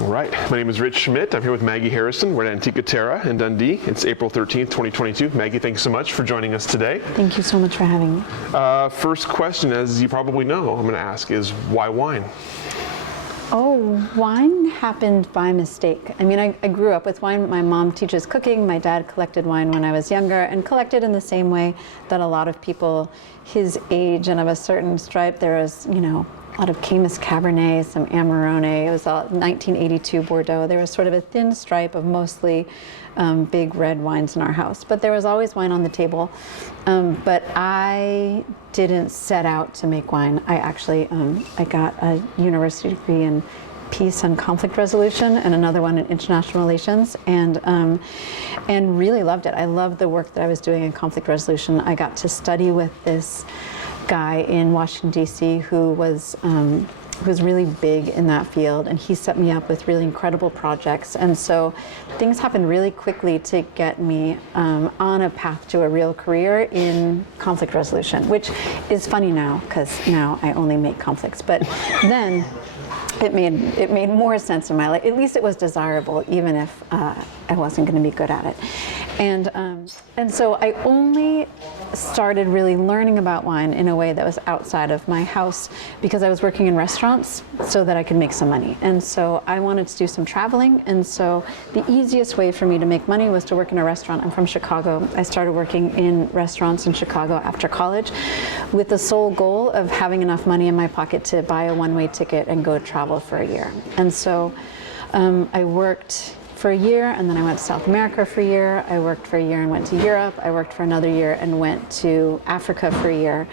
All right, my name is Rich Schmidt. I'm here with Maggie Harrison. We're at Antica Terra in Dundee. It's April 13th, 2022. Maggie, thanks so much for joining us today. Thank you so much for having me. First question, as you probably know, I'm going to ask is, why wine? Oh, wine happened by mistake. I mean, I grew up with wine. My mom teaches cooking. My dad collected wine when I was younger and collected in the same way that a lot of people his age and of a certain stripe. There was, a lot of Caymus Cabernet, some Amarone. It was all 1982 Bordeaux. There was sort of a thin stripe of mostly big red wines in our house. But there was always wine on the table. But I didn't set out to make wine. I actually, I got a university degree in peace and conflict resolution and another one in international relations, and really loved it. I loved the work that I was doing in conflict resolution. I got to study with this guy in Washington, D.C. who was really big in that field, and he set me up with really incredible projects. And so things happened really quickly to get me on a path to a real career in conflict resolution, which is funny now because now I only make conflicts. But then it made more sense in my life. At least it was desirable, even if I wasn't going to be good at it. And so I only started really learning about wine in a way that was outside of my house because I was working in restaurants so that I could make some money. And so I wanted to do some traveling. And so the easiest way for me to make money was to work in a restaurant. I'm from Chicago. I started working in restaurants in Chicago after college with the sole goal of having enough money in my pocket to buy a one-way ticket and go travel for a year. And so I worked for a year, and then I went to South America for a year. I worked for a year and went to Europe. I worked for another year and went to Africa for a year.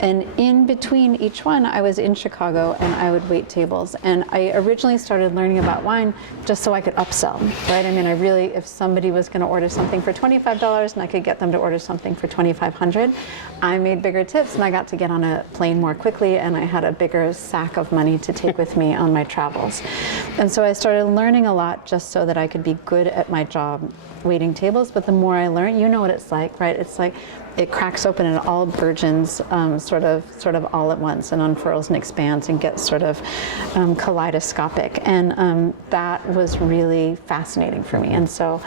And in between each one, I was in Chicago and I would wait tables. And I originally started learning about wine just so I could upsell, right? I mean, if somebody was going to order something for $25 and I could get them to order something for $2,500, I made bigger tips and I got to get on a plane more quickly, and I had a bigger sack of money to take with me on my travels. And so I started learning a lot just so that I could be good at my job waiting tables. But the more I learn, you know what it's like, right? It's like it cracks open and it all burgeons sort of all at once and unfurls and expands and gets sort of kaleidoscopic. And that was really fascinating for me. And so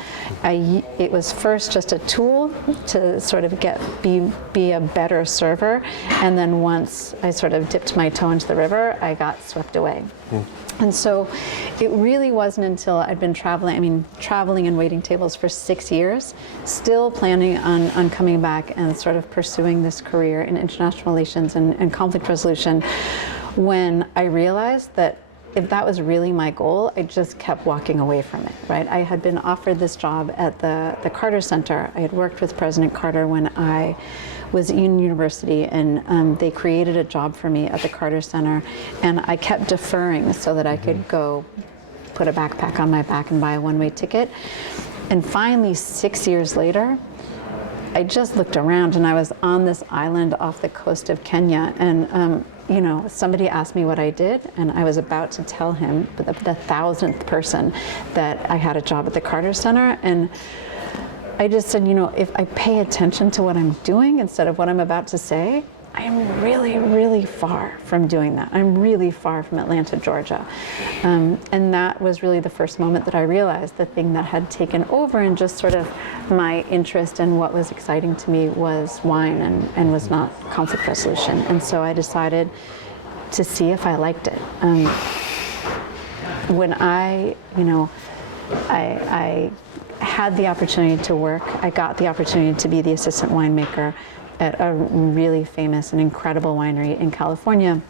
it was first just a tool to sort of be a better server. And then once I sort of dipped my toe into the river, I got swept away. And so it really wasn't until I'd been traveling and waiting tables for 6 years, still planning on coming back and sort of pursuing this career in international relations and conflict resolution, when I realized that if that was really my goal, I just kept walking away from it, right? I had been offered this job at the Carter Center. I had worked with President Carter when I was in university, and they created a job for me at the Carter Center, and I kept deferring so that I could go put a backpack on my back and buy a one-way ticket. And finally, 6 years later, I just looked around and I was on this island off the coast of Kenya, and somebody asked me what I did, and I was about to tell him, the 1,000th person, that I had a job at the Carter Center. And I just said, if I pay attention to what I'm doing instead of what I'm about to say, I'm really, really far from doing that. I'm really far from Atlanta, Georgia. And that was really the first moment that I realized the thing that had taken over and just sort of my interest and what was exciting to me was wine and was not conflict resolution. And so I decided to see if I liked it. When I had the opportunity to work, I got the opportunity to be the assistant winemaker at a really famous and incredible winery in California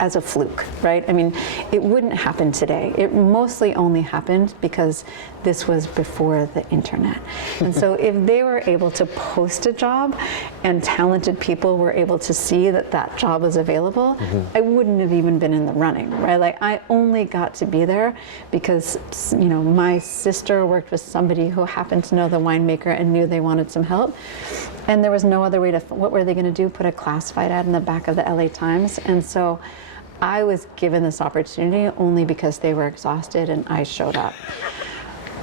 as a fluke, right? I mean, it wouldn't happen today. It mostly only happened because this was before the internet. And so if they were able to post a job and talented people were able to see that that job was available, I wouldn't have even been in the running, right? Like, I only got to be there because, my sister worked with somebody who happened to know the winemaker and knew they wanted some help. And there was no other way what were they going to do? Put a classified ad in the back of the LA Times? And so I was given this opportunity only because they were exhausted and I showed up.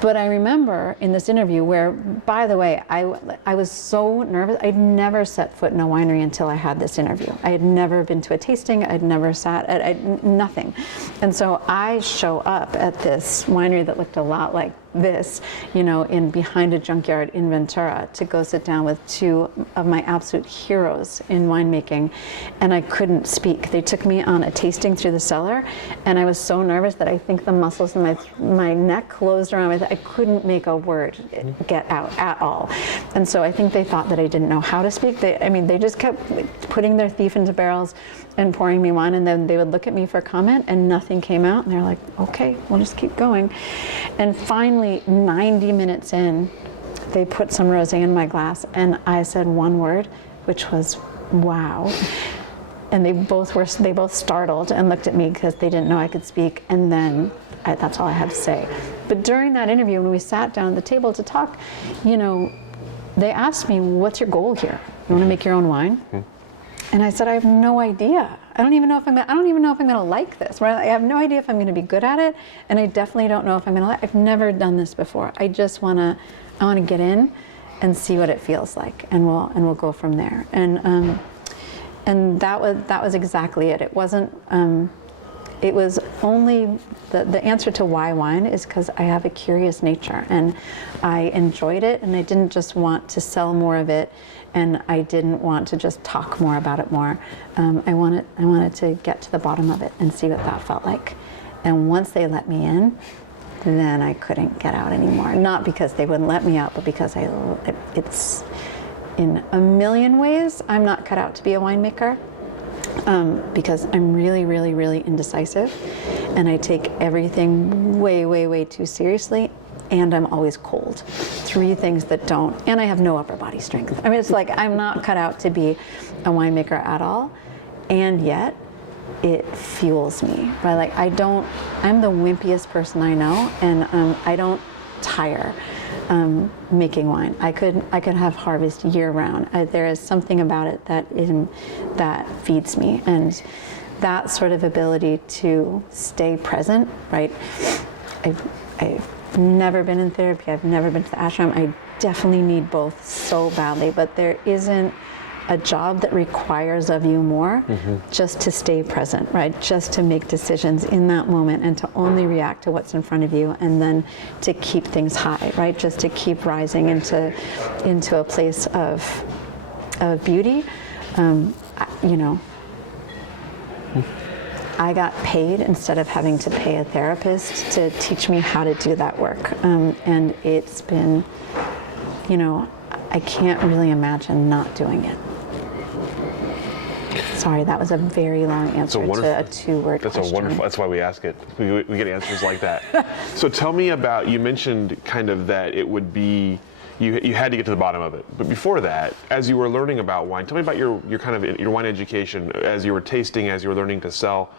But I remember in this interview where, by the way, I was so nervous. I'd never set foot in a winery until I had this interview. I had never been to a tasting. I'd never sat at nothing. And so I show up at this winery that looked a lot like this, you know, in behind a junkyard in Ventura to go sit down with two of my absolute heroes in winemaking, and I couldn't speak. They took me on a tasting through the cellar, and I was so nervous that I think the muscles in my neck closed around me. I couldn't make a word get out at all. And so I think they thought that I didn't know how to speak. They just kept putting their thief into barrels and pouring me wine, and then they would look at me for comment and nothing came out, and they're like, okay, we'll just keep going. And finally, 90 minutes in, they put some rosé in my glass, and I said one word, which was wow. And they both startled and looked at me because they didn't know I could speak, and then that's all I had to say. But during that interview, when we sat down at the table to talk, you know, they asked me, what's your goal here? You want to make your own wine? Mm-hmm. And I said, I have no idea. I don't even know if I'm gonna like this. Right? I have no idea if I'm gonna be good at it, and I definitely don't know if I'm gonna like. I've never done this before. I wanna get in and see what it feels like, and we'll go from there. And that was exactly it. It wasn't. It was only the answer to why wine is because I have a curious nature, and I enjoyed it, and I didn't just want to sell more of it, and I didn't want to just talk more about it more. I wanted to get to the bottom of it and see what that felt like. And once they let me in, then I couldn't get out anymore. Not because they wouldn't let me out, but because it's in a million ways I'm not cut out to be a winemaker. Because I'm really, really, really indecisive, and I take everything way, way, way too seriously, and I'm always cold. Three things that don't, and I have no upper body strength. I mean, it's like I'm not cut out to be a winemaker at all, and yet it fuels me. Right? Like I'm the wimpiest person I know, and I don't tire. Making wine. I could have harvest year round. There is something about it that feeds me, and that sort of ability to stay present, right? I've never been in therapy. I've never been to the ashram. I definitely need both so badly, but there isn't a job that requires of you more just to stay present, right? Just to make decisions in that moment and to only react to what's in front of you, and then to keep things high, right? Just to keep rising into a place of beauty. You know, I got paid instead of having to pay a therapist to teach me how to do that work. And it's been, you know, I can't really imagine not doing it. Sorry, that was a very long answer to a two-word question. That's a wonderful. That's why we ask it. We get answers like that. So tell me about. You mentioned kind of that it would be. You had to get to the bottom of it. But before that, as you were learning about wine, tell me about your kind of your wine education as you were tasting, as you were learning to sell,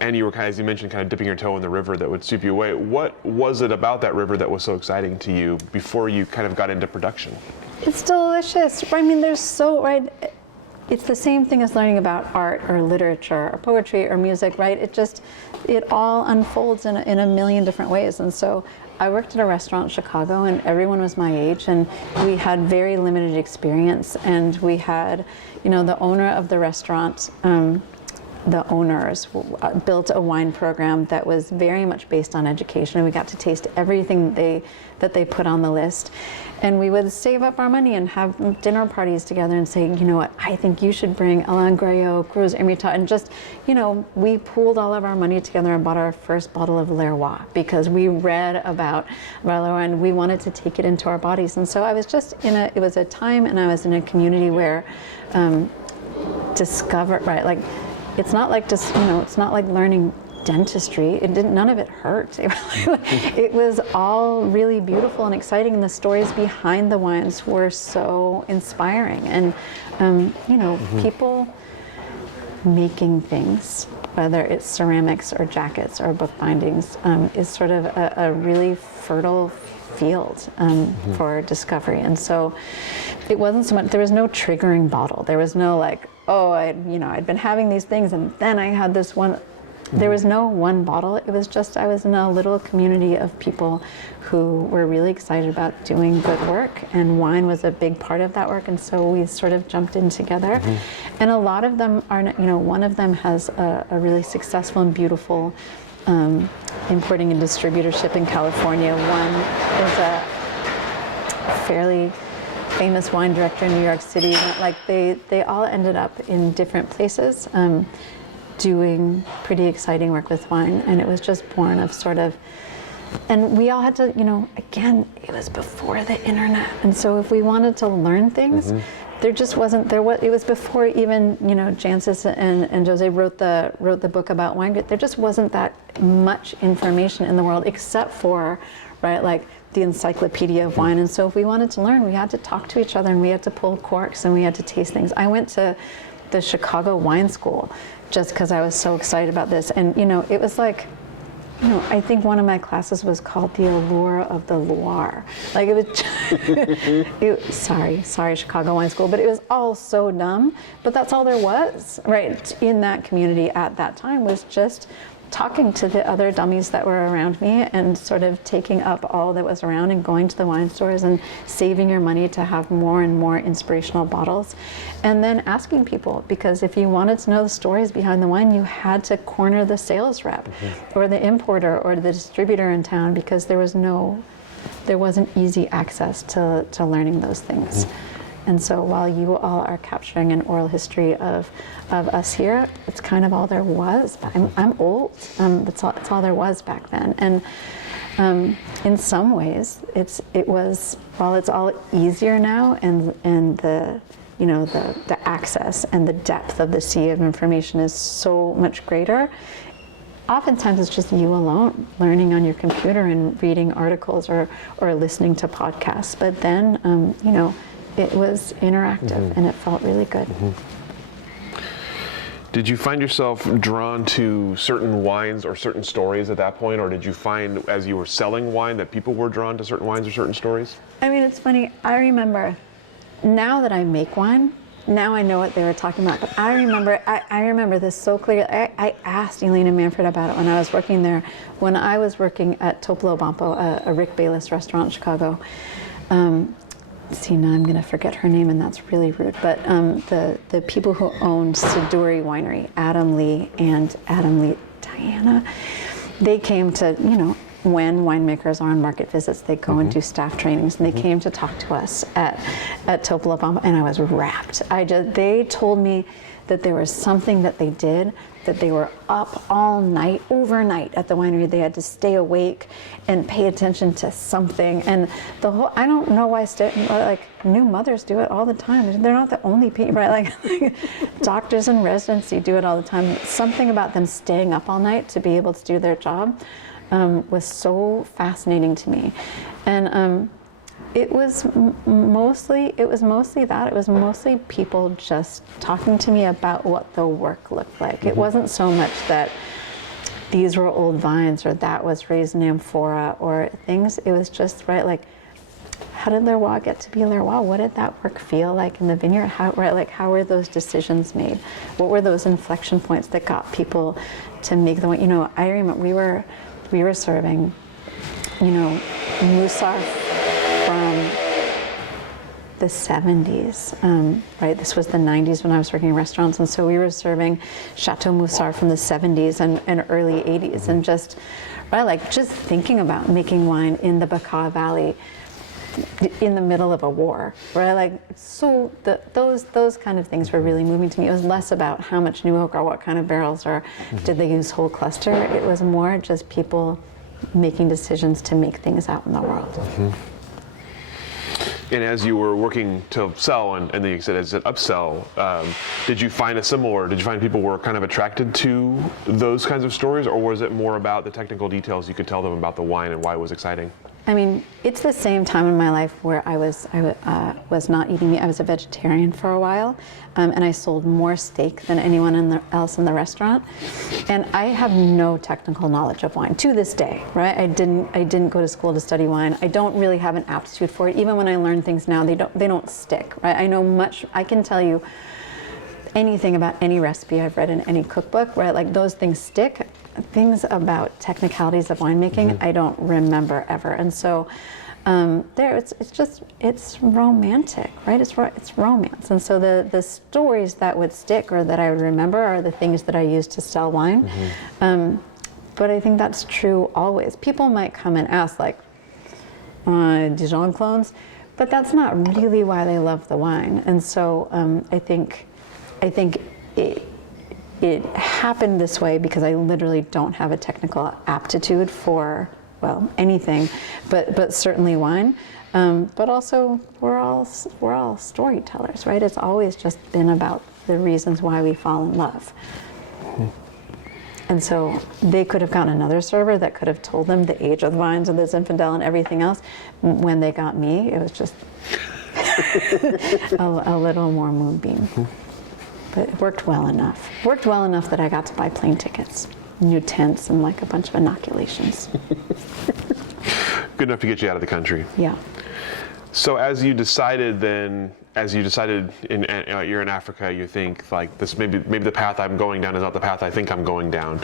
and you were kind of, as you mentioned, kind of dipping your toe in the river that would sweep you away. What was it about that river that was so exciting to you before you kind of got into production? It's delicious. I mean, there's so, right? It's the same thing as learning about art or literature or poetry or music, right? It all unfolds in a million different ways. And so I worked at a restaurant in Chicago, and everyone was my age, and we had very limited experience. And we had, you know, the owner of the restaurant, the owners built a wine program that was very much based on education, and we got to taste everything that they put on the list. And we would save up our money and have dinner parties together and say, you know what, I think you should bring Alain Guyot, Cruz Hermitage, and just, you know, we pooled all of our money together and bought our first bottle of Leroy because we read about Leroy and we wanted to take it into our bodies. And so I was just it was a time, and I was in a community where right, like, it's not like just, you know, it's not like learning dentistry. None of it hurt. It was all really beautiful and exciting, and the stories behind the wines were so inspiring. And you know, people making things, whether it's ceramics or jackets or book bindings, is sort of a really fertile field for discovery. And so it wasn't so much, there was no triggering bottle. There was no like, oh, I'd been having these things and then I had this one. There was no one bottle. It was just, I was in a little community of people who were really excited about doing good work, and wine was a big part of that work, and so we sort of jumped in together. And a lot of them are, one of them has a really successful and beautiful importing and distributorship in California. One is a fairly famous wine director in New York City. Like they all ended up in different places doing pretty exciting work with wine, and it was just born of sort of, and we all had to, again, it was before the internet, and so if we wanted to learn things, there just wasn't, it was before even, Jancis and Jose wrote the book about wine. There just wasn't that much information in the world except for, right, like the encyclopedia of wine. And so if we wanted to learn, we had to talk to each other, and we had to pull corks, and we had to taste things. I went to the Chicago Wine School just because I was so excited about this. And, it was like, I think one of my classes was called The Allure of the Loire. Like it was, sorry, Chicago Wine School, but it was all so dumb. But that's all there was, right, in that community at that time, was just talking to the other dummies that were around me and sort of taking up all that was around and going to the wine stores and saving your money to have more and more inspirational bottles. And then asking people, because if you wanted to know the stories behind the wine, you had to corner the sales rep or the importer or the distributor in town, because there wasn't easy access to learning those things. And so while you all are capturing an oral history of us here, it's kind of all there was. I'm old. It's all there was back then. And in some ways, while it's all easier now, and the access and the depth of the sea of information is so much greater, oftentimes it's just you alone learning on your computer and reading articles or listening to podcasts. But then, it was interactive, and it felt really good. Did you find yourself drawn to certain wines or certain stories at that point, or did you find, as you were selling wine, that people were drawn to certain wines or certain stories? I mean, it's funny. I remember, now that I make wine, now I know what they were talking about. But I remember this so clearly. I asked Elena Manfred about it when I was working there. When I was working at Topolo Bampo, a Rick Bayless restaurant in Chicago. See, now I'm going to forget her name, and that's really rude. But the people who owned Siduri Winery, Adam Lee and Diana, they came to, when winemakers are on market visits, they go and do staff trainings, and they came to talk to us at Topolo Bampo, and I was rapt. They told me that there was something that they did, that they were up all night, overnight at the winery. They had to stay awake and pay attention to something. And I don't know why, like, new mothers do it all the time. They're not the only people, right? Like doctors in residency do it all the time. Something about them staying up all night to be able to do their job was so fascinating to me. And it was mostly that. It was mostly people just talking to me about what the work looked like. It wasn't so much that these were old vines or that was raised in amphora or things. It was just, right, like, how did Leroy get to be Leroy? What did that work feel like in the vineyard? How were those decisions made? What were those inflection points that got people to make the wine? I remember we were serving, Moussard from the 70s, right? This was the 90s when I was working in restaurants, and so we were serving Chateau Moussard from the 70s and early 80s, and just thinking about making wine in the Bekaa Valley in the middle of a war, right? Those kind of things were really moving to me. It was less about how much new oak or what kind of barrels or did they use whole cluster. It was more just people making decisions to make things out in the world. And as you were working to sell, and then you said as an upsell, did you find people were kind of attracted to those kinds of stories, or was it more about the technical details you could tell them about the wine and why it was exciting? I mean, it's the same time in my life where I was not eating meat. I was a vegetarian for a while, and I sold more steak than anyone else in the restaurant. And I have no technical knowledge of wine to this day, right? I didn't go to school to study wine. I don't really have an aptitude for it. Even when I learn things now, they don't stick, right? I know much. I can tell you anything about any recipe I've read in any cookbook, right? Like those things stick. Things about technicalities of winemaking, I don't remember ever. And so it's romantic, right? It's romance. And so the stories that would stick or that I would remember are the things that I use to sell wine. But I think that's true always. People might come and ask like, Dijon clones, but that's not really why they love the wine. And so I think it happened this way because I literally don't have a technical aptitude for, well, anything, but certainly wine. But also we're all storytellers, right? It's always just been about the reasons why we fall in love. And so they could have gotten another server that could have told them the age of the wines and the Zinfandel and everything else. When they got me, it was just a little more moonbeam. But it worked well enough. Worked well enough that I got to buy plane tickets, new tents, and like a bunch of inoculations. Good enough to get you out of the country. Yeah. So as you decided you're in Africa, you think like this maybe the path I'm going down is not the path I think I'm going down.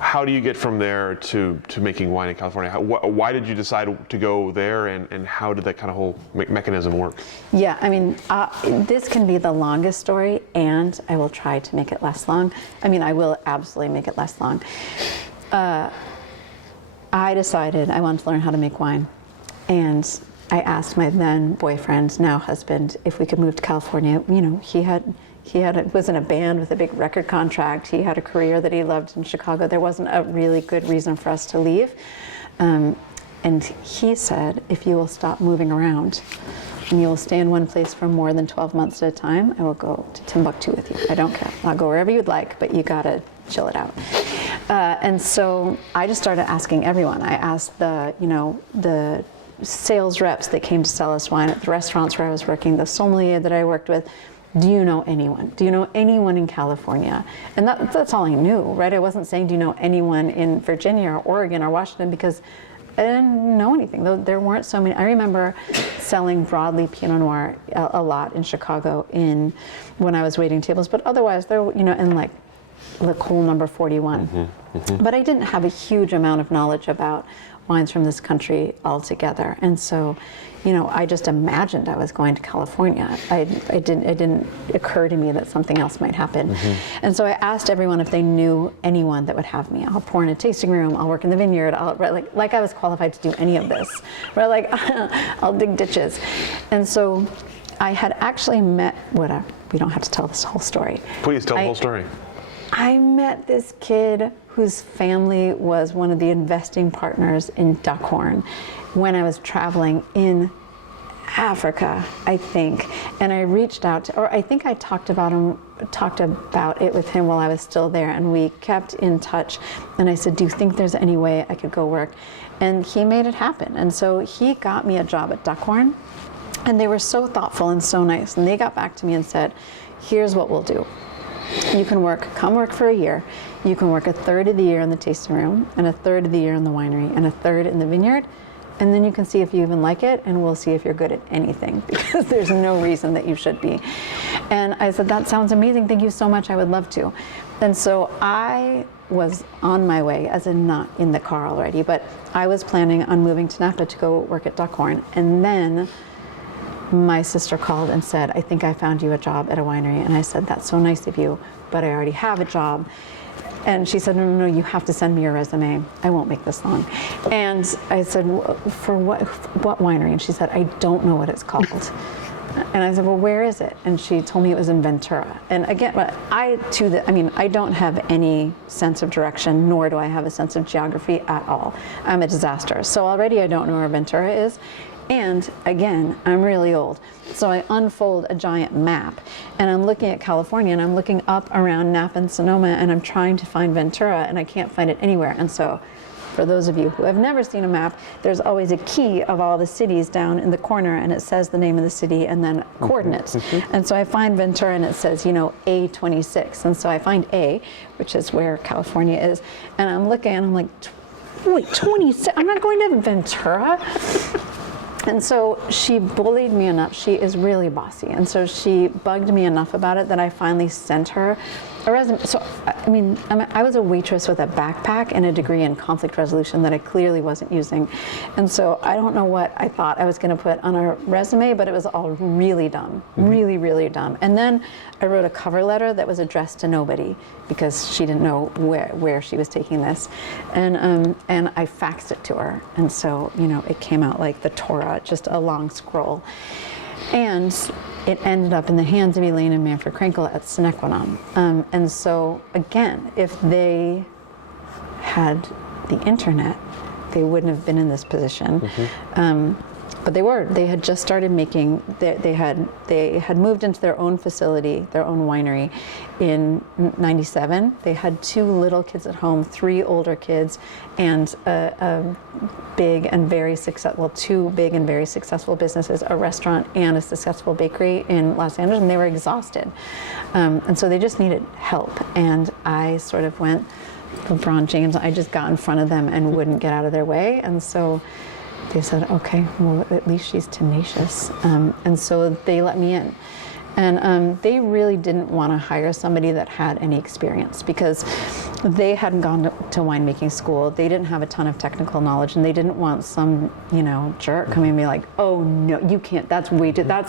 How do you get from there to making wine in California? Why did you decide to go there, and how did that kind of whole mechanism work? Yeah, I mean, this can be the longest story, and I will try to make it less long. I mean, I will absolutely make it less long. I decided I wanted to learn how to make wine, and I asked my then boyfriend, now husband, if we could move to California. You know, he was in a band with a big record contract. He had a career that he loved in Chicago. There wasn't a really good reason for us to leave. And he said, if you will stop moving around and you will stay in one place for more than 12 months at a time, I will go to Timbuktu with you. I don't care. I'll go wherever you'd like, but you gotta chill it out. And so I just started asking everyone. I asked the sales reps that came to sell us wine at the restaurants where I was working, the sommelier that I worked with, do you know anyone? Do you know anyone in California? And that's all I knew, right? I wasn't saying, do you know anyone in Virginia or Oregon or Washington, because I didn't know anything. There weren't so many. I remember selling broadly Pinot Noir a lot in Chicago when I was waiting tables, but otherwise there, in like Le Col number 41. But I didn't have a huge amount of knowledge about wines from this country altogether. And so, I just imagined I was going to California. It didn't occur to me that something else might happen. And so I asked everyone if they knew anyone that would have me. I'll pour in a tasting room, I'll work in the vineyard, like I was qualified to do any of this. Right? Like I'll dig ditches. And so I had actually met, whatever, we don't have to tell this whole story. Please tell the whole story. I met this kid whose family was one of the investing partners in Duckhorn when I was traveling in Africa, I think. And I reached out to, or I think I talked about it with him while I was still there, and we kept in touch. And I said, do you think there's any way I could go work? And he made it happen. And so he got me a job at Duckhorn, and they were so thoughtful and so nice. And they got back to me and said, here's what we'll do. You can come work for a year. You can work a third of the year in the tasting room, and a third of the year in the winery, and a third in the vineyard. And then you can see if you even like it, and we'll see if you're good at anything, because there's no reason that you should be. And I said, that sounds amazing. Thank you so much. I would love to. And so I was on my way, as in not in the car already, but I was planning on moving to Napa to go work at Duckhorn. And then my sister called and said, I think I found you a job at a winery. And I said, that's so nice of you, but I already have a job. And she said, no, you have to send me your resume. I won't make this long. And I said, for what winery? And she said, I don't know what it's called. And I said, well, where is it? And she told me it was in Ventura. And again, I don't have any sense of direction, nor do I have a sense of geography at all. I'm a disaster. So already I don't know where Ventura is. And again, I'm really old. So I unfold a giant map, and I'm looking at California, and I'm looking up around Napa and Sonoma, and I'm trying to find Ventura, and I can't find it anywhere. And so for those of you who have never seen a map, there's always a key of all the cities down in the corner, and it says the name of the city and then coordinates. And so I find Ventura, and it says, A26. And so I find A, which is where California is, and I'm looking, and I'm like, wait, 26? I'm not going to Ventura? And so she bullied me enough. She is really bossy. And so she bugged me enough about it that I finally sent her a resume. So, I mean, I was a waitress with a backpack and a degree in conflict resolution that I clearly wasn't using. And so I don't know what I thought I was going to put on a resume, but it was all really dumb, really, really dumb. And then I wrote a cover letter that was addressed to nobody because she didn't know where she was taking this. And I faxed it to her. And so, you know, it came out like the Torah, just a long scroll. And it ended up in the hands of Elaine and Manfred Krenkel at Cinequanong. And so, again, if they had the internet, they wouldn't have been in this position. But they had just started making, they had moved into their own facility, their own winery in '97. They had 2 little kids at home, 3 older kids, and a big and very successful, 2 big and very successful businesses, a restaurant and a successful bakery in Los Angeles, and they were exhausted. And so they just needed help. And I sort of went, LeBron James, I just got in front of them and wouldn't get out of their way. And so they said, okay, well, at least she's tenacious. And so they let me in. And they really didn't want to hire somebody that had any experience because they hadn't gone to winemaking school. They didn't have a ton of technical knowledge, and they didn't want some, you know, jerk coming and be like, oh no, you can't, that's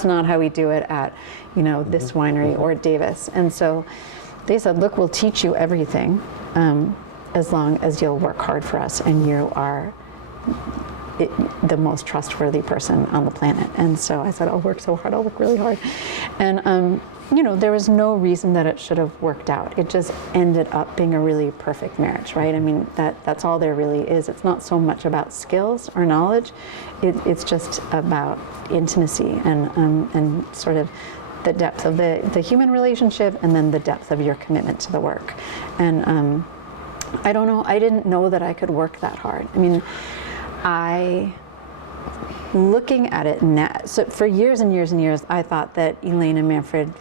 not how we do it at, you know, this winery or at Davis. And so they said, look, we'll teach you everything as long as you'll work hard for us and you are the most trustworthy person on the planet. And so I said, I'll work so hard, I'll work really hard. And you know, there was no reason that it should have worked out. It just ended up being a really perfect marriage, right? I mean, that's all there really is. It's not so much about skills or knowledge. It's just about intimacy and sort of the depth of the human relationship, and then the depth of your commitment to the work. And I don't know, I didn't know that I could work that hard. I mean, looking at it now, so for years and years and years, I thought that Elaine and Manfred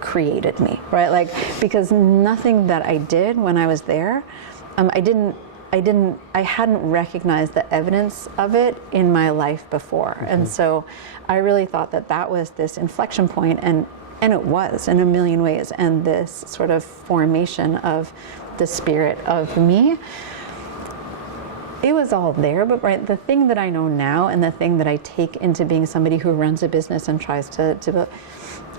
created me, right? Like, because nothing that I did when I was there, I hadn't recognized the evidence of it in my life before. And so I really thought that was this inflection point, and it was in a million ways, and this sort of formation of the spirit of me. It was all there, but right, the thing that I know now and the thing that I take into being somebody who runs a business and tries to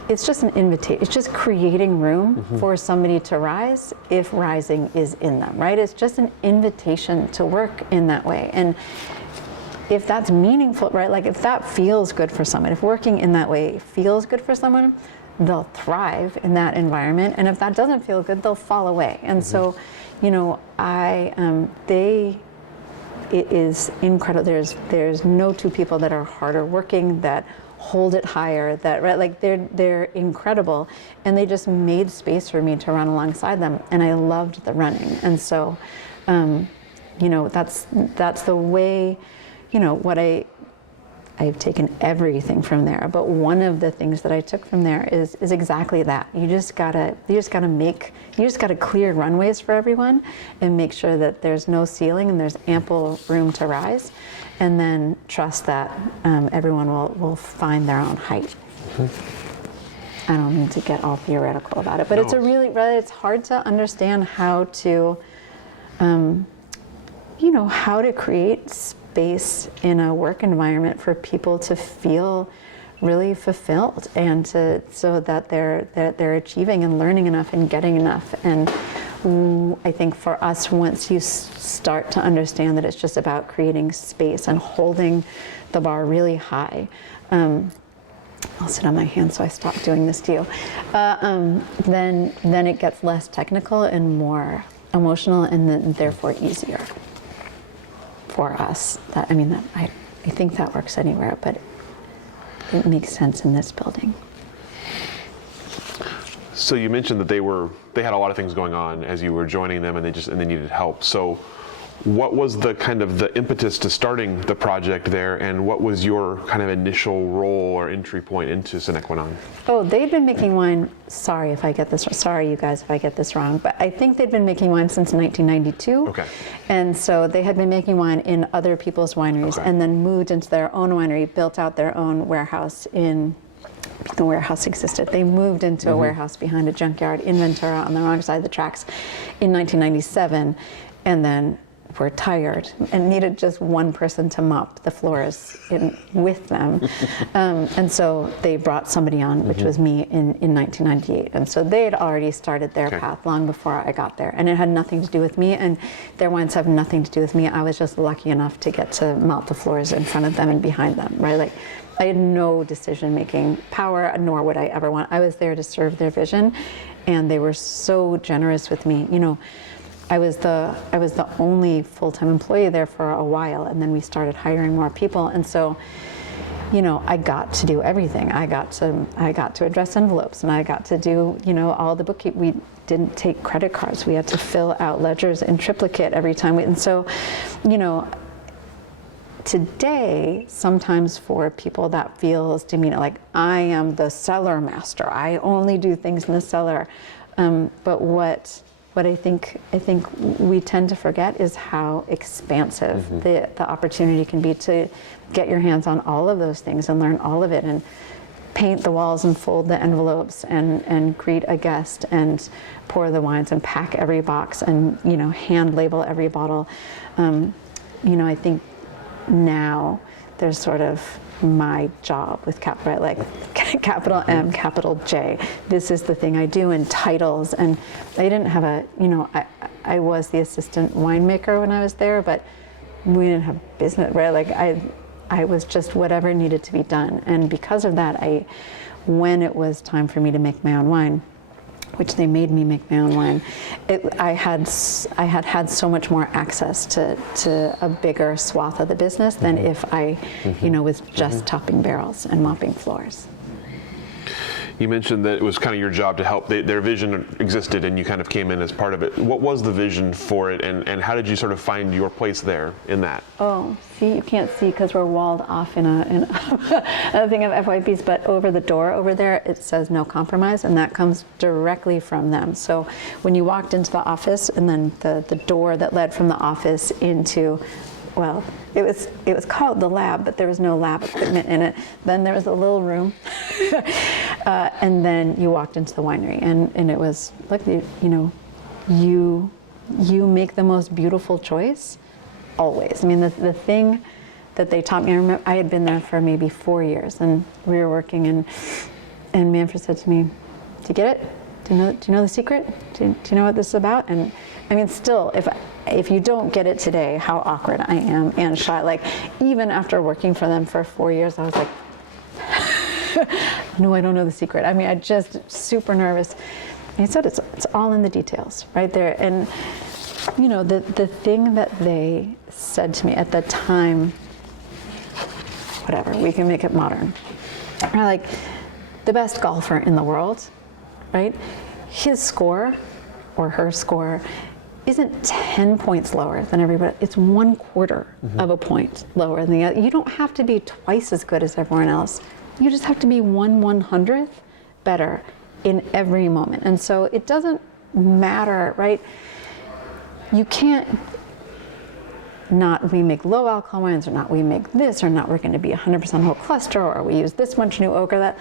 it's just an invitation. It's just creating room for somebody to rise if rising is in them, right? It's just an invitation to work in that way. And if that's meaningful, right? Like if that feels good for someone, if working in that way feels good for someone, they'll thrive in that environment. And if that doesn't feel good, they'll fall away. And so, you know, it is incredible. There's no 2 people that are harder working, that hold it higher, that, right, like they're incredible, and they just made space for me to run alongside them, and I loved the running. And so, you know, that's the way, you know, what I've taken everything from there, but one of the things that I took from there is exactly that. You just gotta clear runways for everyone and make sure that there's no ceiling and there's ample room to rise, and then trust that everyone will find their own height. I don't mean to get all theoretical about it, but it's it's hard to understand how to, you know, how to create space in a work environment for people to feel really fulfilled, and so that they're achieving and learning enough and getting enough. And I think for us, once you start to understand that it's just about creating space and holding the bar really high, I'll sit on my hands so I stop doing this to you, then it gets less technical and more emotional, and then therefore easier for us. I think that works anywhere, but it makes sense in this building. So you mentioned that they had a lot of things going on as you were joining them, and they needed help. So What was the kind of the impetus to starting the project there, and what was your kind of initial role or entry point into Cinequanong? Oh, they'd been making wine, sorry you guys if I get this wrong, but I think they'd been making wine since 1992. Okay. And so they had been making wine in other people's wineries, and then moved into their own winery, built out their own warehouse the warehouse existed. They moved into a warehouse behind a junkyard in Ventura on the wrong side of the tracks in 1997, and then were tired and needed just one person to mop the floors with them. And so they brought somebody on, which was me, in 1998. And so they had already started their path long before I got there. And it had nothing to do with me, and their wines have nothing to do with me. I was just lucky enough to get to mop the floors in front of them and behind them, right? Like, I had no decision-making power, nor would I ever want. I was there to serve their vision, and they were so generous with me. You know, I was the only full-time employee there for a while, and then we started hiring more people. And so, you know, I got to do everything. I got to address envelopes, and I got to do, you know, all the bookkeeping. We didn't take credit cards. We had to fill out ledgers in triplicate every time. And so, you know, today, sometimes for people that feels demeaning, like I am the cellar master. I only do things in the cellar. But what I think we tend to forget is how expansive the opportunity can be to get your hands on all of those things and learn all of it, and paint the walls and fold the envelopes and greet a guest and pour the wines and pack every box and, you know, hand label every bottle. You know, I think now there's sort of my job with capital, like capital M, capital J. This is the thing I do, and titles. And I didn't have I was the assistant winemaker when I was there, but we didn't have business, right? Like I was just whatever needed to be done. And because of that, when it was time for me to make my own wine, which they made me make my own wine, I had so much more access to a bigger swath of the business than if I, you know, was just topping barrels and mopping floors. You mentioned that it was kind of your job to help. Their vision existed, and you kind of came in as part of it. What was the vision for it, and how did you sort of find your place there in that? Oh, see, you can't see because we're walled off in a thing of FYPs, but over the door over there, it says no compromise, and that comes directly from them. So when you walked into the office, and then the door that led from the office into, well, it was called the lab, but there was no lab equipment in it. Then there was a little room, and then you walked into the winery, and it was like, you know, you make the most beautiful choice always. I mean, the thing that they taught me, I remember I had been there for maybe 4 years, and we were working, and Manfred said to me, "Do you get it? Do you know the secret? Do you know what this is about?" And I mean, still, if you don't get it today, how awkward I am and shy. Like, even after working for them for 4 years, I was like, no, I don't know the secret. I mean, I just super nervous. And he said it's all in the details, right there. And you know, the thing that they said to me at the time, whatever, we can make it modern. Like, the best golfer in the world, right? His score or her score isn't 10 points lower than everybody. It's 1/4 of a point lower than the other. You don't have to be twice as good as everyone else. You just have to be 1/100th better in every moment. And so it doesn't matter, right? You can't not we make low alcohol wines, or not we make this, or not we're going to be 100% whole cluster, or we use this much new oak or that.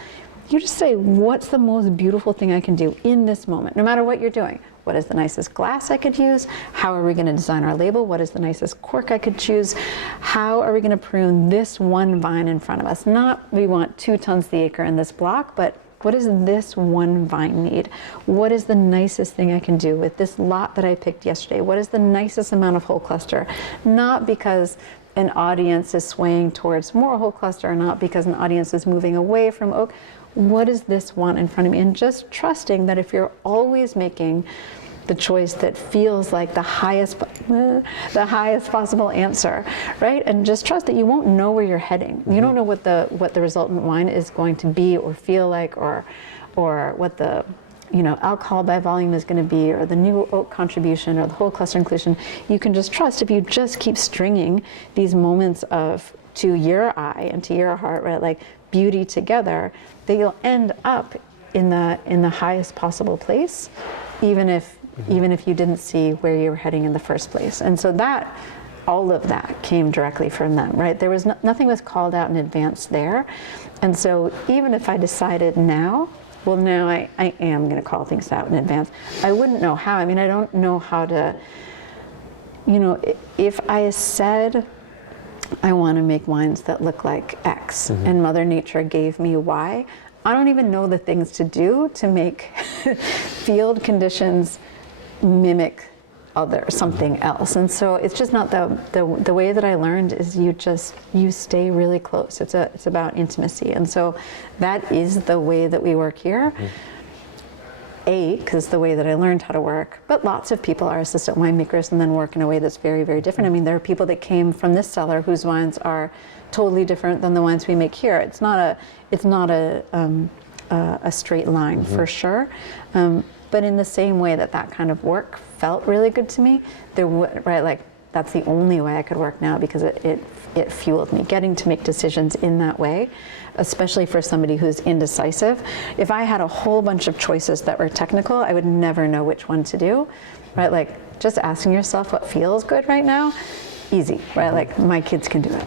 You just say, what's the most beautiful thing I can do in this moment, no matter what you're doing? What is the nicest glass I could use? How are we going to design our label? What is the nicest cork I could choose? How are we going to prune this one vine in front of us? Not we want 2 tons the acre in this block, but what does this one vine need? What is the nicest thing I can do with this lot that I picked yesterday? What is the nicest amount of whole cluster? Not because an audience is swaying towards more whole cluster, or not because an audience is moving away from oak. What does this want in front of me? And just trusting that if you're always making the choice that feels like the highest possible answer, right? And just trust that you won't know where you're heading. You don't know what the resultant wine is going to be or feel like, or what the alcohol by volume is going to be, or the new oak contribution, or the whole cluster inclusion. You can just trust if you just keep stringing these moments to your eye and to your heart, right, like beauty together, that you'll end up in the highest possible place, even if you didn't see where you were heading in the first place. And so all of that came directly from them, right? There was nothing was called out in advance there. And so even if I decided now I am going to call things out in advance, I wouldn't know how. I mean, I don't know how to, if I said I want to make wines that look like X, and Mother Nature gave me Y, I don't even know the things to do to make field conditions mimic something else. And so it's just not the way that I learned is you stay really close. It's about intimacy. And so that is the way that we work here. Because the way that I learned how to work, but lots of people are assistant winemakers and then work in a way that's very, very different. I mean, there are people that came from this cellar whose wines are totally different than the wines we make here. It's not a straight line for sure. But in the same way that kind of work felt really good to me, that's the only way I could work now, because it fueled me. Getting to make decisions in that way, especially for somebody who's indecisive. If I had a whole bunch of choices that were technical, I would never know which one to do, right? Like just asking yourself what feels good right now, easy, right? Like my kids can do it.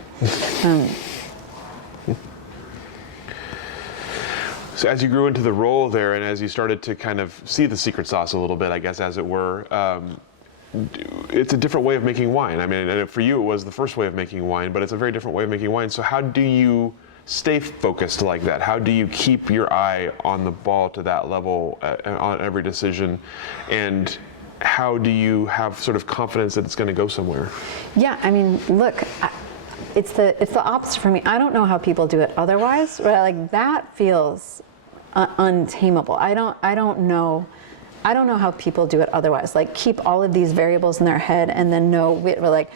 So as you grew into the role there, and as you started to kind of see the secret sauce a little bit, I guess, as it were, it's a different way of making wine. I mean, and for you, it was the first way of making wine, but it's a very different way of making wine. So how do you stay focused like that? How do you keep your eye on the ball to that level on every decision? And how do you have sort of confidence that it's going to go somewhere? Yeah, I mean, look, it's the opposite for me. I don't know how people do it otherwise, right? Like that feels untamable. I don't know how people do it otherwise. Like keep all of these variables in their head and then know we're going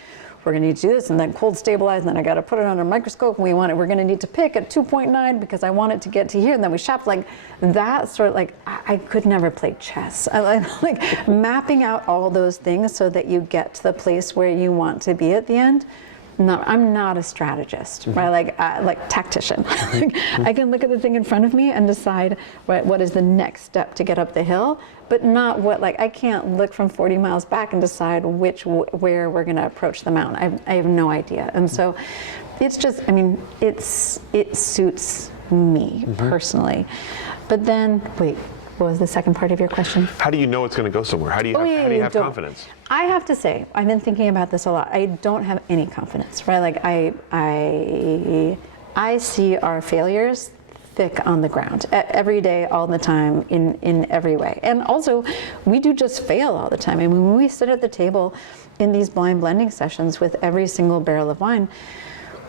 to need to do this and then cold stabilize and then I got to put it under a microscope and we're going to need to pick at 2.9 because I want it to get to here and then we shop like that sort of like I could never play chess. I like mapping out all those things so that you get to the place where you want to be at the end. No, I'm not a strategist, right? Like tactician. I can look at the thing in front of me and decide what is the next step to get up the hill, but not I can't look from 40 miles back and decide where we're going to approach the mountain. I have no idea. And so it's just, I mean, it suits me personally. But then, wait, what was the second part of your question? How do you know it's going to go somewhere? How do you have confidence? I have to say, I've been thinking about this a lot. I don't have any confidence, right? Like I see our failures thick on the ground every day, all the time, in every way. And also, we do just fail all the time. I mean, when we sit at the table in these blind blending sessions with every single barrel of wine,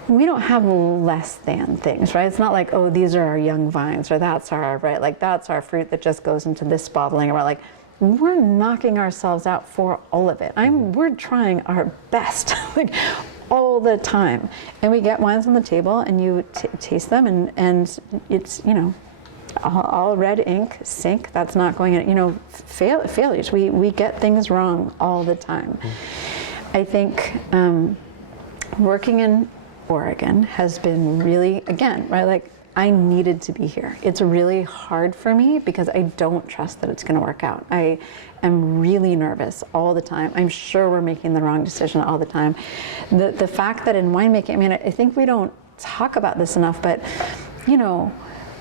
we don't have less than things, right? It's not like, oh, these are our young vines, or that's our fruit that just goes into this bottling, or we're knocking ourselves out for all of it. We're trying our best, all the time. And we get wines on the table and you taste them and it's, all red ink, sink, that's not going in, failures. We get things wrong all the time. I think working in Oregon has been really, again, right, I needed to be here. It's really hard for me because I don't trust that it's going to work out. I am really nervous all the time. I'm sure we're making the wrong decision all the time. The fact that in winemaking, I mean, I think we don't talk about this enough, but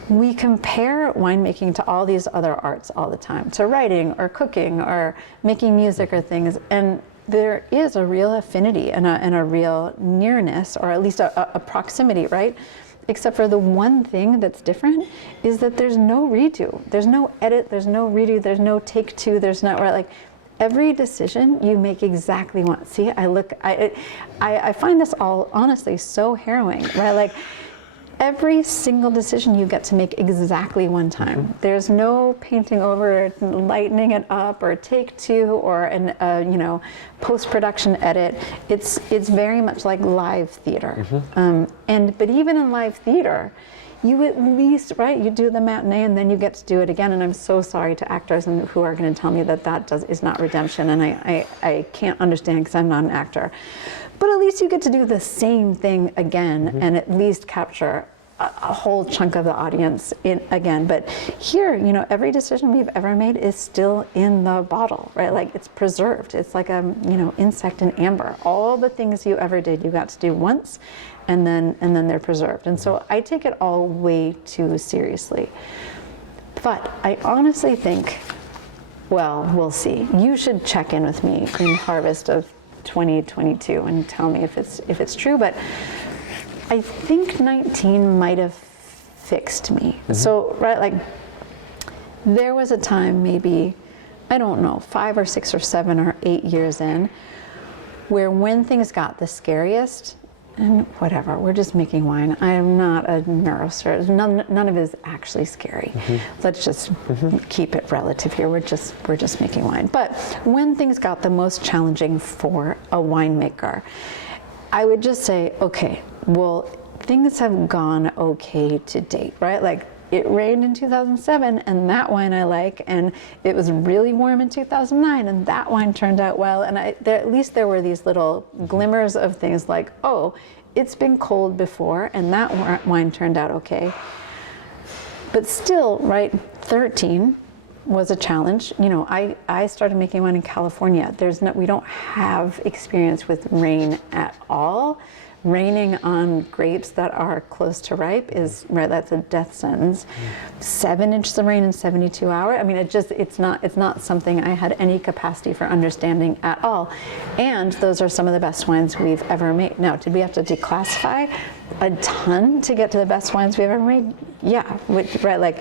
we compare winemaking to all these other arts all the time, to writing or cooking or making music or things, and there is a real affinity and a real nearness, or at least a proximity, right? Except for the one thing that's different is that there's no redo. There's no edit, there's no redo, there's no take two, there's not, right? Every decision you make exactly once. See, I find this all honestly so harrowing, right? Every single decision you get to make exactly one time. There's no painting over it, lightening it up, or take two, or an post-production edit. It's very much like live theater. But even in live theater, you at least, right, you do the matinee and then you get to do it again. And I'm so sorry to actors and who are going to tell me that is not redemption. And I can't understand because I'm not an actor. But at least you get to do the same thing again and at least capture a whole chunk of the audience again. But here, you know, every decision we've ever made is still in the bottle, right? Like it's preserved. It's like a, you know, insect in amber. All the things you ever did, you got to do once, and then they're preserved. And so I take it all way too seriously. But I honestly think, well, we'll see. You should check in with me in harvest of 2022 and tell me if it's true. But I think 19 might have fixed me. So, right, like there was a time maybe, I don't know, 5 or 6 or 7 or 8 years in, where when things got the scariest, and whatever, we're just making wine. I am not a neurosurgeon. None of it is actually scary. Let's just keep it relative here. We're just making wine. But when things got the most challenging for a winemaker, I would just say, okay, well, things have gone okay to date, right? Like it rained in 2007 and that wine I like, and it was really warm in 2009 and that wine turned out well. And at least there were these little glimmers of things like, oh, it's been cold before and that wine turned out okay. But still, right, 13 was a challenge. You know, I started making wine in California. We don't have experience with rain at all. Raining on grapes that are close to ripe is, right, that's a death sentence. 7 inches of rain in 72 hours. I mean, it's not something I had any capacity for understanding at all. And those are some of the best wines we've ever made. Now, did we have to declassify a ton to get to the best wines we've ever made? Yeah, right, like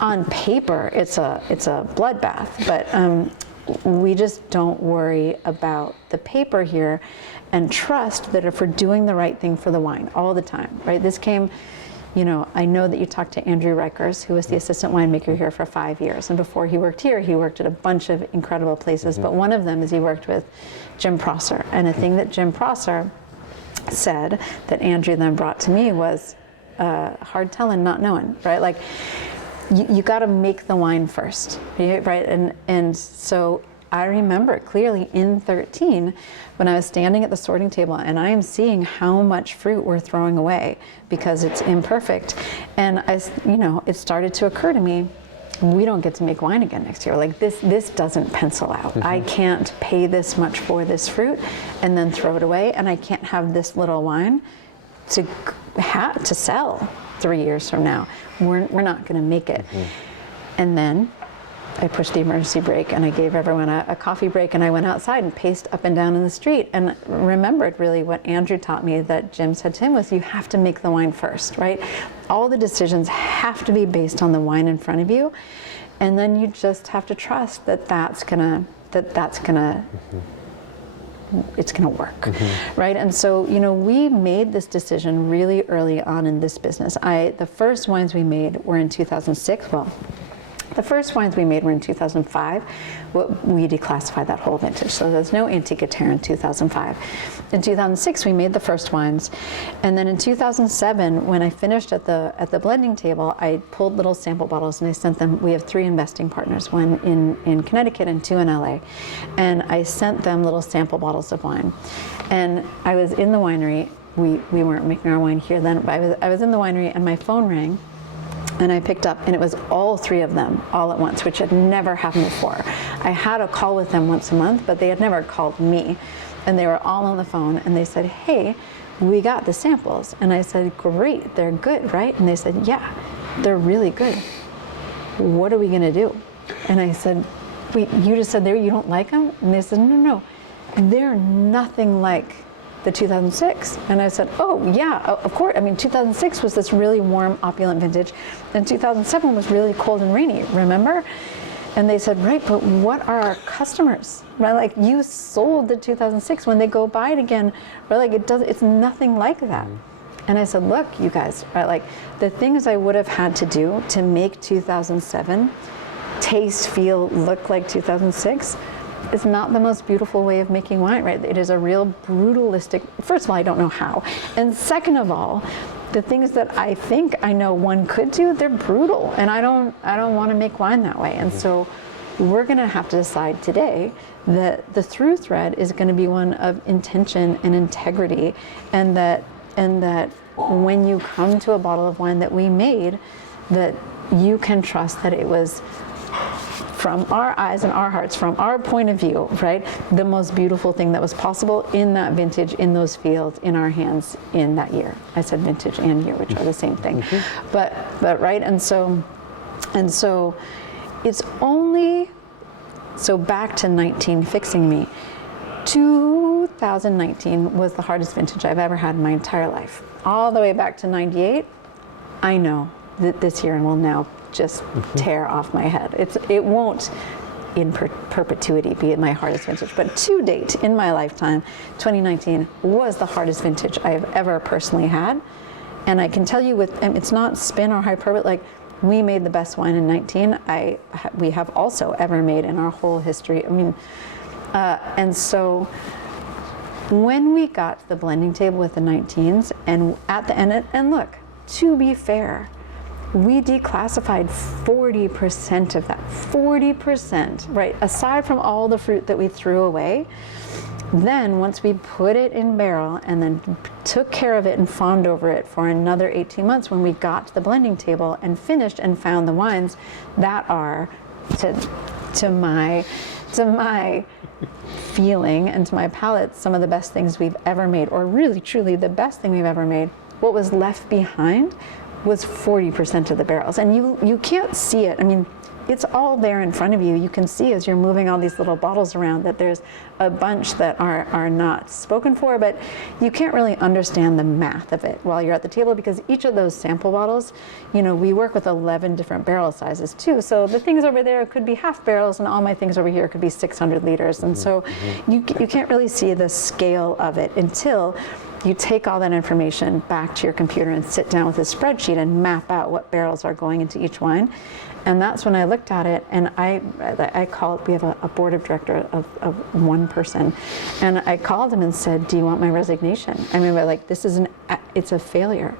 on paper, it's a bloodbath, but we just don't worry about the paper here and trust that if we're doing the right thing for the wine all the time, right? This came, you know, I know that you talked to Andrew Rikers, who was the assistant winemaker here for 5 years. And before he worked here, he worked at a bunch of incredible places. But one of them is he worked with Jim Prosser. And a thing that Jim Prosser said that Andrew then brought to me was hard telling, not knowing, right? Like, you got to make the wine first, right? And so I remember clearly in 13 when I was standing at the sorting table and I am seeing how much fruit we're throwing away because it's imperfect. And it started to occur to me, we don't get to make wine again next year. Like this doesn't pencil out. I can't pay this much for this fruit and then throw it away, and I can't have this little wine to sell 3 years from now. We're not going to make it. And then I pushed the emergency brake and I gave everyone a coffee break, and I went outside and paced up and down in the street and remembered really what Andrew taught me that Jim said to him was, you have to make the wine first, right? All the decisions have to be based on the wine in front of you, and then you just have to trust that it's gonna work, right? And so, we made this decision really early on in this business. The first wines we made were in 2006. Well, the first wines we made were in 2005. We declassified that whole vintage, so there's no Antica Terra in 2005. In 2006, we made the first wines, and then in 2007, when I finished at the blending table, I pulled little sample bottles and I sent them. We have 3 investing partners, one in Connecticut and 2 in LA, and I sent them little sample bottles of wine. And I was in the winery. We weren't making our wine here then, but I was in the winery, and my phone rang. And I picked up, and it was all 3 of them all at once, which had never happened before. I had a call with them once a month, but they had never called me. And they were all on the phone, and they said, hey, we got the samples. And I said, great, they're good, right? And they said, yeah, they're really good. What are we gonna do? And I said, wait, you just said you don't like them? And they said, no, they're nothing like the 2006. And I said, oh yeah, of course. I mean, 2006 was this really warm, opulent vintage, and 2007 was really cold and rainy, remember? And they said, right, but what are our customers? Right, like you sold the 2006. When they go buy it again, right, like it's nothing like that. And I said, look, you guys, right, like the things I would have had to do to make 2007 taste, feel, look like 2006, it's not the most beautiful way of making wine, right? It is a real brutalistic, first of all, I don't know how. And second of all, the things that I think I know one could do, they're brutal, and I don't want to make wine that way. And so we're going to have to decide today that the through thread is going to be one of intention and integrity, and that when you come to a bottle of wine that we made, that you can trust that it was, from our eyes and our hearts, from our point of view, right, the most beautiful thing that was possible in that vintage, in those fields, in our hands, in that year. I said vintage and year, which are the same thing. But right, and so it's only, so back to 19 fixing me. 2019 was the hardest vintage I've ever had in my entire life. All the way back to 98, I know that this year will now just tear off my head. It won't in perpetuity be my hardest vintage, but to date in my lifetime, 2019 was the hardest vintage I have ever personally had. And I can tell you, and it's not spin or hyperbole, like, we made the best wine in 19 we have also ever made in our whole history. I mean, and so when we got to the blending table with the 19s, and at the end, and look, to be fair, we declassified 40% of that, 40%, right? Aside from all the fruit that we threw away, then once we put it in barrel and then took care of it and fawned over it for another 18 months, when we got to the blending table and finished and found the wines that are, to my feeling and to my palate, some of the best things we've ever made, or really truly the best thing we've ever made, what was left behind was 40% of the barrels. And you can't see it. I mean, it's all there in front of you. You can see as you're moving all these little bottles around that there's a bunch that are not spoken for, but you can't really understand the math of it while you're at the table, because each of those sample bottles, you know, we work with 11 different barrel sizes too. So the things over there could be half barrels, and all my things over here could be 600 liters. And so you can't really see the scale of it until you take all that information back to your computer and sit down with a spreadsheet and map out what barrels are going into each wine. And that's when I looked at it, and I called, we have a board of director of one person, and I called him and said, do you want my resignation? I mean, we're like, it's a failure.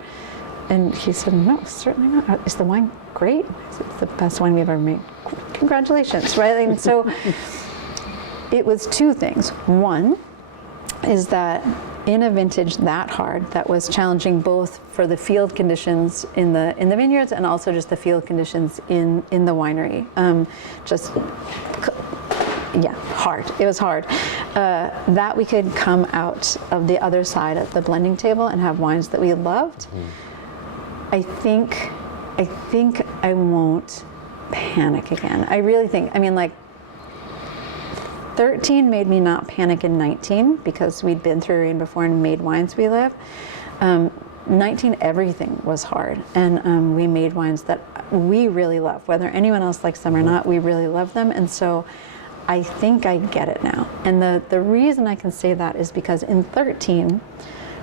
And he said, no, certainly not. Is the wine great? I said, it's the best wine we've ever made. Congratulations, right? And so it was two things. One is that in a vintage that hard, that was challenging both for the field conditions in the vineyards and also just the field conditions in the winery. Hard. It was hard. That we could come out of the other side of the blending table and have wines that we loved. I think I won't panic again. I really think, I mean, like, 13 made me not panic in 19 because we'd been through rain before and made wines we love. 19, everything was hard, and we made wines that we really love. Whether anyone else likes them or not, we really love them. And so I think I get it now. And the reason I can say that is because in 13,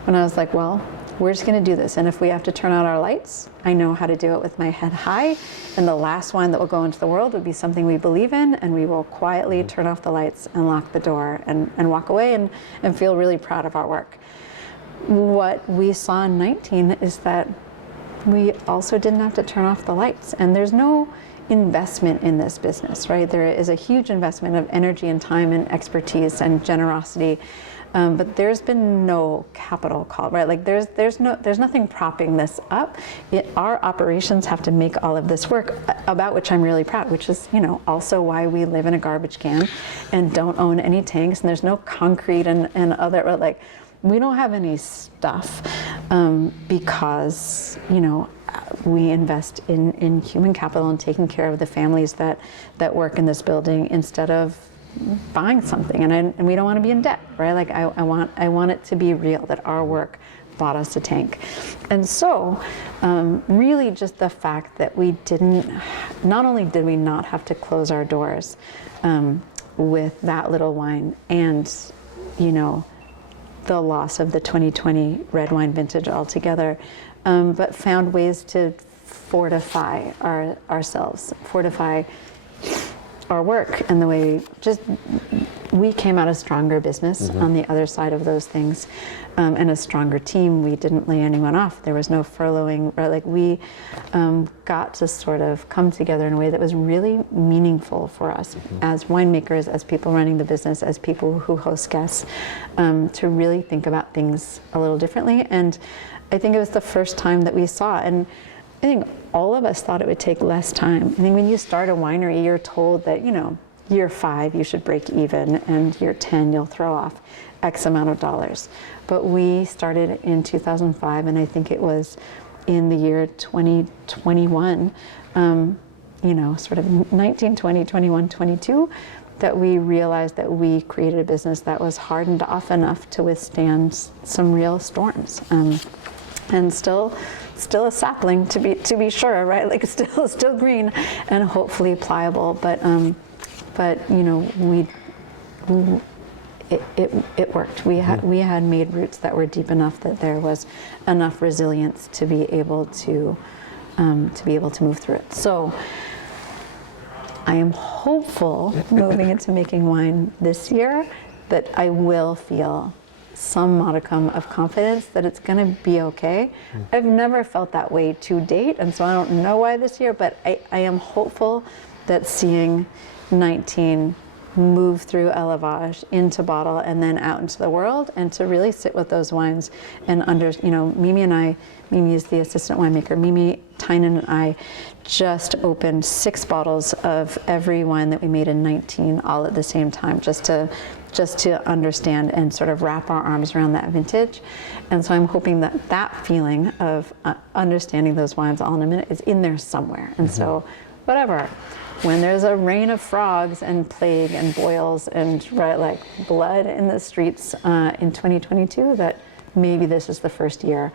when I was like, well, we're just going to do this, and if we have to turn out our lights, I know how to do it with my head high, and the last wine that will go into the world would be something we believe in, and we will quietly turn off the lights and lock the door and walk away and feel really proud of our work. What we saw in 19 is that we also didn't have to turn off the lights, and there's no investment in this business, right? There is a huge investment of energy and time and expertise and generosity. But there's been no capital call, right? Like there's nothing propping this up. Our operations have to make all of this work, about which I'm really proud, which is, you know, also why we live in a garbage can and don't own any tanks, and there's no concrete and other, like, we don't have any stuff because, you know, we invest in human capital and taking care of the families that work in this building instead of buying something, and we don't want to be in debt, right? Like I want it to be real that our work bought us a tank. And so really just the fact that we not only did we not have to close our doors with that little wine, and, you know, the loss of the 2020 red wine vintage altogether, but found ways to fortify ourselves, fortify our work and the way we came out a stronger business on the other side of those things, and a stronger team. We didn't lay anyone off. There was no furloughing, right? Like we got to sort of come together in a way that was really meaningful for us as winemakers, as people running the business, as people who host guests, to really think about things a little differently. And I think it was the first time that we saw, and I think all of us thought it would take less time. I think when you start a winery, you're told that, year 5 you should break even, and year 10 you'll throw off X amount of dollars. But we started in 2005, and I think it was in the year 2021, sort of 19, 20, 21, 22, that we realized that we created a business that was hardened off enough to withstand some real storms. And still a sapling to be sure, right? Like still green and hopefully pliable, but it worked. We had made roots that were deep enough that there was enough resilience to be able to move through it. So I am hopeful moving into making wine this year that I will feel some modicum of confidence that it's going to be okay. I've never felt that way to date, and so I don't know why this year, but I am hopeful that seeing 19 move through élevage into bottle and then out into the world, and to really sit with those wines and Mimi is the assistant winemaker. Mimi Tynan and I just opened 6 bottles of every wine that we made in 19 all at the same time, just to understand and sort of wrap our arms around that vintage. And so I'm hoping that feeling of understanding those wines all in a minute is in there somewhere. And so whatever, when there's a rain of frogs and plague and boils and like blood in the streets in 2022, that maybe this is the first year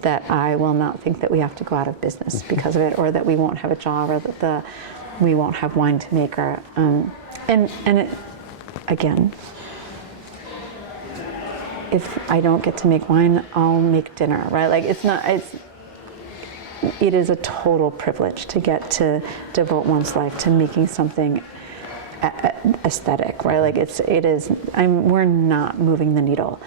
that I will not think that we have to go out of business because of it, or that we won't have a job, or that we won't have wine to make, or and it, again, if I don't get to make wine, I'll make dinner, right? Like it is a total privilege to get to devote one's life to making something aesthetic, right? Like we're not moving the needle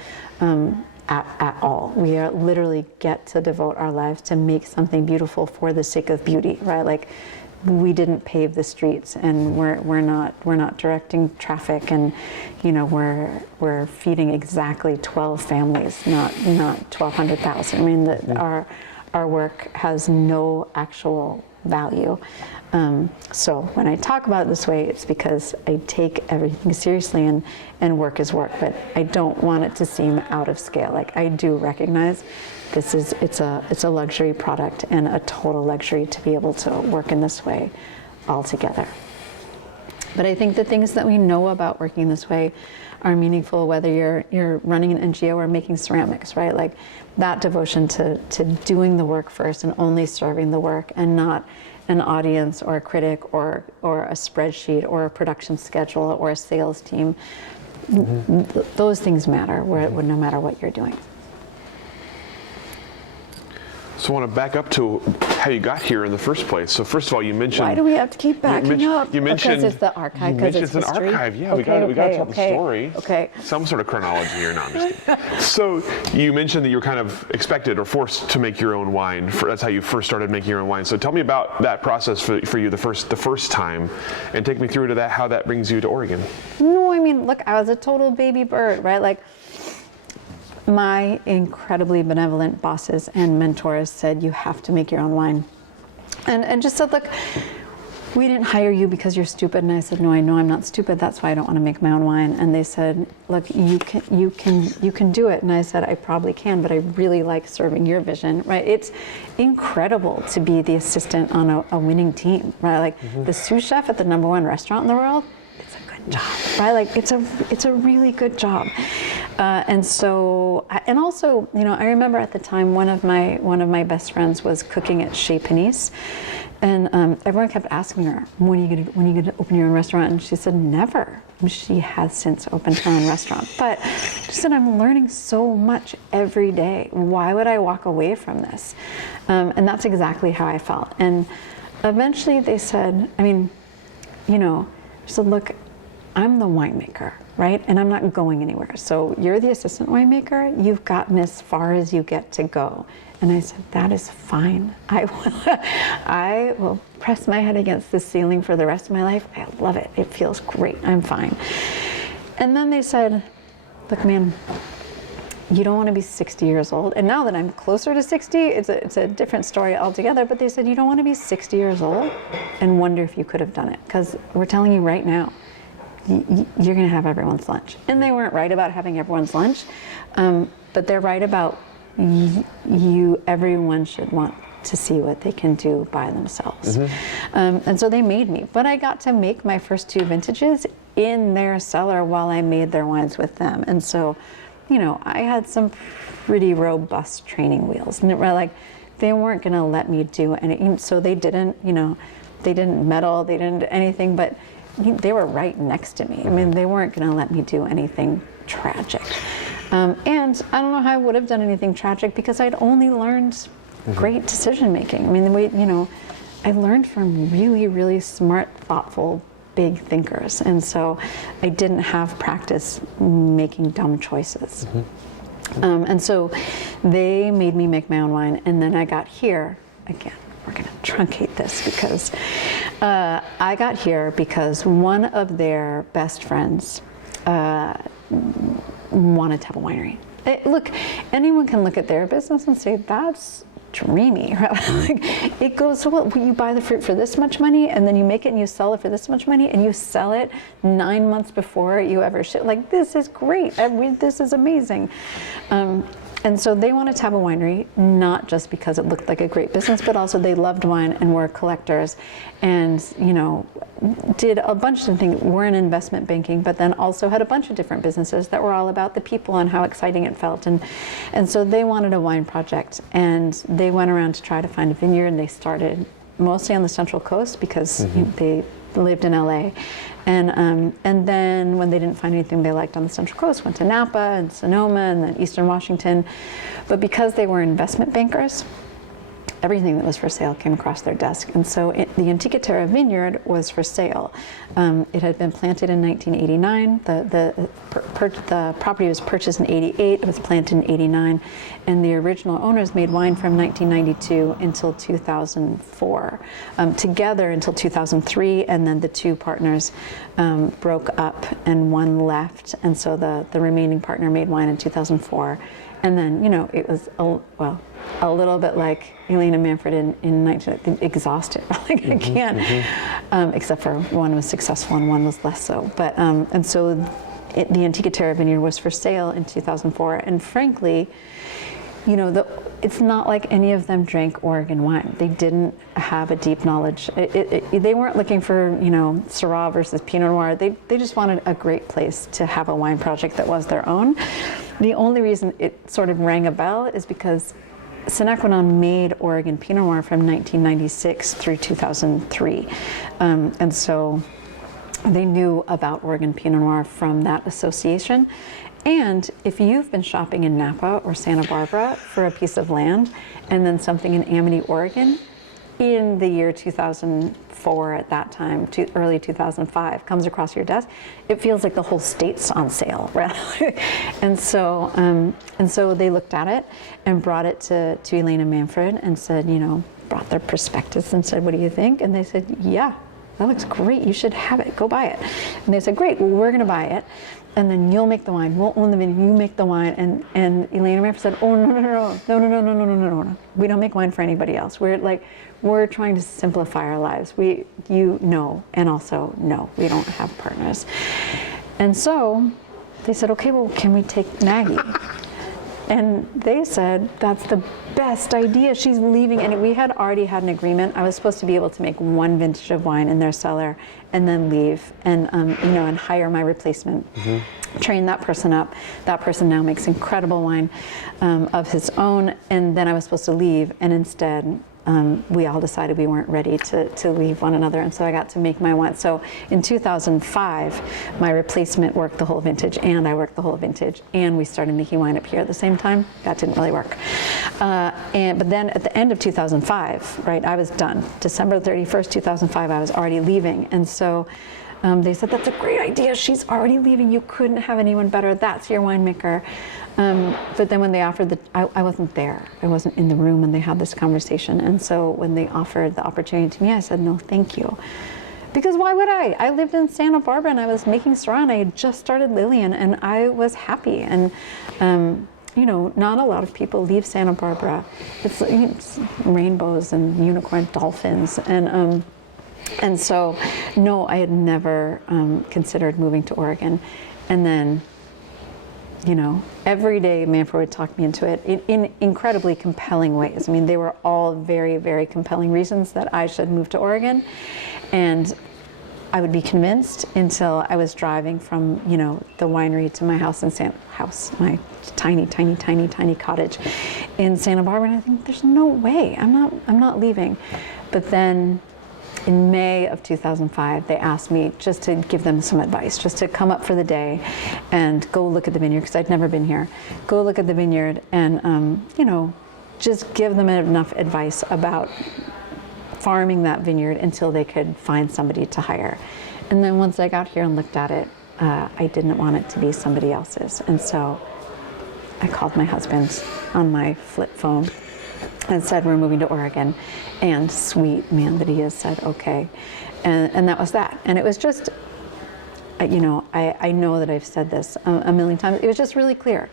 at all. We are literally get to devote our lives to make something beautiful for the sake of beauty, right? Like we didn't pave the streets, and we're not directing traffic, and we're feeding exactly 12 families, not 1,200,000. I mean, our work has no actual value. So when I talk about it this way, it's because I take everything seriously, and work is work, but I don't want it to seem out of scale. Like I do recognize it's a luxury product, and a total luxury to be able to work in this way all together. But I think the things that we know about working this way are meaningful, whether you're running an NGO or making ceramics, right? Like that devotion to doing the work first and only serving the work, and not an audience or a critic or a spreadsheet or a production schedule or a sales team. Those things matter no matter what you're doing. So I want to back up to how you got here in the first place. So first of all, you mentioned... Why do we have to keep backing up? You mentioned... Because it's the archive, because it's an history? archive, yeah. We got to tell the story. Okay. Some sort of chronology here, no, I'm just kidding. So you mentioned that you were kind of expected or forced to make your own wine. That's how you first started making your own wine. So tell me about that process for you the first time, and take me through to that, how that brings you to Oregon. No, I mean, look, I was a total baby bird, right? Like, my incredibly benevolent bosses and mentors said, you have to make your own wine. And just said, look, we didn't hire you because you're stupid. And I said, no, I know I'm not stupid. That's why I don't want to make my own wine. And they said, look, you can do it. And I said, I probably can, but I really like serving your vision, right? It's incredible to be the assistant on a winning team, right? Like the sous chef at the #1 restaurant in the world, it's a good job, right? Like it's a really good job. And also, I remember at the time, one of my best friends was cooking at Chez Panisse, and everyone kept asking her, when are you gonna open your own restaurant? And she said, never. She has since opened her own restaurant, but she said, I'm learning so much every day. Why would I walk away from this? And that's exactly how I felt. And eventually they said, I mean, She said, look, I'm the winemaker, right? And I'm not going anywhere. So you're the assistant winemaker. You've gotten as far as you get to go. And I said, that is fine. I will press my head against the ceiling for the rest of my life. I love it. It feels great. I'm fine. And then they said, look, man, you don't want to be 60 years old. And now that I'm closer to 60, it's a different story altogether. But they said, you don't want to be 60 years old and wonder if you could have done it. Because we're telling you right now, you're going to have everyone's lunch. And they weren't right about having everyone's lunch, but they're right about everyone should want to see what they can do by themselves. And so they made me. But I got to make my first 2 vintages in their cellar while I made their wines with them. And so, you know, I had some pretty robust training wheels. And they weren't going to let me do anything. So they didn't, you know, they didn't meddle, they didn't do anything, but they were right next to me. I mean, they weren't going to let me do anything tragic. And I don't know how I would have done anything tragic because I'd only learned great decision making. I mean, the way, you know, I learned from really, really smart, thoughtful, big thinkers. And so I didn't have practice making dumb choices. And so they made me make my own wine. And then I got here again. We're going to truncate this because I got here because one of their best friends wanted to have a winery. Look, anyone can look at their business and say, that's dreamy, right? It goes, so what, you buy the fruit for this much money and then you make it and you sell it for this much money and you sell it 9 months before you ever ship. Like, this is great. This is amazing. And so they wanted to have a winery, not just because it looked like a great business, but also they loved wine and were collectors and, you know, did a bunch of things. Were in investment banking, but then also had a bunch of different businesses that were all about the people and how exciting it felt. And so they wanted a wine project and they went around to try to find a vineyard, and they started mostly on the Central Coast because they lived in LA. And then when they didn't find anything they liked on the Central Coast, went to Napa and Sonoma and then Eastern Washington. But because they were investment bankers, everything that was for sale came across their desk. And so the Antica Terra Vineyard was for sale. It had been planted in 1989. The property was purchased in 88. It was planted in 89. And the original owners made wine from 1992 until 2004. Together until 2003. And then the 2 partners broke up and one left. And so the remaining partner made wine in 2004. And then, you know, it was, a little bit like Elena Manfred in 19, exhausted. Like, I can't, except for one was successful and one was less so. But, and so the Antica Terra Vineyard was for sale in 2004. And frankly, you know, it's not like any of them drank Oregon wine. They didn't have a deep knowledge. They weren't looking for, you know, Syrah versus Pinot Noir. They just wanted a great place to have a wine project that was their own. The only reason it sort of rang a bell is because Cinequanong made Oregon Pinot Noir from 1996 through 2003. And so they knew about Oregon Pinot Noir from that association. And if you've been shopping in Napa or Santa Barbara for a piece of land and then something in Amity, Oregon, in the year 2004 at that time, early 2005, comes across your desk, it feels like the whole state's on sale, right? And so they looked at it and brought it to Elena Manfred and said, you know, brought their prospectus and said, what do you think? And they said, yeah, that looks great. You should have it. Go buy it. And they said, great, well, we're going to buy it. And then you'll make the wine. We'll own the vineyard. You make the wine. And Elena Manfred said, oh, no. We don't make wine for anybody else. We're trying to simplify our lives. And also, no, we don't have partners. And so they said, okay, well, can we take Maggie? And they said, that's the best idea. She's leaving. And we had already had an agreement. I was supposed to be able to make 1 vintage of wine in their cellar and then leave and, you know, and hire my replacement, train that person up. That person now makes incredible wine of his own. And then I was supposed to leave. And instead, we all decided we weren't ready to leave one another, and so I got to make my wine. So in 2005, my replacement worked the whole vintage, and I worked the whole vintage, and we started making wine up here at the same time. That didn't really work. But then at the end of 2005, right, I was done. December 31st, 2005, I was already leaving, and so They said, that's a great idea. She's already leaving. You couldn't have anyone better. That's your winemaker. But then when they offered I wasn't there. I wasn't in the room when they had this conversation. And so when they offered the opportunity to me, I said, no, thank you. Because why would I? I lived in Santa Barbara and I was making Syrah and I had just started Lillian and I was happy. And, you know, not a lot of people leave Santa Barbara. It's rainbows and unicorn dolphins. And so, no, I had never considered moving to Oregon. And then, you know, every day Manfred would talk me into it in incredibly compelling ways. I mean, they were all very, very compelling reasons that I should move to Oregon. And I would be convinced until I was driving from, you know, the winery to my house in my tiny, tiny, tiny, tiny cottage in Santa Barbara. And I think there's no way, I'm not leaving. But then in May of 2005, they asked me just to give them some advice, just to come up for the day and go look at the vineyard, because I'd never been here. Go look at the vineyard and, you know, just give them enough advice about farming that vineyard until they could find somebody to hire. And then once I got here and looked at it, I didn't want it to be somebody else's. And so I called my husband on my flip phone and said, we're moving to Oregon. And sweet man that he is said, okay. And that was that. And it was just, you know, I know that I've said this a million times. It was just really clear.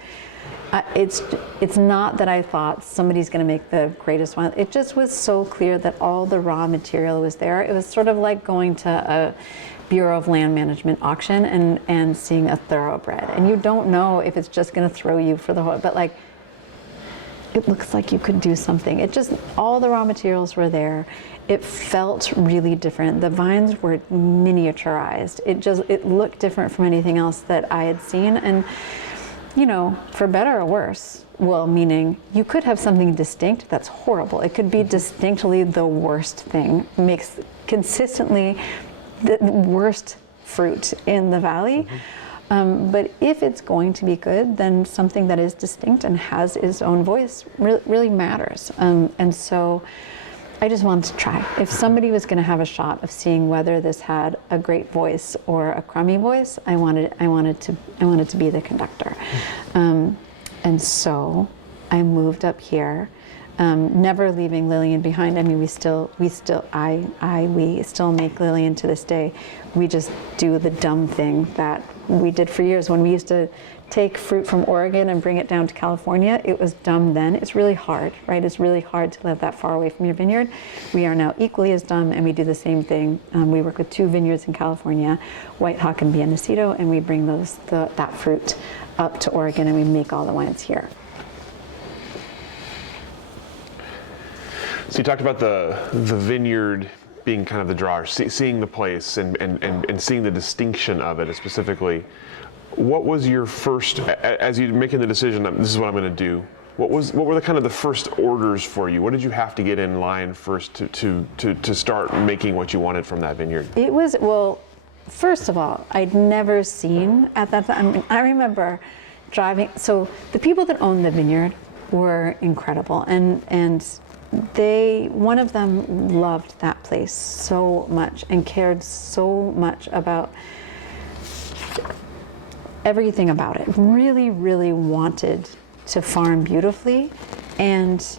It's not that I thought somebody's going to make the greatest wine. It just was so clear that all the raw material was there. It was sort of like going to a Bureau of Land Management auction and seeing a thoroughbred. And you don't know if it's just going to throw you for the whole, but like, it looks like you could do something. It just, all the raw materials were there. It felt really different. The vines were miniaturized. It looked different from anything else that I had seen. And, you know, for better or worse, well, meaning you could have something distinct that's horrible. It could be distinctly the worst thing, makes consistently the worst fruit in the valley. But if it's going to be good, then something that is distinct and has its own voice really matters. And so I just wanted to try. If somebody was going to have a shot of seeing whether this had a great voice or a crummy voice, I wanted to be the conductor. And so I moved up here, never leaving Lillian behind. I mean, we still make Lillian to this day. We just do the dumb thing that we did for years when we used to take fruit from Oregon and bring it down to California. It was dumb then. It's really hard, right? It's really hard to live that far away from your vineyard. We are now equally as dumb, and we do the same thing. We work with 2 vineyards in California, White Hawk and Biennacido, and we bring that fruit up to Oregon and we make all the wines here. So you talked about the vineyard being kind of the draw, seeing the place and seeing the distinction of it specifically. What was your first, as you're making the decision that this is what I'm going to do, what were the kind of the first orders for you? What did you have to get in line first to start making what you wanted from that vineyard? It was, well, first of all, I'd never seen at that time. I mean, I remember driving, so the people that owned the vineyard were incredible, and one of them loved that place so much and cared so much about everything about it. Really, really wanted to farm beautifully, and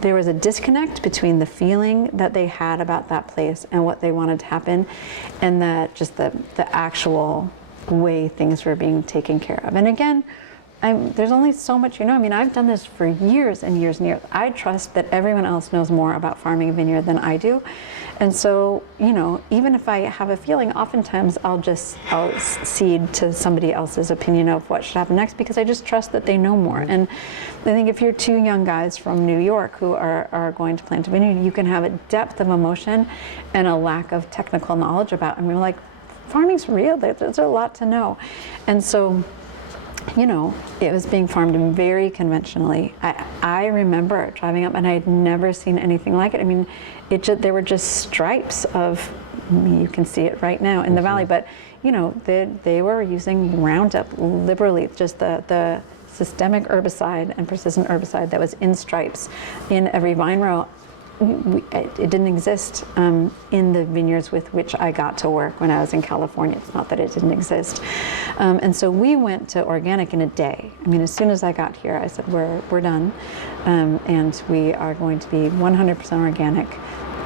there was a disconnect between the feeling that they had about that place and what they wanted to happen, and that just the actual way things were being taken care of. And again, there's only so much, you know. I mean, I've done this for years and years and years. I trust that everyone else knows more about farming a vineyard than I do. And so, you know, even if I have a feeling, oftentimes I'll cede to somebody else's opinion of what should happen next, because I just trust that they know more. And I think if you're 2 young guys from New York who are going to plant a vineyard, you can have a depth of emotion and a lack of technical knowledge about, I mean, like, farming's real, there's a lot to know. And so, you know, it was being farmed very conventionally. I remember driving up and I had never seen anything like it. I mean, there were just stripes of, you can see it right now in the valley, but, you know, they were using Roundup liberally, just the systemic herbicide and persistent herbicide that was in stripes in every vine row. it didn't exist in the vineyards with which I got to work when I was in California. It's not that it didn't exist. And so we went to organic in a day. I mean, as soon as I got here, I said, we're done. And we are going to be 100% organic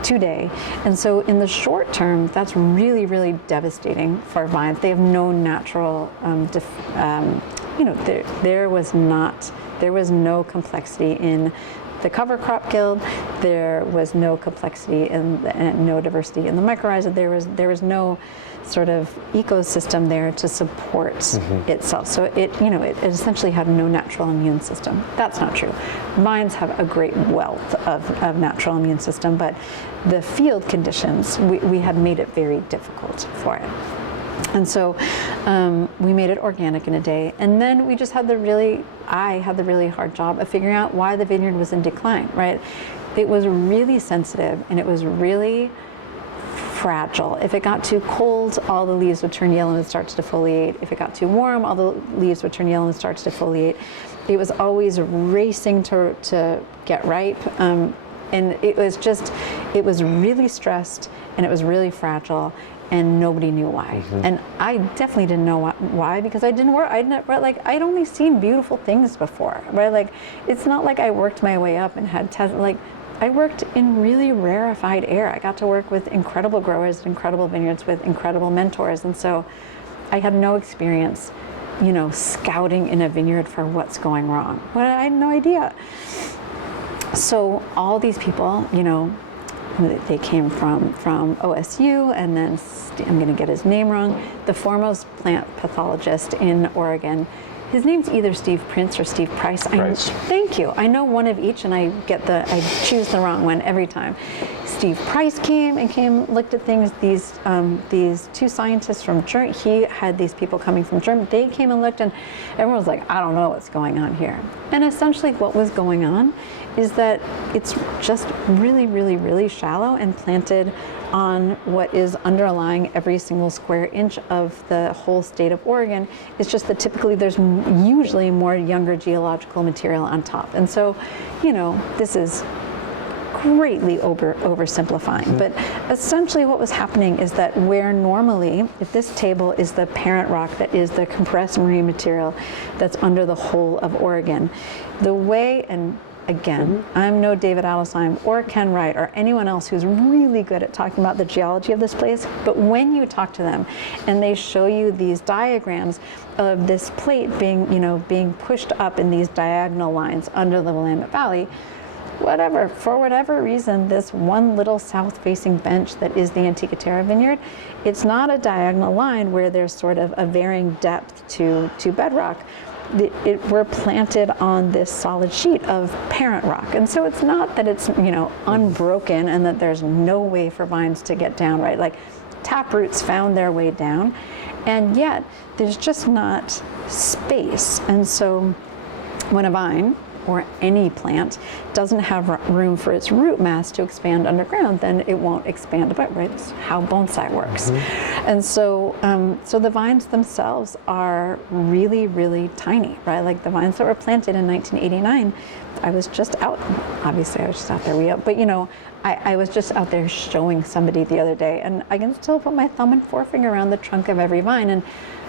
today. And so in the short term, that's really, really devastating for vines. They have no natural, there was no complexity in the cover crop guild. There was no complexity and no diversity in the mycorrhiza. There was no sort of ecosystem there to support itself. So it essentially had no natural immune system. That's not true. Vines have a great wealth of natural immune system, but the field conditions, we had made it very difficult for it. And so we made it organic in a day. And then we just had I had the really hard job of figuring out why the vineyard was in decline, right? It was really sensitive and it was really fragile. If it got too cold, all the leaves would turn yellow and start to defoliate. If it got too warm, all the leaves would turn yellow and start to defoliate. It was always racing to get ripe. And it was really stressed and it was really fragile. And nobody knew why. And I definitely didn't know why, because I didn't work. I'd only seen beautiful things before, right? Like, it's not like I worked my way up and had I worked in really rarefied air. I got to work with incredible growers, incredible vineyards with incredible mentors. And so I had no experience, scouting in a vineyard for what's going wrong. Well, I had no idea. So all these people, they came from OSU, and then I'm going to get his name wrong, the foremost plant pathologist in Oregon. His name's either Steve Prince or Steve Price. Thank you. I know one of each, and I choose the wrong one every time. Steve Price looked at things. These two scientists from Germany, he had these people coming from Germany. They came and looked, and everyone was like, I don't know what's going on here. And essentially what was going on is that it's just really, really, really shallow and planted on what is underlying every single square inch of the whole state of Oregon. It's just that typically there's usually more younger geological material on top. And so, this is greatly oversimplifying, but essentially what was happening is that where normally, if this table is the parent rock that is the compressed marine material that's under the whole of Oregon, the way, and again, I'm no David Allesheim or Ken Wright or anyone else who's really good at talking about the geology of this place, but when you talk to them and they show you these diagrams of this plate being pushed up in these diagonal lines under the Willamette Valley, for whatever reason, this one little south-facing bench that is the Antica Terra vineyard, it's not a diagonal line where there's sort of a varying depth to bedrock. We're planted on this solid sheet of parent rock. And so it's not that it's, unbroken and that there's no way for vines to get down, right? Like, tap roots found their way down, and yet there's just not space. And so when a vine or any plant doesn't have room for its root mass to expand underground, then it won't expand above, right? It's how bonsai works. And so, so the vines themselves are really, really tiny, right? Like the vines that were planted in 1989, I was just out there, but I was just out there showing somebody the other day, and I can still put my thumb and forefinger around the trunk of every vine, and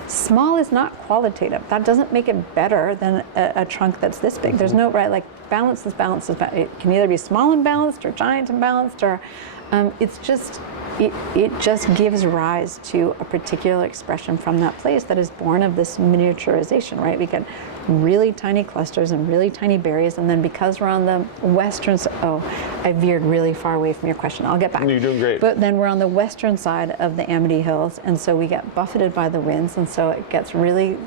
small is not qualitative. That doesn't make it better than a trunk that's this big. There's no, right, like balance is balance. It can either be small and balanced or giant and balanced, or it's just, it just gives rise to a particular expression from that place that is born of this miniaturization, right? We get really tiny clusters and really tiny berries, and then because we're on the western, I veered really far away from your question. I'll get back. You're doing great. But then we're on the western side of the Amity Hills, and so we get buffeted by the winds, and so it gets really,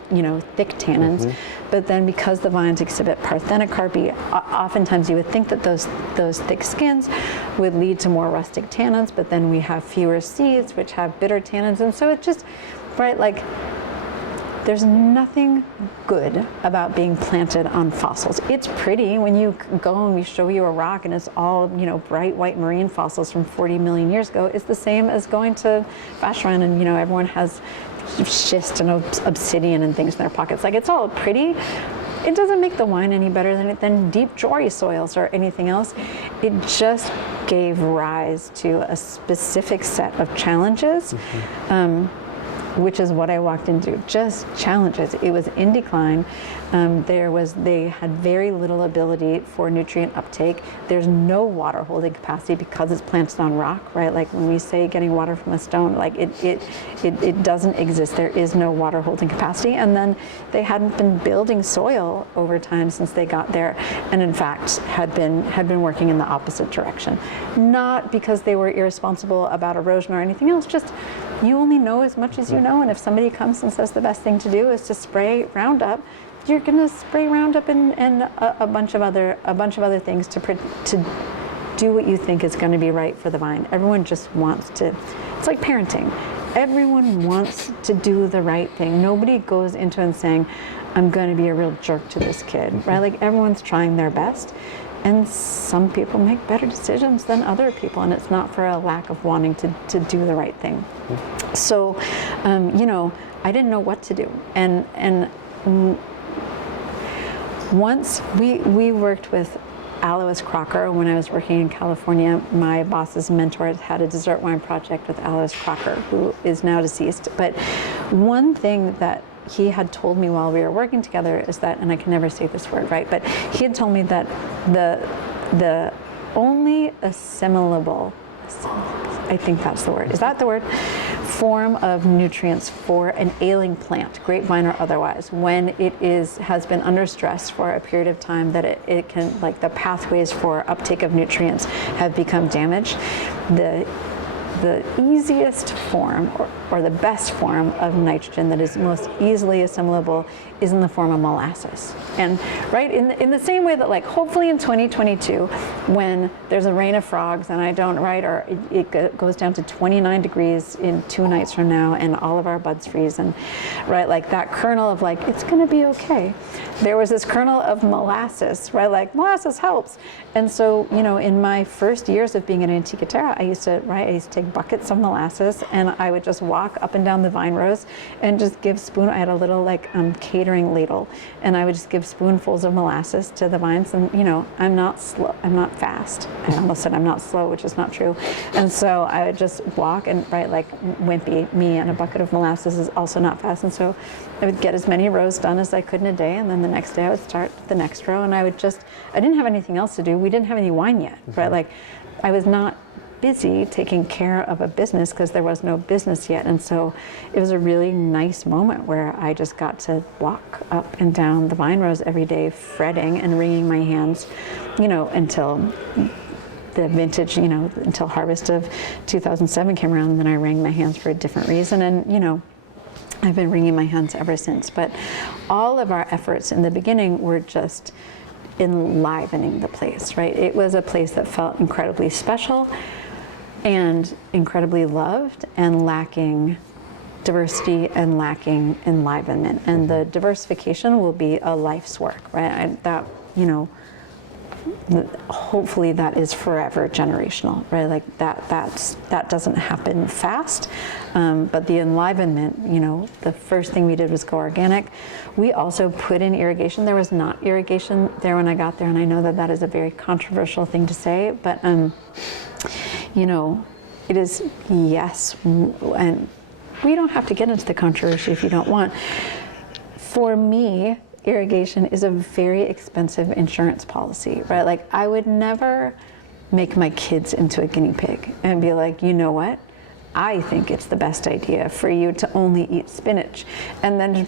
thick tannins. But then because the vines exhibit parthenocarpy, oftentimes you would think that those thick skins would lead to more rustic tannins, but then we have fewer seeds, which have bitter tannins, and so it just, right, like, there's nothing good about being planted on fossils. It's pretty when you go and we show you a rock and it's all, bright white marine fossils from 40 million years ago. It's the same as going to Vacheron and, everyone has schist and obsidian and things in their pockets. Like, it's all pretty, It doesn't make the wine any better than deep joy soils or anything else. It just gave rise to a specific set of challenges, which is what I walked into, just challenges. It was in decline. They had very little ability for nutrient uptake. There's no water holding capacity because it's planted on rock, right? Like when we say getting water from a stone, like it doesn't exist. There is no water holding capacity. And then they hadn't been building soil over time since they got there, and in fact had been working in the opposite direction. Not because they were irresponsible about erosion or anything else, just you only know as much as you know, and if somebody comes and says the best thing to do is to spray Roundup, you're going to spray Roundup and a bunch of other things to do what you think is going to be right for the vine. Everyone just wants to. It's like parenting. Everyone wants to do the right thing. Nobody goes into it saying, "I'm going to be a real jerk to this kid," right? Like everyone's trying their best. And some people make better decisions than other people, and it's not for a lack of wanting to do the right thing. So, I didn't know what to do. And once we worked with Alois Crocker when I was working in California. My boss's mentor had a dessert wine project with Alois Crocker, who is now deceased. But one thing that he had told me while we were working together is that, and I can never say this word right, but he had told me that the only assimilable, I think that's the word, is that the word, form of nutrients for an ailing plant, grapevine or otherwise, when it has been under stress for a period of time, that it can, like the pathways for uptake of nutrients have become damaged. The easiest form or the best form of nitrogen that is most easily assimilable is in the form of molasses. And right in the same way that, like, hopefully in 2022, when there's a rain of frogs and I don't, right, or it goes down to 29 degrees in 2 nights from now and all of our buds freeze, and right, like that kernel of like, it's gonna be okay. There was this kernel of molasses, right, like molasses helps. And so, in my first years of being at Antica Terra, I used to take buckets of molasses and I would just walk up and down the vine rows and just give I had a little catering ladle, and I would just give spoonfuls of molasses to the vines. And I'm not slow, I'm not fast. I almost said I'm not slow, which is not true. And so I would just walk and like wimpy me, and a bucket of molasses is also not fast. And so I would get as many rows done as I could in a day, and then the next day I would start the next row, and I didn't have anything else to do. We didn't have any wine yet, right? Like I was not busy taking care of a business because there was no business yet. And so it was a really nice moment where I just got to walk up and down the vine rows every day, fretting and wringing my hands, until the vintage, until harvest of 2007 came around, and then I wrung my hands for a different reason. And, I've been wringing my hands ever since. But all of our efforts in the beginning were just enlivening the place, right? It was a place that felt incredibly special and incredibly loved, and lacking diversity and lacking enlivenment. And the diversification will be a life's work, right? Hopefully that is forever generational, right? Like that doesn't happen fast. But the enlivenment, the first thing we did was go organic. We also put in irrigation. There was not irrigation there when I got there, and I know that is a very controversial thing to say, but it is, yes, and we don't have to get into the controversy if you don't want. For me, irrigation is a very expensive insurance policy, right? Like I would never make my kids into a guinea pig and be like, you know what? I think it's the best idea for you to only eat spinach. And then,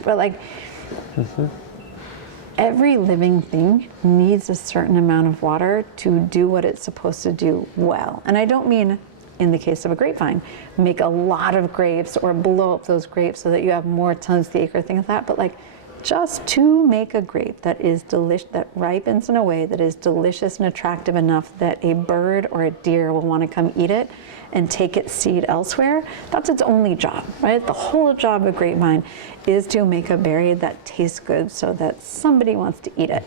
every living thing needs a certain amount of water to do what it's supposed to do well. And I don't mean, in the case of a grapevine, make a lot of grapes or blow up those grapes so that you have more tons to the acre, things like that, but like just to make a grape that is that ripens in a way that is delicious and attractive enough that a bird or a deer will want to come eat it and take its seed elsewhere. That's its only job, right? The whole job of grapevine is to make a berry that tastes good so that somebody wants to eat it.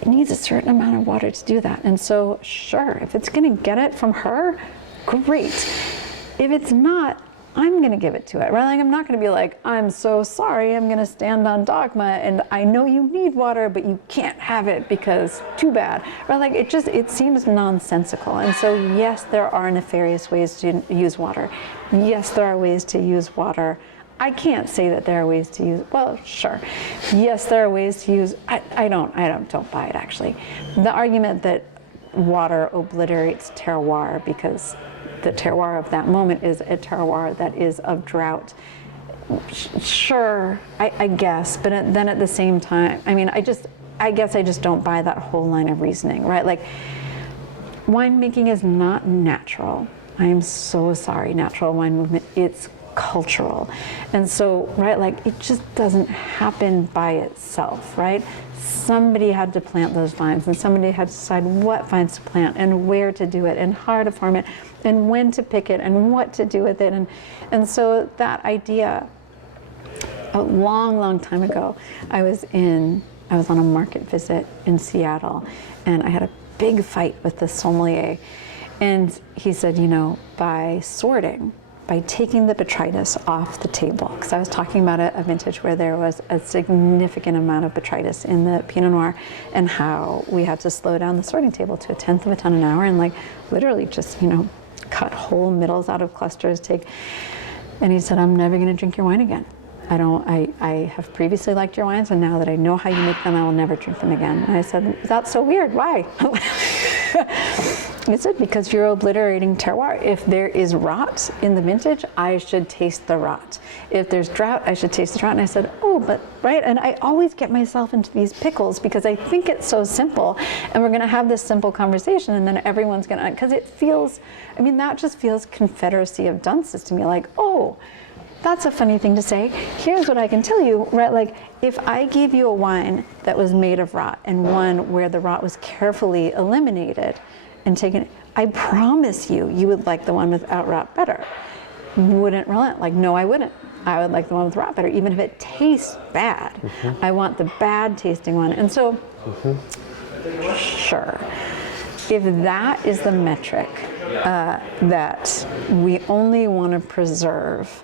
It needs a certain amount of water to do that. And so, sure, if it's going to get it from her, great. If it's not, I'm going to give it to it, right? Like, I'm not going to be like, I'm so sorry, I'm going to stand on dogma, and I know you need water, but you can't have it because too bad, right? Like, it seems nonsensical. And so, yes, there are nefarious ways to use water. Yes, there are ways to use water. I can't say that there are ways to use, well, sure. Yes, there are ways to use, I don't buy it, actually. The argument that water obliterates terroir because the terroir of that moment is a terroir that is of drought. Sure, I guess, but then at the same time, I mean, I guess I just don't buy that whole line of reasoning, right? Like, winemaking is not natural. I am so sorry, natural wine movement, it's cultural. And so, right, like, it just doesn't happen by itself, right? Somebody had to plant those vines, and somebody had to decide what vines to plant and where to do it and how to farm it and when to pick it and what to do with it. And so that idea, a long time ago, I was on a market visit in Seattle, and I had a big fight with the sommelier. And he said, you know, by sorting, by taking the botrytis off the table, because I was talking about a vintage where there was a significant amount of botrytis in the Pinot Noir, and how we had to slow down the sorting table to 1/10 of a ton an hour, and like literally just, you know, cut whole middles out of clusters, and he said, I'm never going to drink your wine again. I have previously liked your wines, and now that I know how you make them, I will never drink them again. And I said, that's so weird, why? He said, because you're obliterating terroir. If there is rot in the vintage, I should taste the rot. If there's drought, I should taste the drought. And I said, oh, but, right? And I always get myself into these pickles because I think it's so simple, and we're gonna have this simple conversation, and then everyone's gonna, because it feels, I mean, that just feels Confederacy of dunces to me, like, oh, that's a funny thing to say. Here's what I can tell you, right? Like, if I gave you a wine that was made of rot and one where the rot was carefully eliminated and taken, I promise you, you would like the one without rot better. Wouldn't relent. Like, no, I wouldn't. I would like the one with rot better, even if it tastes bad. Mm-hmm. I want the bad tasting one. And so, sure, if that is the metric, that we only want to preserve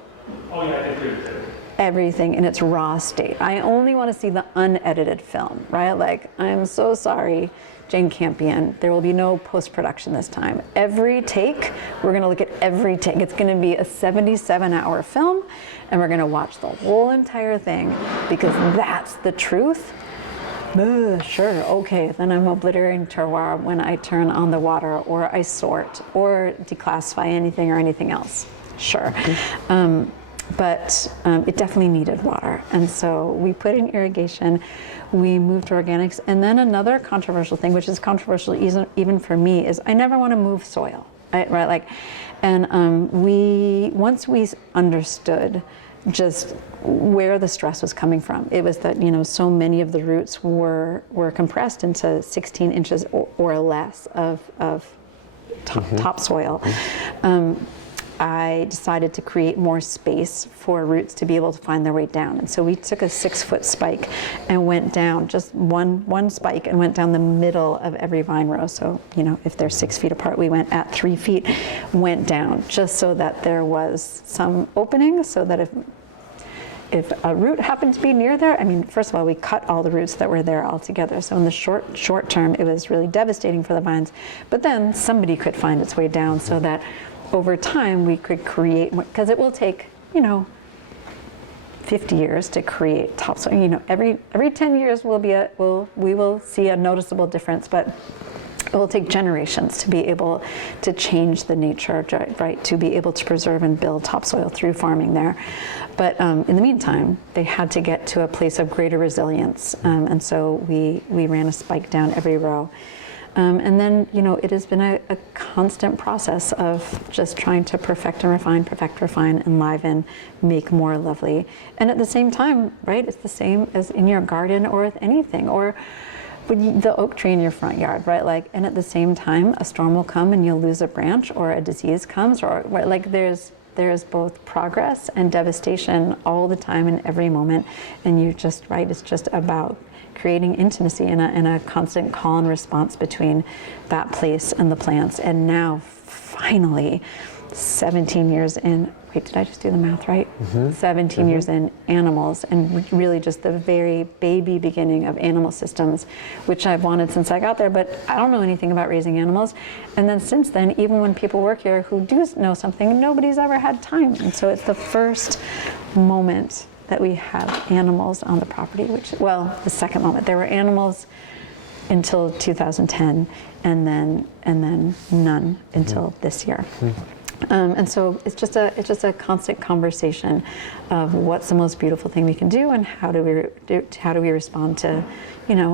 everything in its raw state. I only want to see the unedited film, right? Like, I'm so sorry, Jane Campion, there will be no post-production this time. Every take, we're going to look at every take. It's going to be a 77-hour film, and we're going to watch the whole entire thing, because that's the truth. Sure, okay, then I'm obliterating terroir when I turn on the water, or I sort, or declassify anything or anything else. Sure. But it definitely needed water. And so we put in irrigation, we moved to organics. And then another controversial thing, which is controversial even for me, is I never want to move soil, right? Like, and once we understood just where the stress was coming from, it was that, you know, so many of the roots were compressed into 16 inches or less of topsoil. I decided to create more space for roots to be able to find their way down. And so we took a 6-foot spike and went down, just one spike, and went down the middle of every vine row. So, you know, if they're 6 feet apart, we went at 3 feet, went down, just so that there was some opening, so that if a root happened to be near there, I mean, first of all, we cut all the roots that were there altogether. So in the short term, it was really devastating for the vines. But then somebody could find its way down, so that over time we could create, because it will take, you know, 50 years to create topsoil. You know, every 10 years we will see a noticeable difference, but it will take generations to be able to change the nature, right? To be able to preserve and build topsoil through farming there. But in the meantime, they had to get to a place of greater resilience, and so we ran a spike down every row. And then, you know, it has been a constant process of just trying to perfect and refine, enliven, make more lovely. And at the same time, right, it's the same as in your garden or with anything, or with the oak tree in your front yard, right? Like, and at the same time, a storm will come and you'll lose a branch, or a disease comes, or like there's both progress and devastation all the time in every moment. And you just, right, it's just about creating intimacy and a constant call and response between that place and the plants. And now, finally, 17 years in, wait, did I just do the math right? 17 years in animals, and really just the very baby beginning of animal systems, which I've wanted since I got there, but I don't know anything about raising animals. And then since then, even when people work here who do know something, nobody's ever had time. And so it's the first moment that we have animals on the property, which, well, the second moment. There were animals until 2010, and then none until this year. And so it's just a constant conversation of what's the most beautiful thing we can do, and how do we respond to,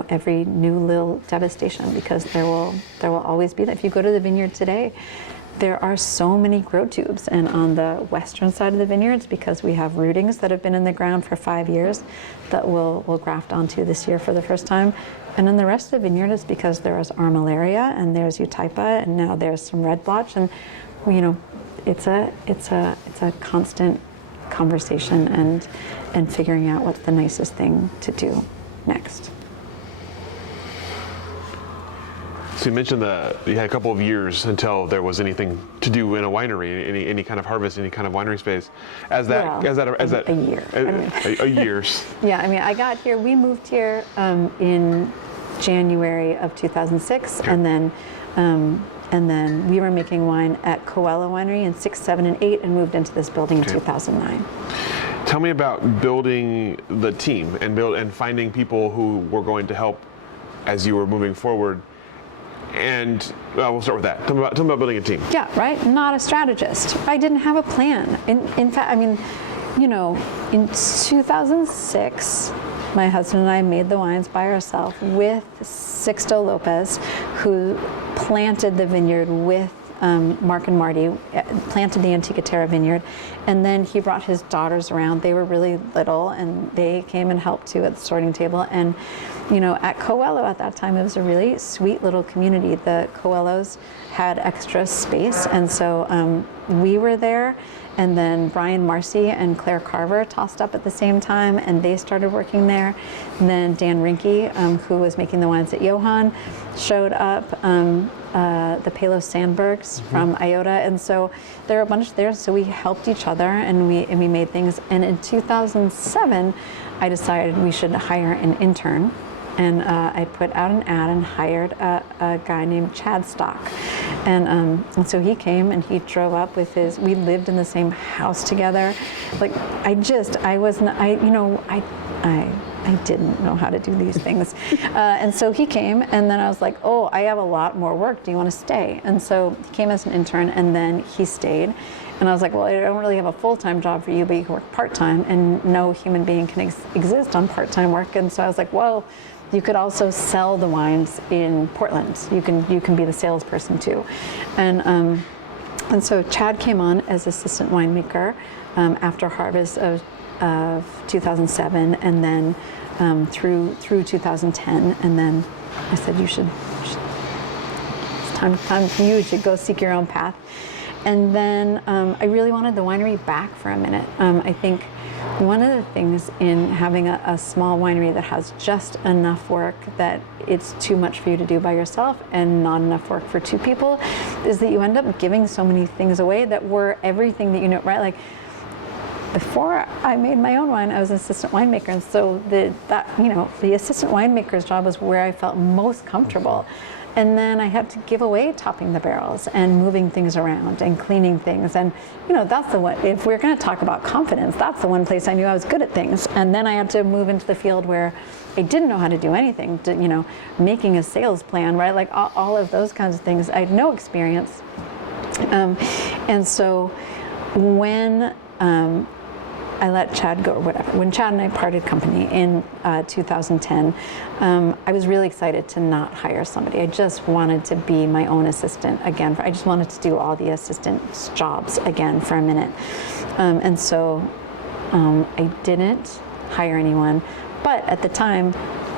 every new little devastation, because there will always be that. If you go to the vineyard today, there are so many grow tubes, and on the western side of the vineyards, because we have rootings that have been in the ground for 5 years that we'll graft onto this year for the first time. And then the rest of the vineyard is because there is armillaria, and there's Eutypa, and now there's some red blotch, and it's a constant conversation and figuring out what's the nicest thing to do next. So you mentioned you had a couple of years until there was anything to do in a winery, any kind of harvest, any kind of winery space. A year. A year. Yeah, I got here. We moved here in January of 2006, okay. And then we were making wine at Coelho Winery in 6, 7, and 8, and moved into this building in 2009. Tell me about building the team and finding people who were going to help as you were moving forward. And we'll start with that. Tell me about building a team. Yeah, right. Not a strategist. I didn't have a plan. In fact, in 2006, my husband and I made the wines by ourselves with Sixto Lopez, who planted the vineyard with Mark and Marty, planted the Antica Terra vineyard, and then he brought his daughters around. They were really little, and they came and helped too at the sorting table. And at Coelho at that time, it was a really sweet little community. The Coelhos had extra space, and so we were there. And then Brian Marcy and Claire Carver tossed up at the same time, and they started working there. And then Dan Rinke, who was making the wines at Johann, showed up. The Palos Sandbergs from Iota, and so there were a bunch there. So we helped each other, and we made things. And in 2007, I decided we should hire an intern. And I put out an ad and hired a guy named Chad Stock. And so he came and he drove up with we lived in the same house together. I didn't know how to do these things. And so he came, and then I was like, oh, I have a lot more work. Do you want to stay? And so he came as an intern, and then he stayed. And I was like, well, I don't really have a full-time job for you, but you can work part-time, and no human being can exist on part-time work. And so I was like, well, you could also sell the wines in Portland. You can be the salesperson too. And so Chad came on as assistant winemaker after harvest of 2007, and then through 2010. And then I said, it's time for you. You should go seek your own path. And then I really wanted the winery back for a minute. I think one of the things in having a small winery that has just enough work that it's too much for you to do by yourself and not enough work for two people is that you end up giving so many things away that were everything that right? Like, before I made my own wine, I was an assistant winemaker, and so the assistant winemaker's job was where I felt most comfortable. And then I had to give away topping the barrels and moving things around and cleaning things. And that's the one, if we're going to talk about confidence, that's the one place I knew I was good at things. And then I had to move into the field where I didn't know how to do anything, making a sales plan, right? Like all of those kinds of things. I had no experience. And so when I let Chad go, or whatever. When Chad and I parted company in 2010, I was really excited to not hire somebody. I just wanted to be my own assistant again. I just wanted to do all the assistant's jobs again for a minute. And so I didn't hire anyone. But at the time,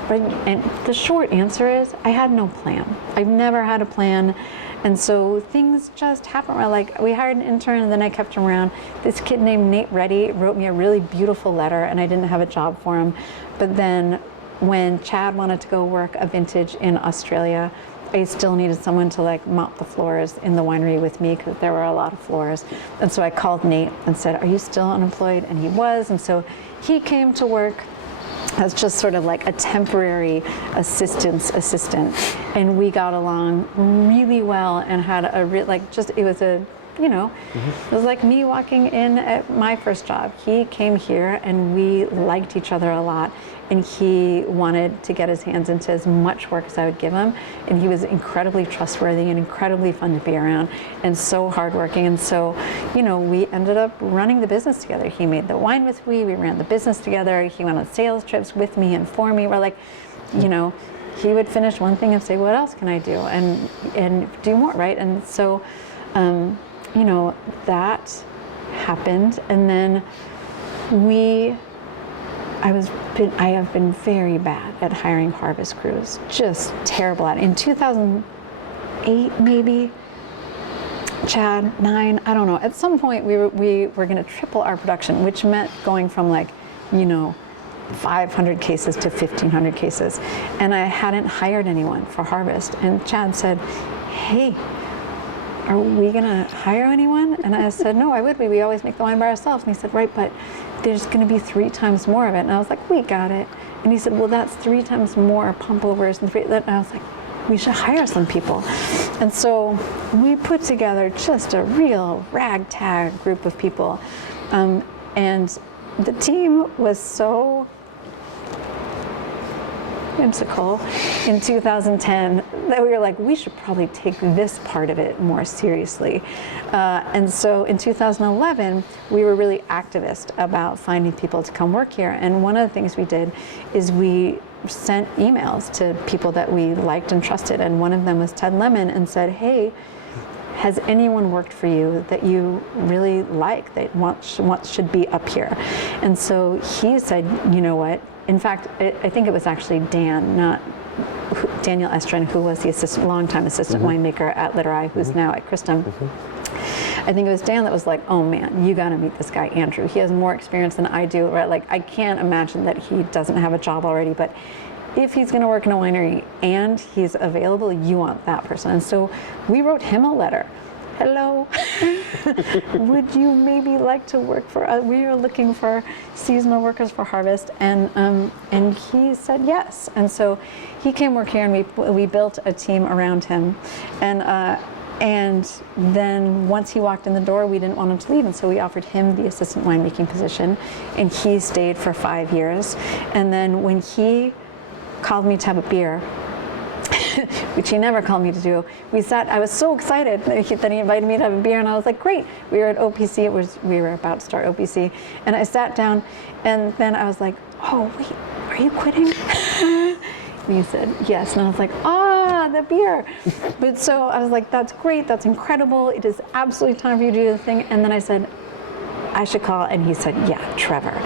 and the short answer is I had no plan. I've never had a plan. And so things just happened. Like, we hired an intern, and then I kept him around. This kid named Nate Reddy wrote me a really beautiful letter, and I didn't have a job for him. But then when Chad wanted to go work a vintage in Australia, I still needed someone to like mop the floors in the winery with me because there were a lot of floors. And so I called Nate and said, are you still unemployed? And he was. And so he came to work as just sort of like a temporary assistant. And we got along really well and had it was a, it was like me walking in at my first job. He came here and we liked each other a lot, and he wanted to get his hands into as much work as I would give him. And he was incredibly trustworthy and incredibly fun to be around and so hardworking. And so, we ended up running the business together. He made the wine with me, we ran the business together. He went on sales trips with me and for me. We're like, he would finish one thing and say, what else can I do? And do more, right? And so, that happened. And then I have been very bad at hiring harvest crews, just terrible at it. In 2008, maybe, Chad, 9, I don't know. At some point, we were going to triple our production, which meant going from 500 cases to 1,500 cases. And I hadn't hired anyone for harvest. And Chad said, hey, are we going to hire anyone? And I said, no, why would we? We always make the wine by ourselves. And he said, right, but there's going to be 3 times more of it. And I was like, we got it. And he said, well, that's 3 times more pump overs. And I was like, we should hire some people. And so we put together just a real ragtag group of people. And the team was so whimsical in 2010 that we were like, we should probably take this part of it more seriously. And so in 2011, we were really activist about finding people to come work here. And one of the things we did is we sent emails to people that we liked and trusted. And one of them was Ted Lemon, and said, hey, has anyone worked for you that you really like, that should be up here? And so he said, you know what? In fact, I think it was actually Dan, not Daniel Estrin, who was the longtime assistant winemaker at Literai, who's now at Christum. I think it was Dan that was like, oh man, you gotta meet this guy, Andrew. He has more experience than I do, right? Like, I can't imagine that he doesn't have a job already, but if he's gonna work in a winery and he's available, you want that person. And so we wrote him a letter. Hello, would you maybe like to work for us? We are looking for seasonal workers for harvest, and he said yes. And so he came work here, and we built a team around him, and then once he walked in the door, we didn't want him to leave, and so we offered him the assistant winemaking position, and he stayed for 5 years. And then when he called me to have a beer, which he never called me to do, I was so excited that he invited me to have a beer, and I was like, great. We were at OPC, we were about to start OPC, and I sat down, and then I was like, oh wait, are you quitting? And he said, yes, and I was like, the beer. But so I was like, that's great, that's incredible, it is absolutely time for you to do the thing. And then I said, I should call, and he said, yeah, Trevor.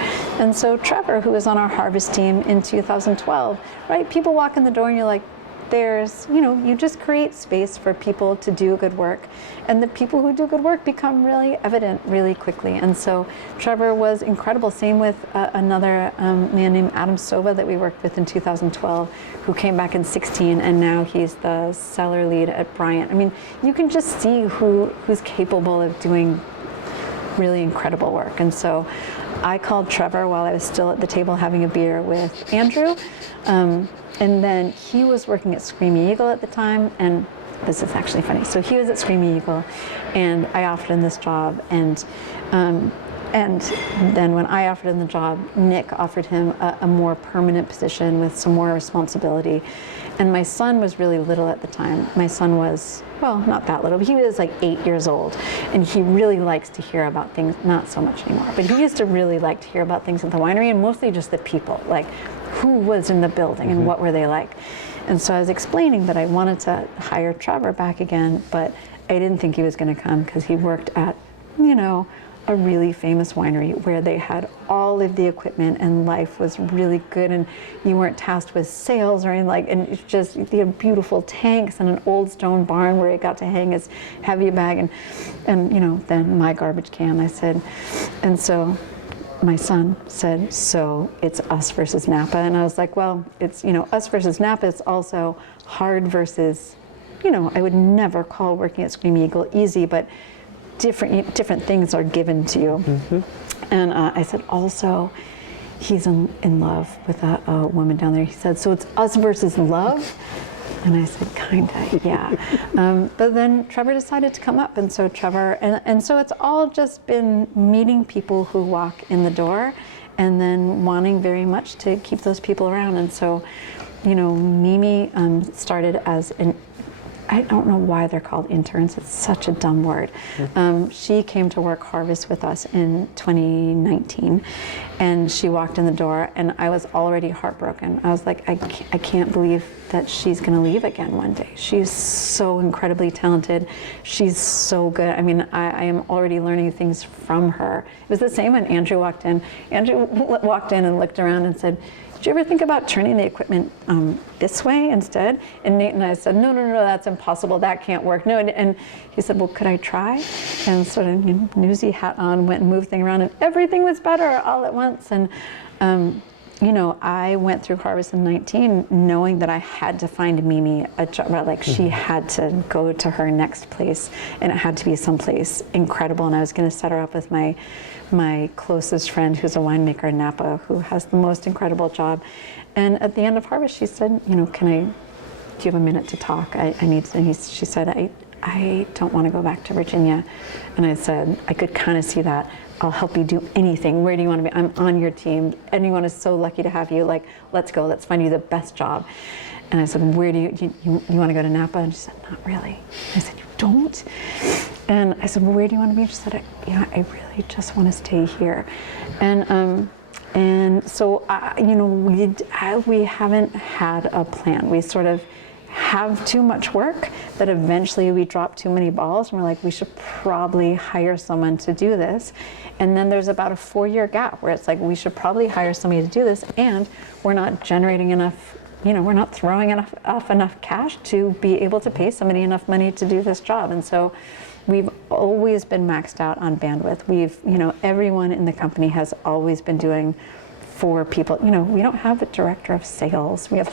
And so Trevor, who was on our harvest team in 2012, right, people walk in the door and you're like, there's, you just create space for people to do good work, and the people who do good work become really evident really quickly. And so Trevor was incredible. Same with another man named Adam Soba that we worked with in 2012, who came back in 16, and now he's the cellar lead at Bryant. I mean, you can just see who's capable of doing really incredible work. And so I called Trevor while I was still at the table having a beer with Andrew. And then he was working at Screamy Eagle at the time, and this is actually funny. So he was at Screamy Eagle, and I offered him this job, and then when I offered him the job, Nick offered him a more permanent position with some more responsibility. And my son was really little at the time. My son was, well, not that little, but he was like 8 years old. And he really likes to hear about things, not so much anymore, but he used to really like to hear about things at the winery, and mostly just the people, like who was in the building and what were they like. And so I was explaining that I wanted to hire Trevor back again, but I didn't think he was gonna come because he worked at, a really famous winery where they had all of the equipment and life was really good, and you weren't tasked with sales or anything, and it's just, they had beautiful tanks and an old stone barn where it got to hang its heavy bag, and then my garbage can, I said. And so my son said, so it's us versus Napa. And I was like, well, it's, us versus Napa. It's also hard versus I would never call working at Screaming Eagle easy, but different things are given to you. And I said, also, he's in love with a woman down there. He said, so it's us versus love? And I said, kinda, yeah. But then Trevor decided to come up, and so Trevor, and so it's all just been meeting people who walk in the door and then wanting very much to keep those people around. And so, Mimi started as I don't know why they're called interns. It's such a dumb word. She came to work harvest with us in 2019, and she walked in the door, and I was already heartbroken. I was like, I can't believe that she's going to leave again one day. She's so incredibly talented. She's so good. I mean, I am already learning things from her. It was the same when Andrew walked in. Andrew walked in and looked around and said, did you ever think about turning the equipment this way instead? And Nate and I said, no, that's impossible. That can't work. No, and he said, well, could I try? And sort of newsy hat on, went and moved things around, and everything was better all at once. And I went through harvest in 19 knowing that I had to find Mimi a job, like she had to go to her next place, and it had to be someplace incredible. And I was going to set her up with my closest friend who's a winemaker in Napa who has the most incredible job. And at the end of harvest, she said, do you have a minute to talk? I need to, and she said, I don't want to go back to Virginia. And I said, I could kind of see that. I'll help you do anything. Where do you want to be? I'm on your team. Anyone is so lucky to have you. Like, let's go. Let's find you the best job. And I said, where do you want to go to Napa? And she said, not really. I said, you don't? And I said, well, where do you want to be? And she said, I really just want to stay here. And so, we haven't had a plan. We sort of have too much work that eventually we drop too many balls, and we're like, we should probably hire someone to do this. And then there's about a 4-year gap where it's like, we should probably hire somebody to do this, and we're not generating enough, we're not throwing enough cash to be able to pay somebody enough money to do this job. And so we've always been maxed out on bandwidth. Everyone in the company has always been doing 4 people. We don't have a director of sales. We have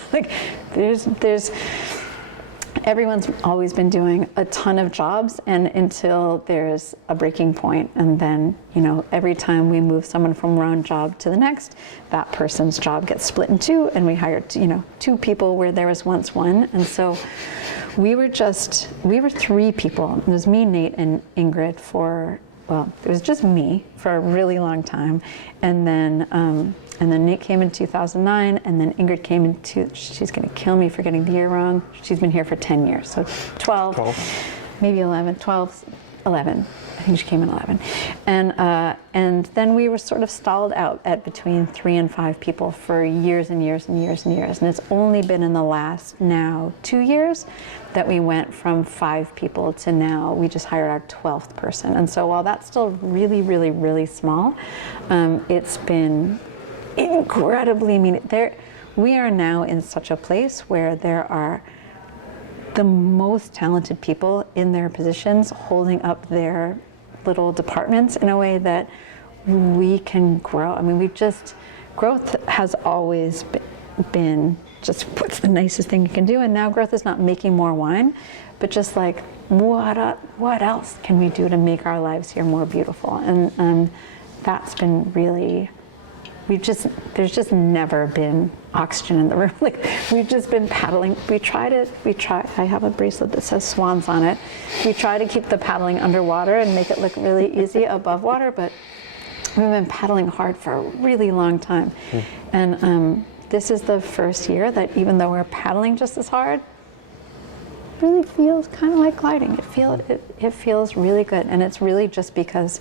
everyone's always been doing a ton of jobs, and until there's a breaking point, and then every time we move someone from one job to the next, that person's job gets split in 2, and we hired 2 people where there was once 1. And so we were 3 people. It was me, Nate, and Ingrid it was just me for a really long time. And then Nate came in 2009, and then Ingrid came in she's going to kill me for getting the year wrong. She's been here for 10 years, so 12. Maybe 11, 12, 11. I think she came in 11. And then we were sort of stalled out at between 3 and 5 people for years and years and years and years. And it's only been in the last now 2 years that we went from 5 people to now we just hired our 12th person. And so while that's still really, really, really small, it's been incredibly we are now in such a place where there are the most talented people in their positions holding up their little departments in a way that we can grow. I mean, growth has always been just what's the nicest thing you can do, and now growth is not making more wine, but just like what else can we do to make our lives here more beautiful? And that's been really, there's just never been oxygen in the room. Like, we've just been paddling. We try. I have a bracelet that says swans on it. We try to keep the paddling underwater and make it look really easy above water, but we've been paddling hard for a really long time. And this is the first year that even though we're paddling just as hard, it really feels kind of like gliding. It feels really good, and it's really just because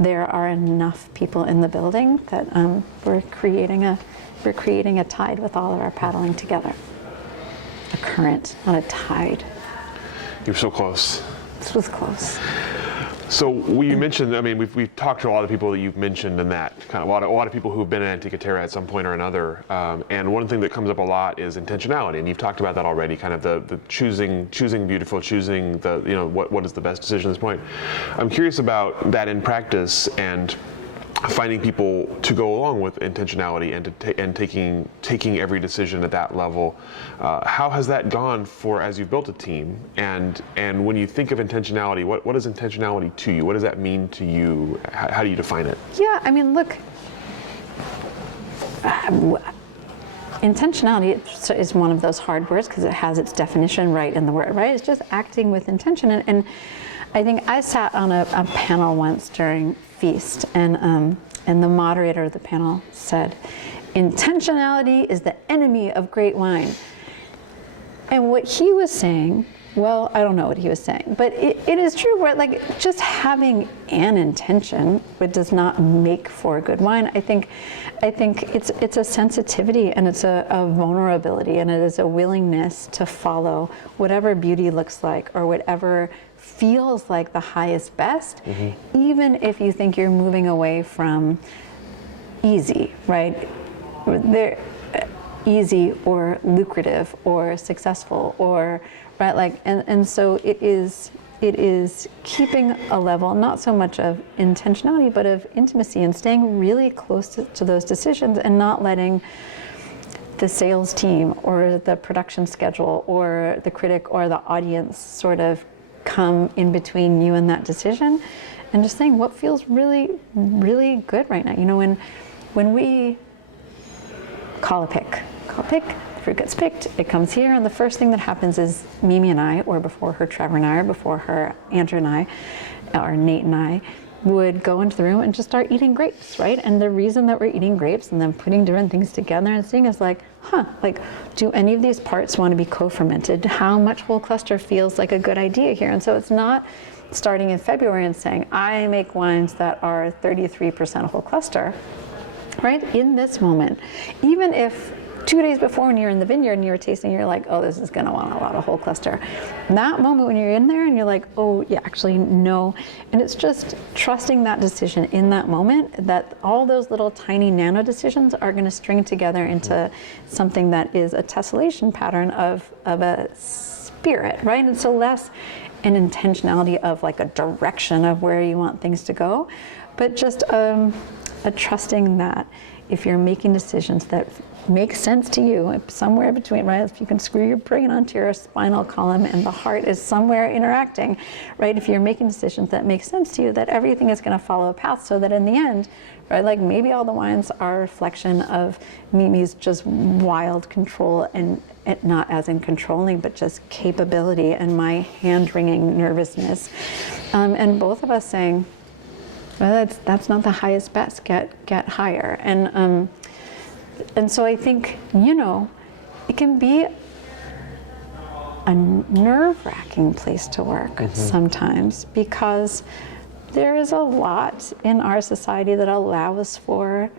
there are enough people in the building that we're creating a tide with all of our paddling together. A current, not a tide. You're so close. This was close. So you mentioned, I mean, we've talked to a lot of people that you've mentioned in that, kind of a lot of people who've been in Antica Terra at some point or another. And one thing that comes up a lot is intentionality, and you've talked about that already, kind of the choosing beautiful, choosing the, what is the best decision at this point. I'm curious about that in practice, and finding people to go along with intentionality and taking every decision at that level. How has that gone for as you've built a team? And when you think of intentionality, what is intentionality to you? What does that mean to you? How do you define it? Yeah, I mean, look, intentionality is one of those hard words because it has its definition right in the word, right? It's just acting with intention. And I think I sat on a panel once during Feast, and the moderator of the panel said, "Intentionality is the enemy of great wine." And what he was saying, well, I don't know what he was saying, but it is true, right? Like, just having an intention does not make for good wine. I think it's a sensitivity, and it's a vulnerability, and it is a willingness to follow whatever beauty looks like or whatever feels like the highest best, even if you think you're moving away from easy, right? Easy or lucrative or successful, or right, like, and so it is keeping a level not so much of intentionality but of intimacy, and staying really close to those decisions, and not letting the sales team or the production schedule or the critic or the audience sort of come in between you and that decision, and just saying what feels really, really good right now. You know, when we call a pick, the fruit gets picked, it comes here, and the first thing that happens is Mimi and I, or before her Trevor and I, or before her Andrew and I, or Nate and I, would go into the room and just start eating grapes, right? And the reason that we're eating grapes and then putting different things together and seeing is like, like, do any of these parts want to be co-fermented? How much whole cluster feels like a good idea here? And so it's not starting in February and saying, I make wines that are 33% whole cluster, right? In this moment, even if 2 days before, when you're in the vineyard and you're tasting, you're like, oh, this is going to want a lot of whole cluster. That moment when you're in there and you're like, oh, yeah, actually, no. And it's just trusting that decision in that moment, that all those little tiny nano decisions are going to string together into something that is a tessellation pattern of a spirit, right? And so less an intentionality of like a direction of where you want things to go, but just a trusting that if you're making decisions that make sense to you, somewhere between, right? If you can screw your brain onto your spinal column and the heart is somewhere interacting, right? If you're making decisions that make sense to you, that everything is going to follow a path, so that in the end, right, like maybe all the wines are a reflection of Mimi's just wild control, and not as in controlling, but just capability, and my hand-wringing nervousness. And both of us saying, well, that's not the highest best, get higher. And so I think, you know, it can be a nerve-wracking place to work sometimes, because there is a lot in our society that allows for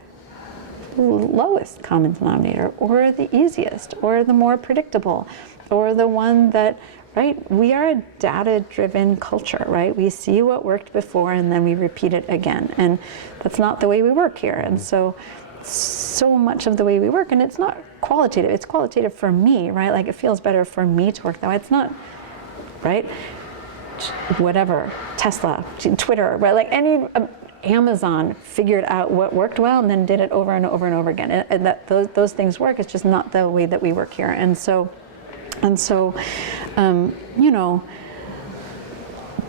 the lowest common denominator, or the easiest, or the more predictable, or the one that, right, we are a data-driven culture, right? We see what worked before and then we repeat it again. And that's not the way we work here. And so much of the way we work, and it's not qualitative, it's qualitative for me, right? Like, it feels better for me to work that way. It's not, right? Whatever, Tesla, Twitter, right? Like any, Amazon figured out what worked well and then did it over and over and over again. And that those things work. It's just not the way that we work here. And so, you know,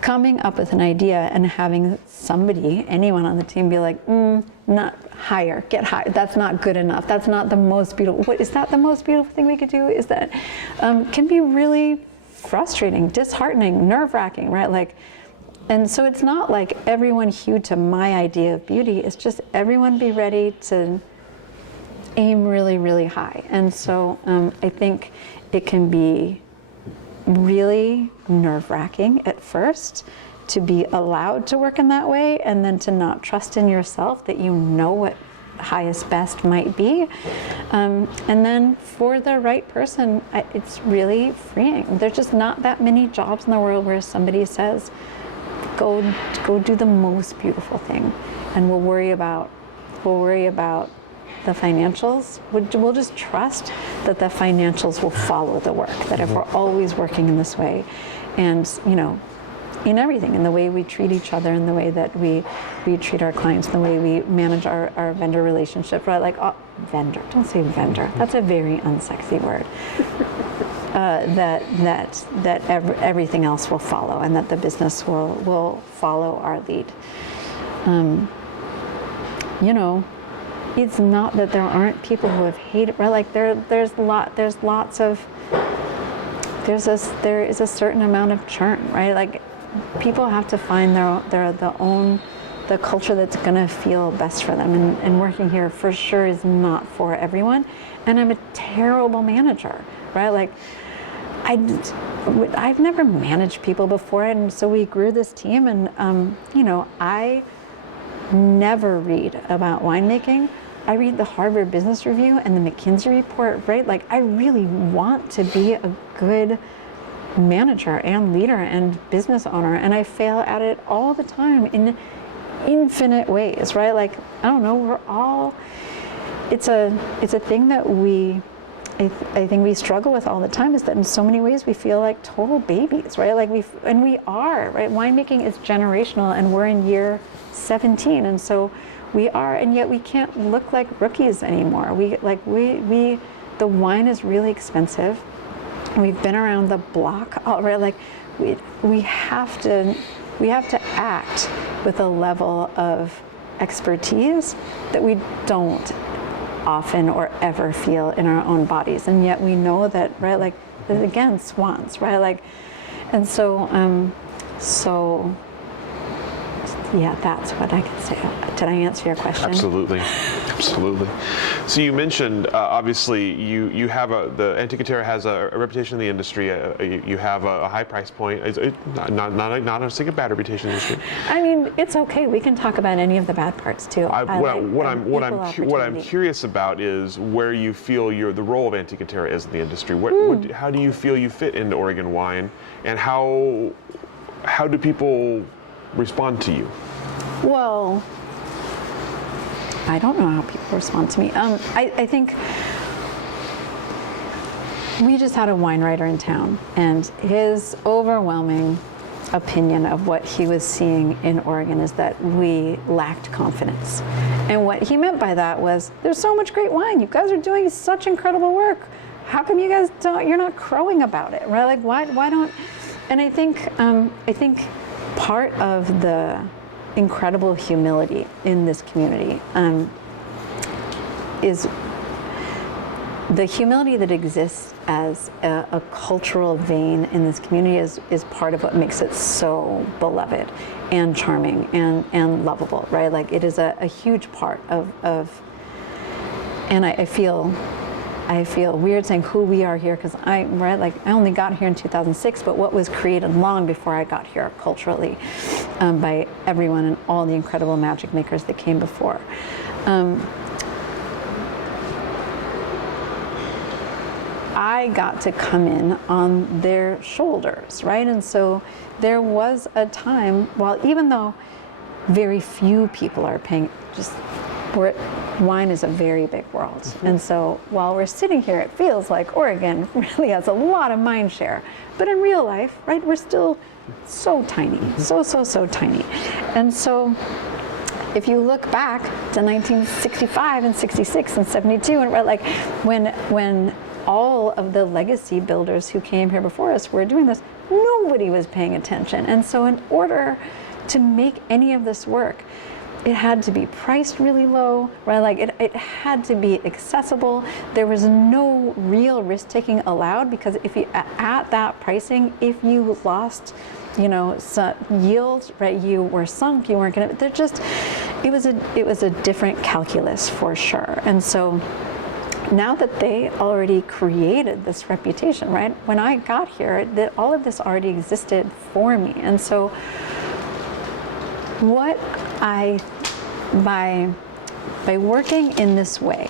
coming up with an idea and having somebody, anyone on the team, be like, not higher, get higher. That's not good enough. That's not the most beautiful. What is that? The most beautiful thing we could do is that can be really frustrating, disheartening, nerve-wracking, right? Like, and so it's not like everyone hew to my idea of beauty. It's just everyone be ready to aim really, really high. And so I think it can be really nerve-wracking at first to be allowed to work in that way, and then to not trust in yourself that you know what highest best might be. And then for the right person, it's really freeing. There's just not that many jobs in the world where somebody says, go do the most beautiful thing, and we'll worry about the financials. We'll just trust that the financials will follow the work, that if we're always working in this way, and, you know, in everything, in the way we treat each other, in the way that we treat our clients, in the way we manage our vendor relationship, right? Like, vendor, don't say vendor. That's a very unsexy word. That everything else will follow, and that the business will follow our lead. You know, it's not that there aren't people who have hated, right? Like there is a certain amount of churn, right? Like people have to find the culture that's gonna feel best for them, and working here for sure is not for everyone. And I'm a terrible manager, right? Like I've never managed people before, and so we grew this team, and you know, I never read about winemaking. I read the Harvard Business Review and the McKinsey report, right? Like I really want to be a good manager and leader and business owner, and I fail at it all the time in infinite ways, right? Like, I don't know, it's a thing that I think we struggle with all the time, is that in so many ways we feel like total babies, right? Like we are, right? Winemaking is generational, and we're in year 17, and so we are, and yet we can't look like rookies anymore. The wine is really expensive. We've been around the block already. Like we have to act with a level of expertise that we don't often or ever feel in our own bodies, and yet we know that, right? Like again, swans, right? Like, and so yeah, that's what I can say. Did I answer your question? Absolutely. So you mentioned, obviously, you have the Antica Terra has a reputation in the industry. You have a high price point. It's not a single bad reputation in the industry. I mean, it's okay. We can talk about any of the bad parts too. What I'm curious about is where you feel the role of Antica Terra is in the industry. How do you feel you fit into Oregon wine, and how do people respond to you? Well, I don't know how people respond to me. I think we just had a wine writer in town, and his overwhelming opinion of what he was seeing in Oregon is that we lacked confidence. And what he meant by that was, there's so much great wine. You guys are doing such incredible work. How come you guys you're not crowing about it, right? Like why don't, and I think part of the incredible humility in this community is the humility that exists as a cultural vein in this community is part of what makes it so beloved and charming and lovable, right? Like it is a huge part of and I feel weird saying who we are here, because I only got here in 2006, but what was created long before I got here culturally by everyone and all the incredible magic makers that came before. I got to come in on their shoulders, right? And so there was a time, even though very few people are paying, wine is a very big world. Mm-hmm. And so while we're sitting here, it feels like Oregon really has a lot of mind share. But in real life, right, we're still so tiny, mm-hmm. so tiny. And so if you look back to 1965 and 66 and 72, and we're like, when all of the legacy builders who came here before us were doing this, nobody was paying attention. And so in order to make any of this work, it had to be priced really low, right? Like it had to be accessible. There was no real risk taking allowed, because if you at that pricing, if you lost, yield, right, you were sunk. You weren't gonna. It was a different calculus for sure. And so now that they already created this reputation, right? When I got here, all of this already existed for me, and so. By working in this way,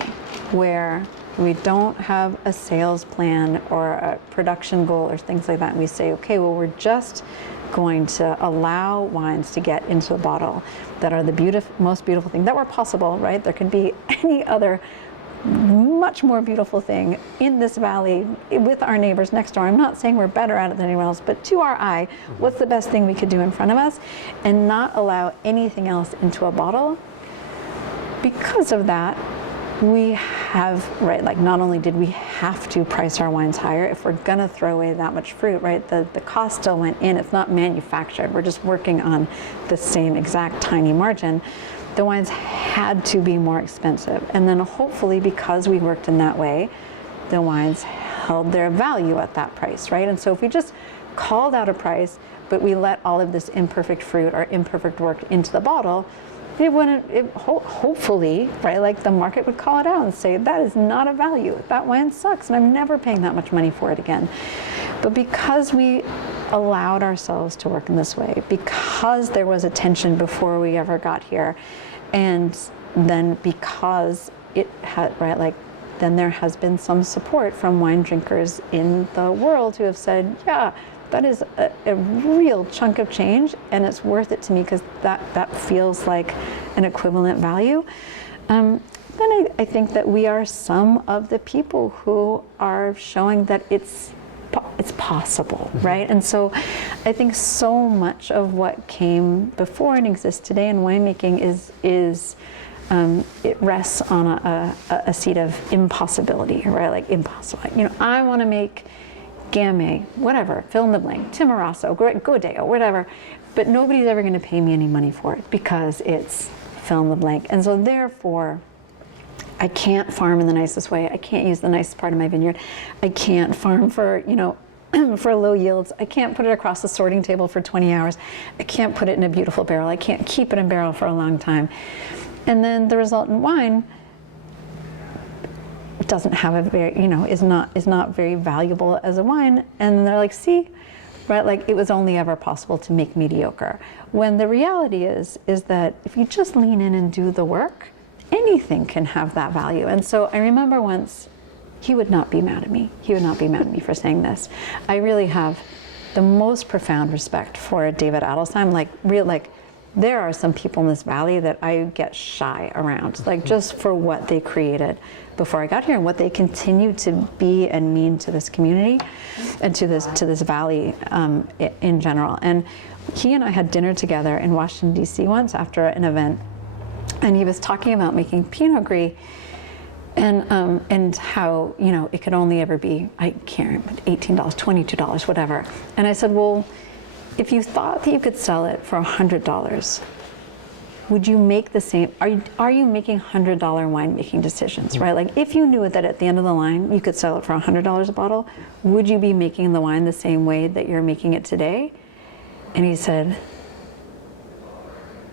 where we don't have a sales plan or a production goal or things like that, and we say, okay, well, we're just going to allow wines to get into the bottle that are the most beautiful thing that were possible, right? There could be any other much more beautiful thing in this valley with our neighbors next door. I'm not saying we're better at it than anyone else, but to our eye, what's the best thing we could do in front of us, and not allow anything else into a bottle. Because of that, we have, right, like not only did we have to price our wines higher, if we're gonna throw away that much fruit, right, the cost still went in. It's not manufactured. We're just working on the same exact tiny margin. The wines had to be more expensive. And then hopefully, because we worked in that way, the wines held their value at that price, right? And so if we just called out a price, but we let all of this imperfect fruit or imperfect work into the bottle, it wouldn't, hopefully, right, like the market would call it out and say, that is not a value. That wine sucks, and I'm never paying that much money for it again. But because we allowed ourselves to work in this way, because there was a tension before we ever got here, and then because it had, right, like, then there has been some support from wine drinkers in the world who have said, yeah, that is a real chunk of change, and it's worth it to me because that feels like an equivalent value. Then I think that we are some of the people who are showing that it's possible, right? And so I think so much of what came before and exists today in winemaking is it rests on a seat of impossibility, right? Like impossible. You know, I want to make Gamay, whatever, fill in the blank, Timorasso, Godeo, whatever, but nobody's ever going to pay me any money for it because it's fill in the blank. And so therefore, I can't farm in the nicest way. I can't use the nicest part of my vineyard. I can't farm for, you know, for low yields. I can't put it across the sorting table for 20 hours. I can't put it in a beautiful barrel. I can't keep it in barrel for a long time. And then the resultant wine doesn't have a very, you know, is not very valuable as a wine. And they're like, see, right, like it was only ever possible to make mediocre. When the reality is that if you just lean in and do the work, anything can have that value. And so I remember once, he would not be mad at me. He would not be mad at me for saying this. I really have the most profound respect for David Adelsheim. Like there are some people in this valley that I get shy around, like just for what they created before I got here and what they continue to be and mean to this community and to this valley in general. And he and I had dinner together in Washington, D.C. once after an event, and he was talking about making Pinot Gris and how, you know, it could only ever be, I can't remember, $18, $22, whatever. And I said, well, if you thought that you could sell it for $100, would you make the same, are you making $100 winemaking decisions, right? Like if you knew that at the end of the line you could sell it for $100 a bottle, would you be making the wine the same way that you're making it today? And he said,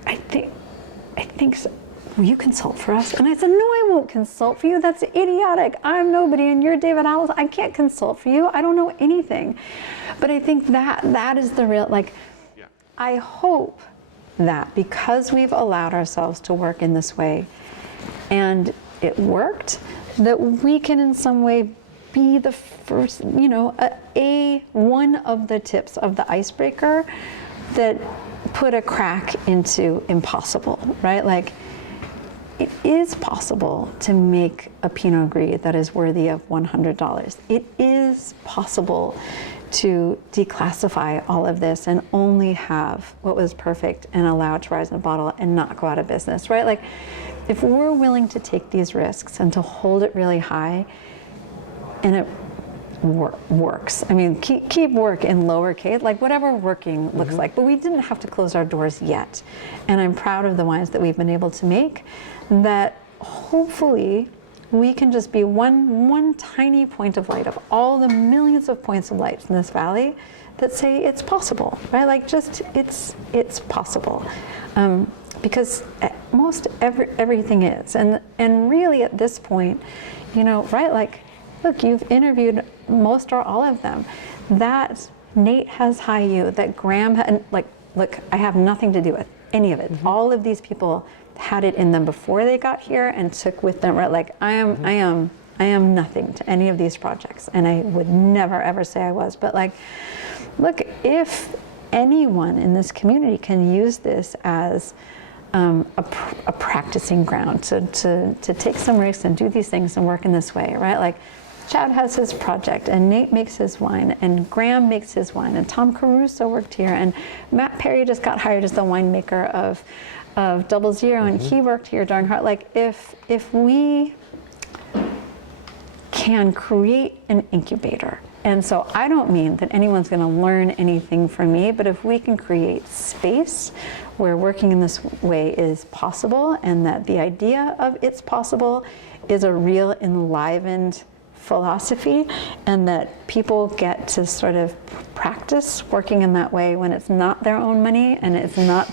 I think so. Will you consult for us? And I said, no, I won't consult for you. That's idiotic. I'm nobody and you're David Allis. I can't consult for you. I don't know anything. But I think that is the real, like, yeah. I hope that because we've allowed ourselves to work in this way and it worked, that we can in some way be the first, you know, one of the tips of the icebreaker that put a crack into impossible, right? Like, it is possible to make a Pinot Gris that is worthy of $100. It is possible to declassify all of this and only have what was perfect and allow it to rise in a bottle and not go out of business, right? Like, if we're willing to take these risks and to hold it really high, and it works. I mean, keep work in lowercase, like whatever working looks like, but we didn't have to close our doors yet. And I'm proud of the wines that we've been able to make, that hopefully we can just be one tiny point of light of all the millions of points of light in this valley that say it's possible, right? Like just, it's possible. Because most everything is. And really at this point, you know, right, like, look, you've interviewed most or all of them. That Nate has high you, that Graham, and like, look, I have nothing to do with any of it. All of these people had it in them before they got here and took with them, right? Like I am nothing to any of these projects, and I would never ever say I was. But like, look, if anyone in this community can use this as a practicing ground to take some risks and do these things and work in this way, right? Like Chad has his project, and Nate makes his wine, and Graham makes his wine, and Tom Caruso worked here, and Matt Perry just got hired as the winemaker of Double Zero, and he worked here darn hard. Like if we can create an incubator. And so I don't mean that anyone's going to learn anything from me, but if we can create space where working in this way is possible, and that the idea of it's possible is a real enlivened philosophy, and that people get to sort of practice working in that way when it's not their own money and it's not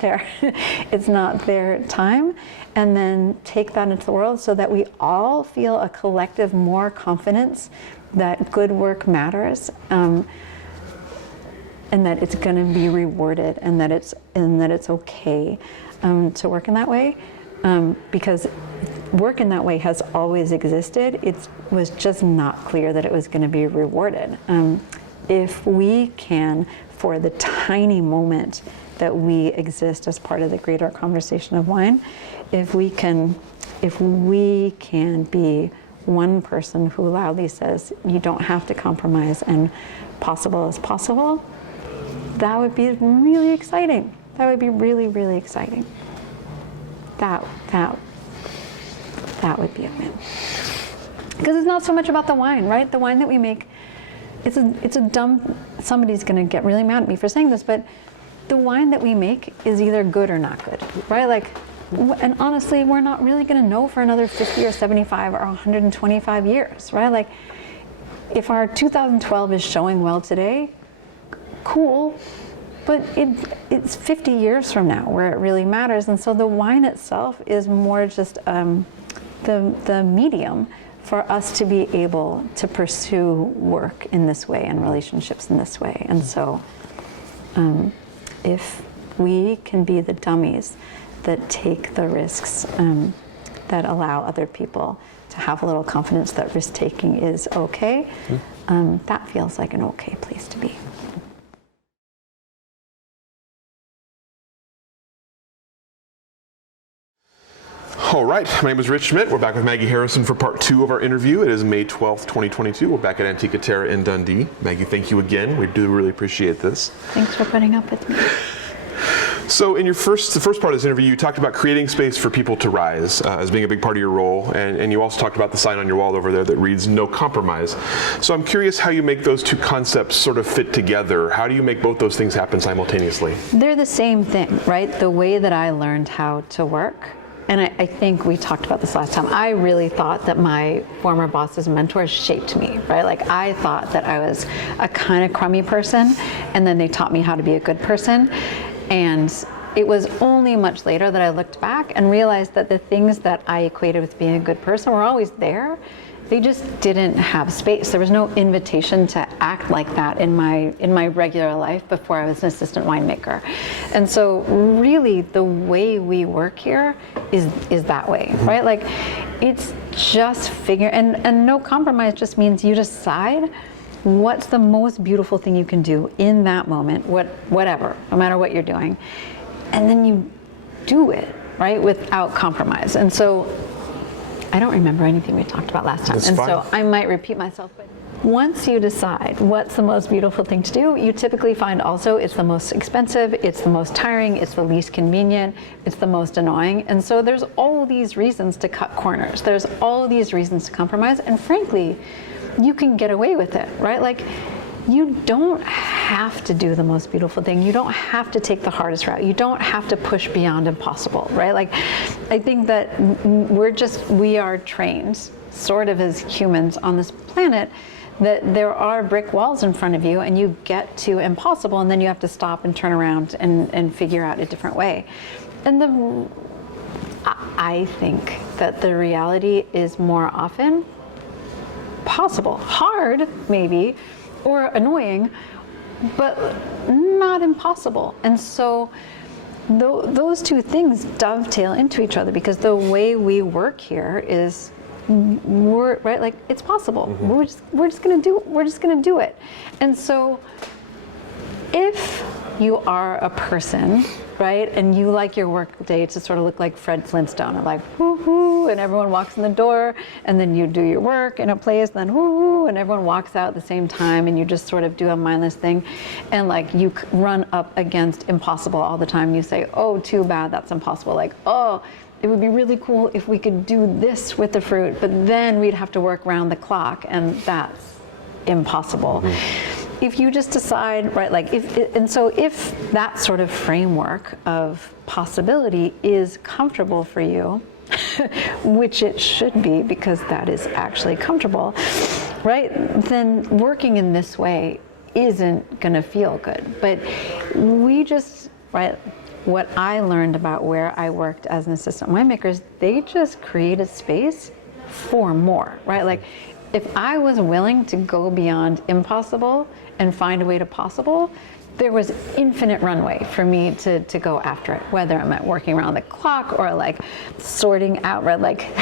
their time, and then take that into the world so that we all feel a collective more confidence that good work matters, and that it's going to be rewarded, and that it's okay to work in that way, because work in that way has always existed. It was just not clear that it was going to be rewarded. If we can, for the tiny moment that we exist as part of the greater conversation of wine, if we can be one person who loudly says, you don't have to compromise and possible is possible, that would be really exciting. That would be really, really exciting. That would be a win. Because it's not so much about the wine, right? The wine that we make, it's a dumb, somebody's gonna get really mad at me for saying this, but the wine that we make is either good or not good, right? Like, and honestly, we're not really going to know for another 50 or 75 or 125 years, right? Like, if our 2012 is showing well today, cool, but it's 50 years from now where it really matters. And so the wine itself is more just the medium for us to be able to pursue work in this way and relationships in this way. And so if we can be the dummies that take the risks, that allow other people to have a little confidence that risk-taking is okay, that feels like an okay place to be. All right, my name is Rich Schmidt. We're back with Maggie Harrison for part 2 of our interview. It is May 12th, 2022. We're back at Antica Terra in Dundee. Maggie, thank you again. We do really appreciate this. Thanks for putting up with me. So in the first part of this interview, you talked about creating space for people to rise as being a big part of your role, and you also talked about the sign on your wall over there that reads "No Compromise." So I'm curious how you make those two concepts sort of fit together. How do you make both those things happen simultaneously? They're the same thing, right? The way that I learned how to work, and I think we talked about this last time, I really thought that my former boss's mentors shaped me, right? Like, I thought that I was a kind of crummy person, and then they taught me how to be a good person. And it was only much later that I looked back and realized that the things that I equated with being a good person were always there. They just didn't have space. There was no invitation to act like that in my regular life before I was an assistant winemaker. And so really the way we work here is that way, right? Like, it's just and no compromise just means you decide what's the most beautiful thing you can do in that moment, whatever, no matter what you're doing. And then you do it, right, without compromise. And so I don't remember anything we talked about last time. That's and fine. So I might repeat myself, but once you decide what's the most beautiful thing to do, you typically find also it's the most expensive, it's the most tiring, it's the least convenient, it's the most annoying. And so there's all these reasons to cut corners. There's all these reasons to compromise. And frankly, you can get away with it, right? Like, you don't have to do the most beautiful thing. You don't have to take the hardest route. You don't have to push beyond impossible, right? Like, I think that we are trained, sort of as humans on this planet, that there are brick walls in front of you and you get to impossible and then you have to stop and turn around and figure out a different way. And I think that the reality is more often possible, hard maybe, or annoying, but not impossible. And so those two things dovetail into each other, because the way we work here is right, like, it's possible. We're just gonna do it. And so if you are a person, right? And you like your work day to sort of look like Fred Flintstone, like woo-hoo, and everyone walks in the door, and then you do your work in a place, and then woo-hoo, and everyone walks out at the same time, and you just sort of do a mindless thing. And like you run up against impossible all the time. You say, oh, too bad, that's impossible. Like, oh, it would be really cool if we could do this with the fruit, but then we'd have to work round the clock, and that's impossible. If you just decide, right, like if that sort of framework of possibility is comfortable for you, which it should be because that is actually comfortable, right, then working in this way isn't gonna feel good. But we just, right, what I learned about where I worked as an assistant winemaker is they just created space for more, right? Like if I was willing to go beyond impossible and find a way to possible, there was infinite runway for me to go after it, whether it meant working around the clock or like sorting out, right, like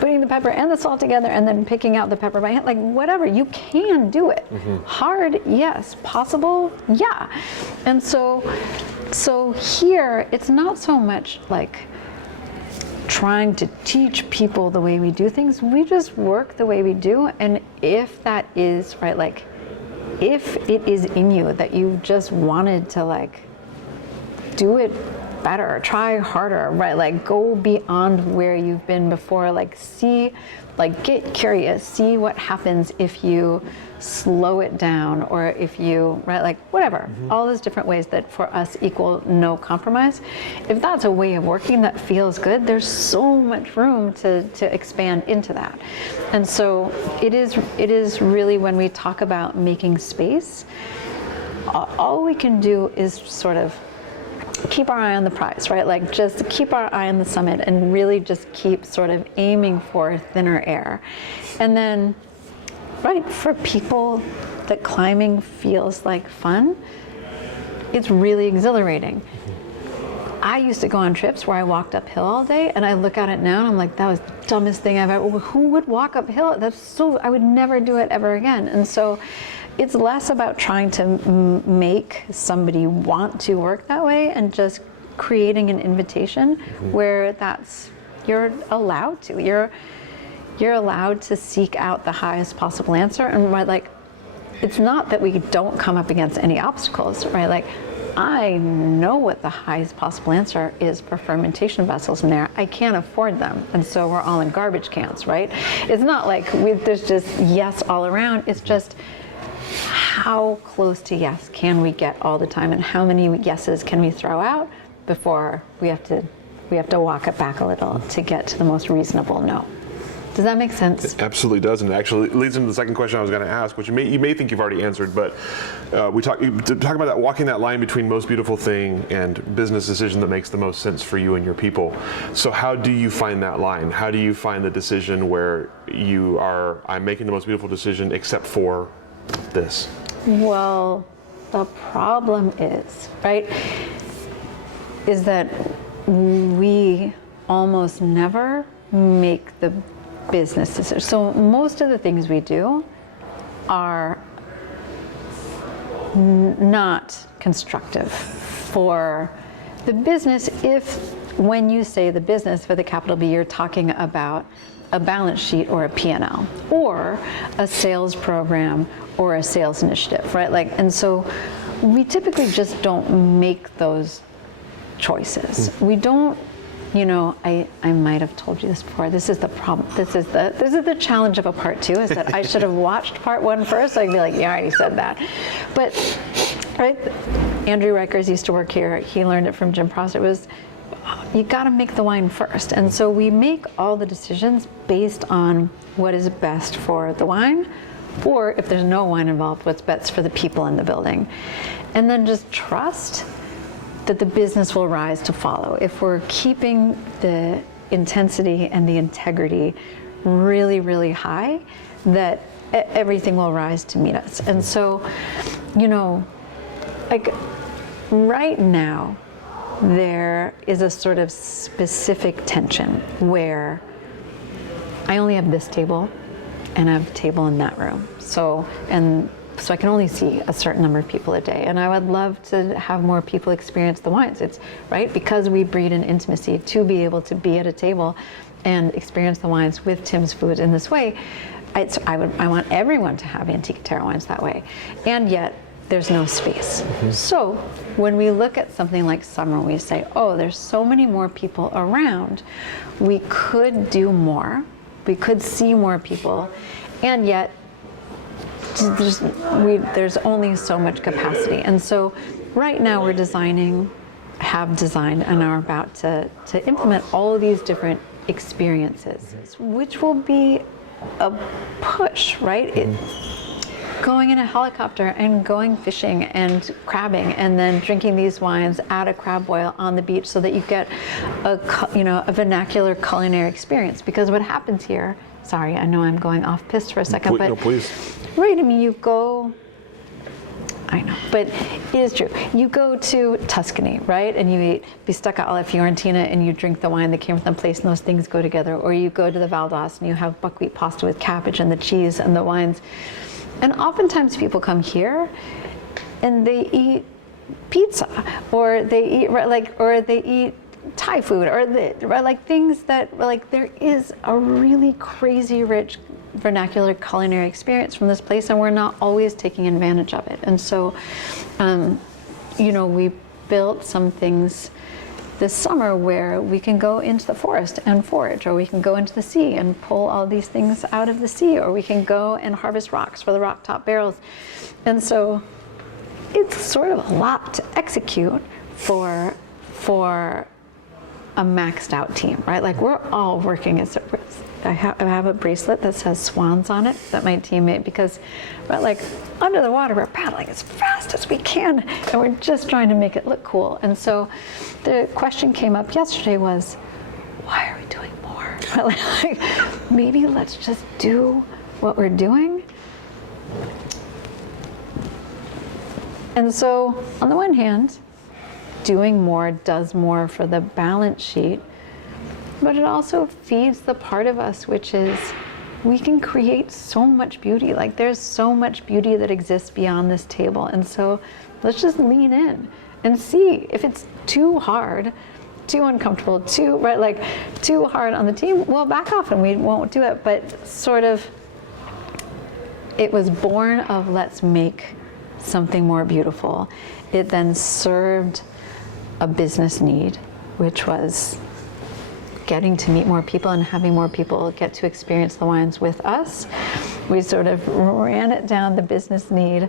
putting the pepper and the salt together and then picking out the pepper by hand, like whatever, you can do it. Hard, yes. Possible, yeah. And so here, it's not so much like trying to teach people the way we do things. We just work the way we do, and if that is, right, like if it is in you that you just wanted to like do it better, try harder, right, like go beyond where you've been before, like see, like get curious, see what happens if you slow it down, or if you, right, like whatever, all those different ways that for us equal no compromise. If that's a way of working that feels good, there's so much room to expand into that. And so it is really, when we talk about making space, all we can do is sort of keep our eye on the prize, right? Like just keep our eye on the summit and really just keep sort of aiming for thinner air. And then, right, for people that climbing feels like fun, it's really exhilarating. I used to go on trips where I walked uphill all day, and I look at it now and I'm like, that was the dumbest thing I've ever, who would walk uphill? I would never do it ever again. And so it's less about trying to make somebody want to work that way and just creating an invitation where you're allowed to. You're allowed to seek out the highest possible answer. And right, like, it's not that we don't come up against any obstacles, right? Like, I know what the highest possible answer is for fermentation vessels in there. I can't afford them, and so we're all in garbage cans, right? It's not like there's just yes all around. It's just how close to yes can we get all the time, and how many yeses can we throw out before we have to walk it back a little to get to the most reasonable no. Does that make sense? It absolutely does, and it actually leads into the second question I was going to ask, which you may think you've already answered, but we talk about that, walking that line between most beautiful thing and business decision that makes the most sense for you and your people. So how do you find that line? How do you find the decision where I'm making the most beautiful decision except for this? Well, the problem is, right, is that we almost never make the business decision. So most of the things we do are not constructive for the business. If when you say the business with a capital B, you're talking about a balance sheet or a P&L or a sales program or a sales initiative, right? Like, and so we typically just don't make those choices. We don't. You know, I might have told you this before. This is the problem. This is the challenge of a part two, is that I should have watched part one first. So I'd be like, yeah, I already said that. But, right, Andrew Rikers used to work here. He learned it from Jim Prost. It was, you got to make the wine first. And so we make all the decisions based on what is best for the wine, or if there's no wine involved, what's best for the people in the building. And then just trust that the business will rise to follow. If we're keeping the intensity and the integrity really, really high, that everything will rise to meet us. And so, you know, like right now, there is a sort of specific tension where I only have this table and I have a table in that room. So, and so I can only see a certain number of people a day, and I would love to have more people experience the wines. It's right because we breed an intimacy to be able to be at a table and experience the wines with Tim's Food in this way. I want everyone to have Antica Terra wines that way, and yet there's no space. So when we look at something like summer, we say, oh, there's so many more people around. We could do more. We could see more people, and yet there's only so much capacity. And so right now we're have designed, and are about to implement all of these different experiences, which will be a push, right? Going in a helicopter and going fishing and crabbing and then drinking these wines at a crab boil on the beach so that you get a vernacular culinary experience. Because what happens here, sorry, I know I'm going off piste for a second, but no, please. Right, I mean, you go, I know, but it is true. You go to Tuscany, right, and you eat bistecca alla Fiorentina and you drink the wine that came from the place, and those things go together. Or you go to the Val d'Oste and you have buckwheat pasta with cabbage and the cheese and the wines. And oftentimes people come here and they eat pizza, or they eat Thai food, or things that there is a really crazy rich vernacular culinary experience from this place, and we're not always taking advantage of it. And so, we built some things this summer where we can go into the forest and forage, or we can go into the sea and pull all these things out of the sea, or we can go and harvest rocks for the rock top barrels. And so it's sort of a lot to execute for a maxed out team, right? Like, we're all working as I have a bracelet that says swans on it that my team made, because under the water we're paddling as fast as we can, and we're just trying to make it look cool. And so the question came up yesterday was, why are we doing more? Maybe let's just do what we're doing. And so on the one hand, doing more does more for the balance sheet, but it also feeds the part of us which is, we can create so much beauty. Like, there's so much beauty that exists beyond this table. And so let's just lean in and see if it's too hard, too uncomfortable, too hard on the team, we'll back off and we won't do it. But sort of, it was born of, let's make something more beautiful. It then served a business need, which was getting to meet more people and having more people get to experience the wines with us. We sort of ran it down the business need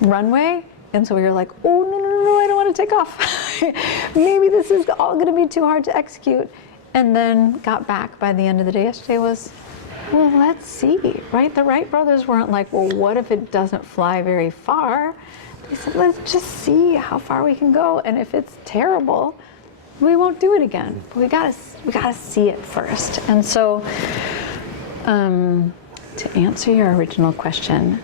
runway, and so we were like, oh, no, I don't want to take off. Maybe this is all going to be too hard to execute. And then got back by the end of the day yesterday was, well, let's see, right? The Wright brothers weren't like, well, what if it doesn't fly very far? They said, let's just see how far we can go, and if it's terrible, we won't do it again. But we gotta see it first. And so, to answer your original question,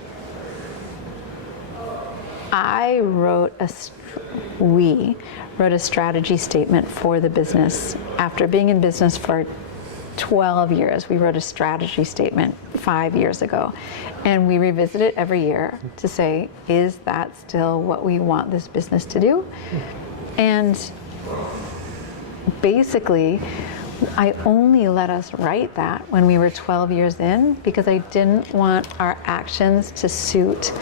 we wrote a strategy statement for the business. After being in business for 12 years, we wrote a strategy statement 5 years ago. And we revisit it every year to say, is that still what we want this business to do? And basically, I only let us write that when we were 12 years in, because I didn't want our actions to suit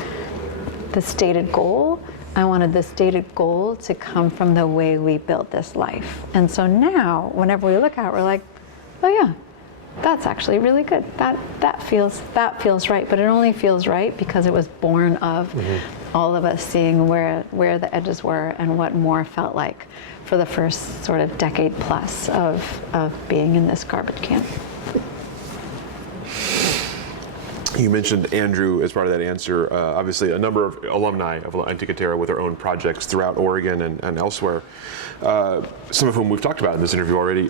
the stated goal. I wanted the stated goal to come from the way we built this life. And so now, whenever we look at it, we're like, oh yeah, that's actually really good. That feels right. But it only feels right because it was born of all of us seeing where the edges were and what more felt like for the first sort of decade plus of being in this garbage can. You mentioned Andrew as part of that answer. Obviously, a number of alumni of Antica Terra with their own projects throughout Oregon and elsewhere, some of whom we've talked about in this interview already.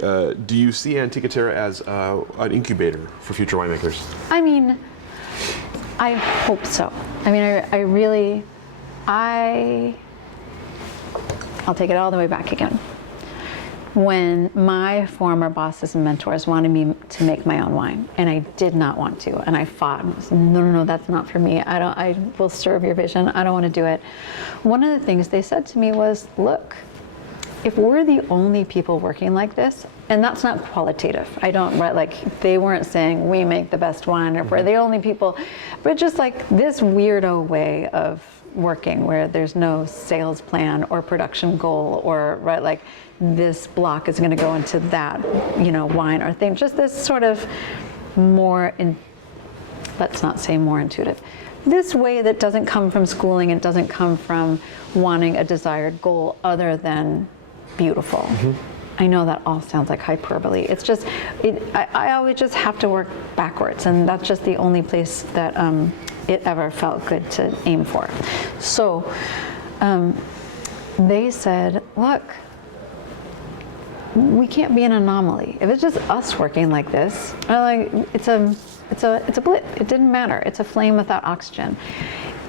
Do you see Antica Terra as an incubator for future winemakers? I mean, I hope so. I mean, I'll take it all the way back again. when my former bosses and mentors wanted me to make my own wine, and I did not want to, and I fought and was, no, that's not for me. I will serve your vision. I don't want to do it. One of the things they said to me was, look, if we're the only people working like this, and that's not qualitative. I don't, right, like they weren't saying we make the best wine or we're the only people, but just like this weirdo way of working where there's no sales plan or production goal or, right, like this block is going to go into that, wine or thing. Just this sort of let's not say more intuitive. This way that doesn't come from schooling, it doesn't come from wanting a desired goal other than beautiful. Mm-hmm. I know that all sounds like hyperbole. It's just, I always just have to work backwards, and that's just the only place that it ever felt good to aim for. So they said, look, we can't be an anomaly. If it's just us working like this, it's a blip. It didn't matter. It's a flame without oxygen.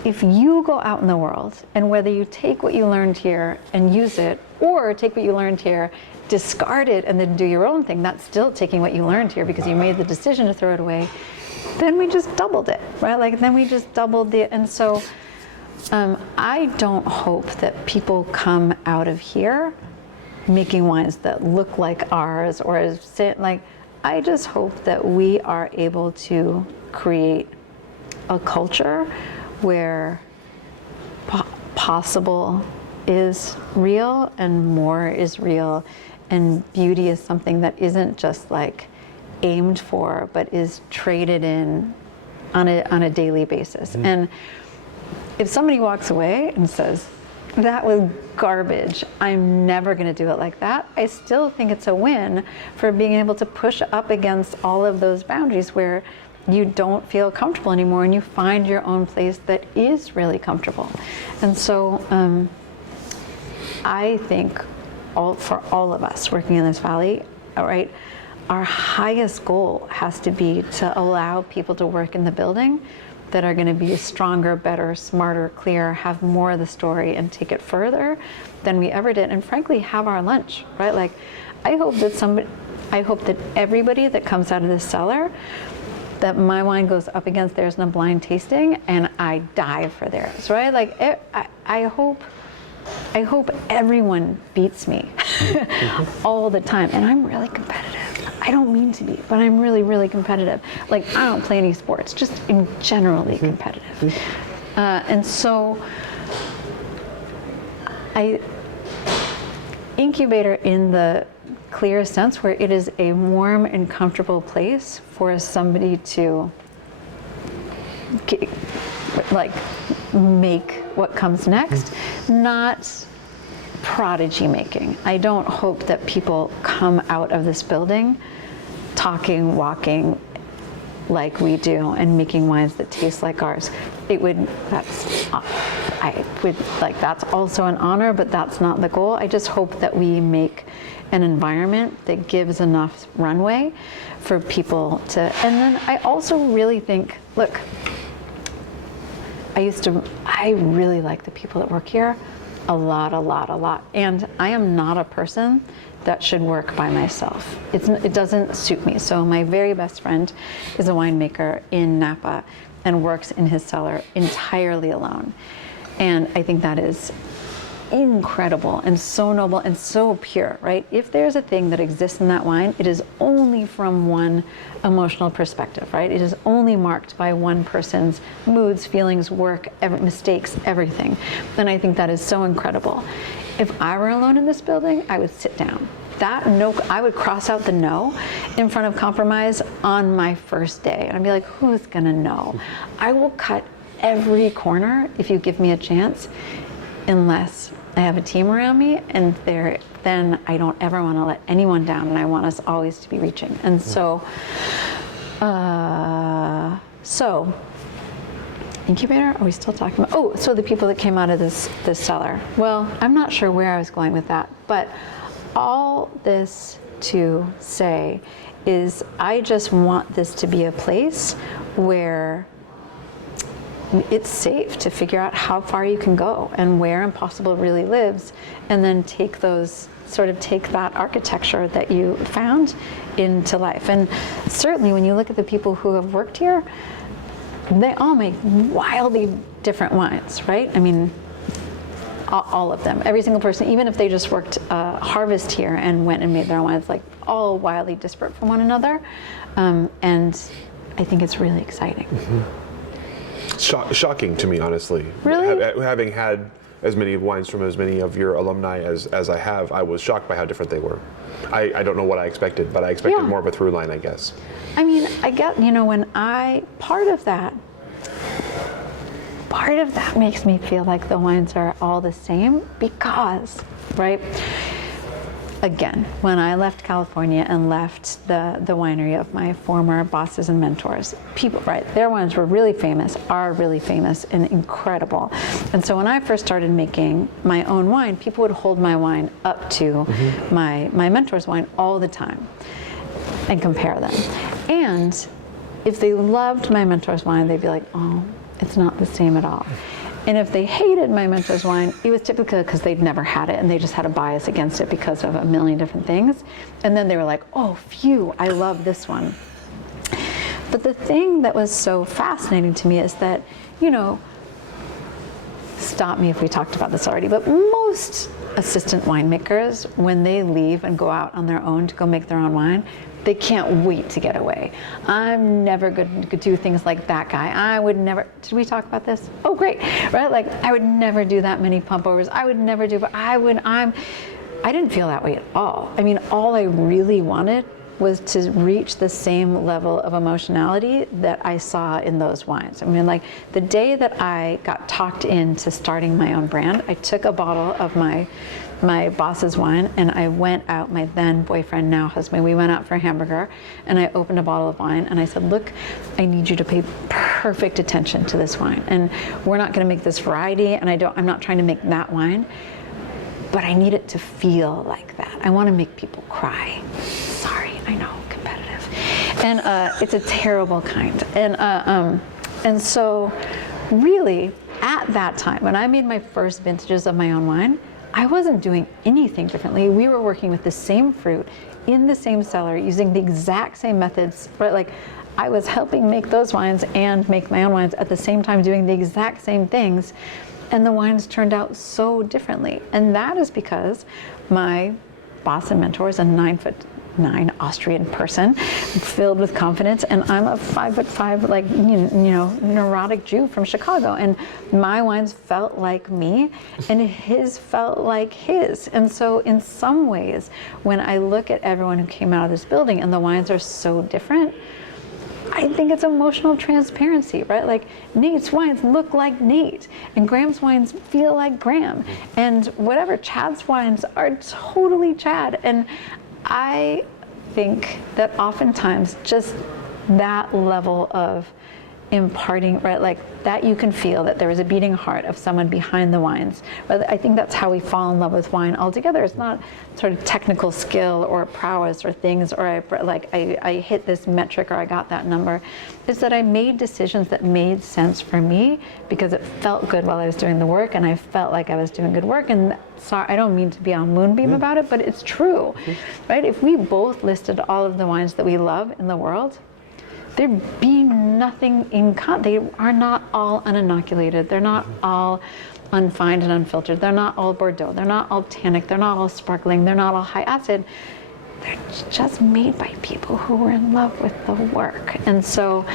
If you go out in the world, and whether you take what you learned here and use it, or take what you learned here, discard it, and then do your own thing, that's still taking what you learned here because you made the decision to throw it away, then we just doubled it, right? Like then we just doubled the, and so I don't hope that people come out of here making wines that look like ours or like, I just hope that we are able to create a culture where possible is real and more is real, and beauty is something that isn't just like aimed for, but is traded in on a daily basis. Mm-hmm. And if somebody walks away and says, that was garbage, I'm never going to do it like that, I still think it's a win for being able to push up against all of those boundaries where you don't feel comfortable anymore and you find your own place that is really comfortable. And so I think for all of us working in this valley, all right, our highest goal has to be to allow people to work in the building that are going to be stronger, better, smarter, clearer, have more of the story and take it further than we ever did, and frankly have our lunch, right? Like I hope that everybody that comes out of this cellar, that my wine goes up against theirs in a blind tasting and I die for theirs, right? Like I hope everyone beats me all the time, and I'm really competitive. I don't mean to be, but I'm really, really competitive. Like I don't play any sports, just in generally competitive. And so incubator in the clear sense where it is a warm and comfortable place for somebody to like make what comes next, not prodigy making. I don't hope that people come out of this building talking, walking like we do and making wines that taste like ours. That's also an honor, but that's not the goal. I just hope that we make an environment that gives enough runway for people to, and then I also really think, look, I really like the people that work here a lot. And I am not a person that should work by myself. It doesn't suit me. So my very best friend is a winemaker in Napa and works in his cellar entirely alone. And I think that is incredible and so noble and so pure, right? If there's a thing that exists in that wine, it is only from one emotional perspective, right? It is only marked by one person's moods, feelings, work, mistakes, everything. And I think that is so incredible. If I were alone in this building, I would sit down. I would cross out the no in front of compromise on my first day. And I'd be like, who's gonna know? I will cut every corner if you give me a chance, unless I have a team around me, and then I don't ever want to let anyone down, and I want us always to be reaching. And so incubator, are we still talking about? So the people that came out of this cellar. Well, I'm not sure where I was going with that, but all this to say is I just want this to be a place where it's safe to figure out how far you can go and where impossible really lives, and then take that architecture that you found into life. And certainly when you look at the people who have worked here, they all make wildly different wines, right? I mean, all of them, every single person, even if they just worked harvest here and went and made their own wines, like all wildly disparate from one another. And I think it's really exciting. Shocking to me, honestly. Really? Having had as many wines from as many of your alumni as I have, I was shocked by how different they were. I don't know what I expected, but I expected more of a through line, I guess. I mean, I get, part of that makes me feel like the wines are all the same because, right? Again, when I left California and left the winery of my former bosses and mentors, people, right, their wines were really famous, are really famous and incredible. And so when I first started making my own wine, people would hold my wine up to my mentor's wine all the time and compare them. And if they loved my mentor's wine, they'd be like, oh, it's not the same at all. And if they hated my mentor's wine, it was typically because they'd never had it and they just had a bias against it because of a million different things. And then they were like, oh, phew, I love this one. But the thing that was so fascinating to me is that, stop me if we talked about this already, but most assistant winemakers, when they leave and go out on their own to go make their own wine, they can't wait to get away. I'm never going to do things like that guy. I would never, did we talk about this? Oh, great, right? Like, I would never do that many pump overs. I would never do, but I didn't feel that way at all. I mean, all I really wanted was to reach the same level of emotionality that I saw in those wines. I mean, like the day that I got talked into starting my own brand, I took a bottle of my boss's wine and I went out, my then boyfriend, now husband, we went out for a hamburger and I opened a bottle of wine and I said, look, I need you to pay perfect attention to this wine. And we're not gonna make this variety and I'm not trying to make that wine, but I need it to feel like that. I wanna make people cry. Sorry, I know, competitive. And it's a terrible kind. And so really at that time, when I made my first vintages of my own wine, I wasn't doing anything differently. We were working with the same fruit in the same cellar using the exact same methods, right? Like I was helping make those wines and make my own wines at the same time, doing the exact same things. And the wines turned out so differently. And that is because my boss and mentor is a 9'9" Austrian person, filled with confidence, and I'm a 5'5", like neurotic Jew from Chicago, and my wines felt like me, and his felt like his. And so, in some ways, when I look at everyone who came out of this building, and the wines are so different, I think it's emotional transparency, right? Like Nate's wines look like Nate, and Graham's wines feel like Graham, and whatever, Chad's wines are totally Chad. And I think that oftentimes just that level of imparting, right, like that you can feel that there is a beating heart of someone behind the wines. But I think that's how we fall in love with wine altogether. It's not sort of technical skill or prowess or things, or I hit this metric or I got that number. It's that I made decisions that made sense for me because it felt good while I was doing the work, and I felt like I was doing good work. And sorry, I don't mean to be on moonbeam about it, but it's true, right? If we both listed all of the wines that we love in the world, there'd be nothing they are not all uninoculated. They're not all unfined and unfiltered. They're not all Bordeaux. They're not all tannic. They're not all sparkling. They're not all high acid. They're just made by people who were in love with the work. And so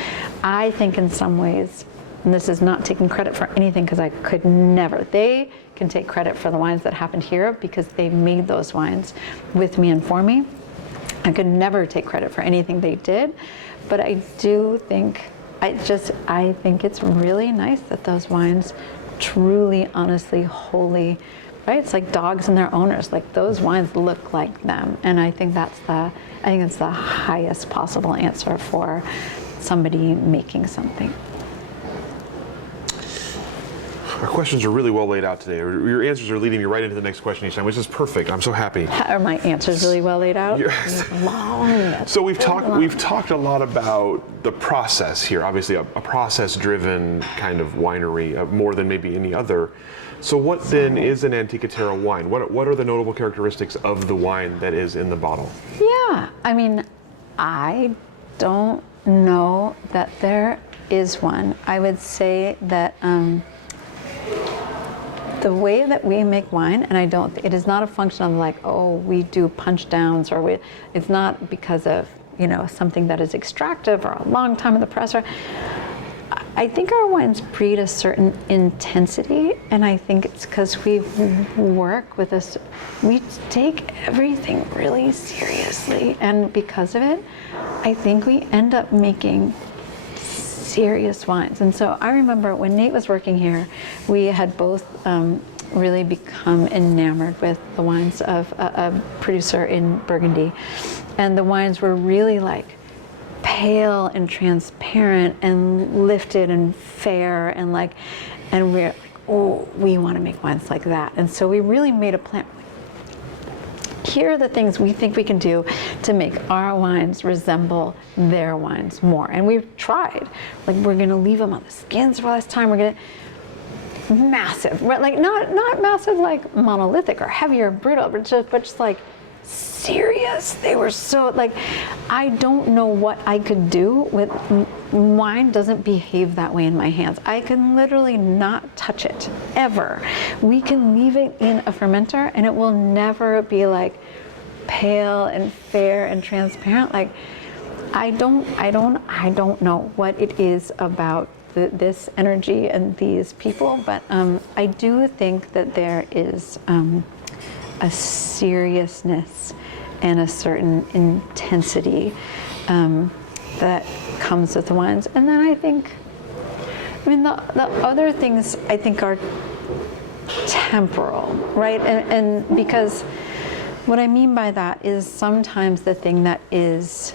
I think in some ways, and this is not taking credit for anything because I could never, they can take credit for the wines that happened here because they made those wines with me and for me. I could never take credit for anything they did. But I do think, I think it's really nice that those wines truly, honestly, wholly, right? It's like dogs and their owners. Like those wines look like them. And I think it's the highest possible answer for somebody making something. Our questions are really well laid out today. Your answers are leading me right into the next question each time, which is perfect. I'm so happy. Are my answers really well laid out? Yes. Long. So we've talked a lot about the process here. Obviously, a process-driven kind of winery, more than maybe any other. So what then is an Antica Terra wine? What are the notable characteristics of the wine that is in the bottle? Yeah, I mean, I don't know that there is one. I would say that the way that we make wine, and it is not a function of like, oh, we do punch downs, or it's not because of, something that is extractive or a long time in the press. I think our wines breed a certain intensity, and I think it's because we work with this, we take everything really seriously, and because of it, I think we end up making serious wines. And so I remember when Nate was working here, we had both really become enamored with the wines of a producer in Burgundy, and the wines were really like pale and transparent and lifted and fair, and we're like, oh, we want to make wines like that. And so we really made a plan. Here are the things we think we can do to make our wines resemble their wines more. And we've tried. Like, we're going to leave them on the skins for less time. We're going to massive, right? Like not massive, like monolithic or heavy or brutal, but just like serious. They were so like, I don't know what I could do with wine. Doesn't behave that way in my hands. I can literally not touch it ever. We can leave it in a fermenter and it will never be like pale and fair and transparent. Like I don't know what it is about this energy and these people, but I do think that there is a seriousness and a certain intensity that comes with the wines. And then the other things I think are temporal, right? And because what I mean by that is sometimes the thing that is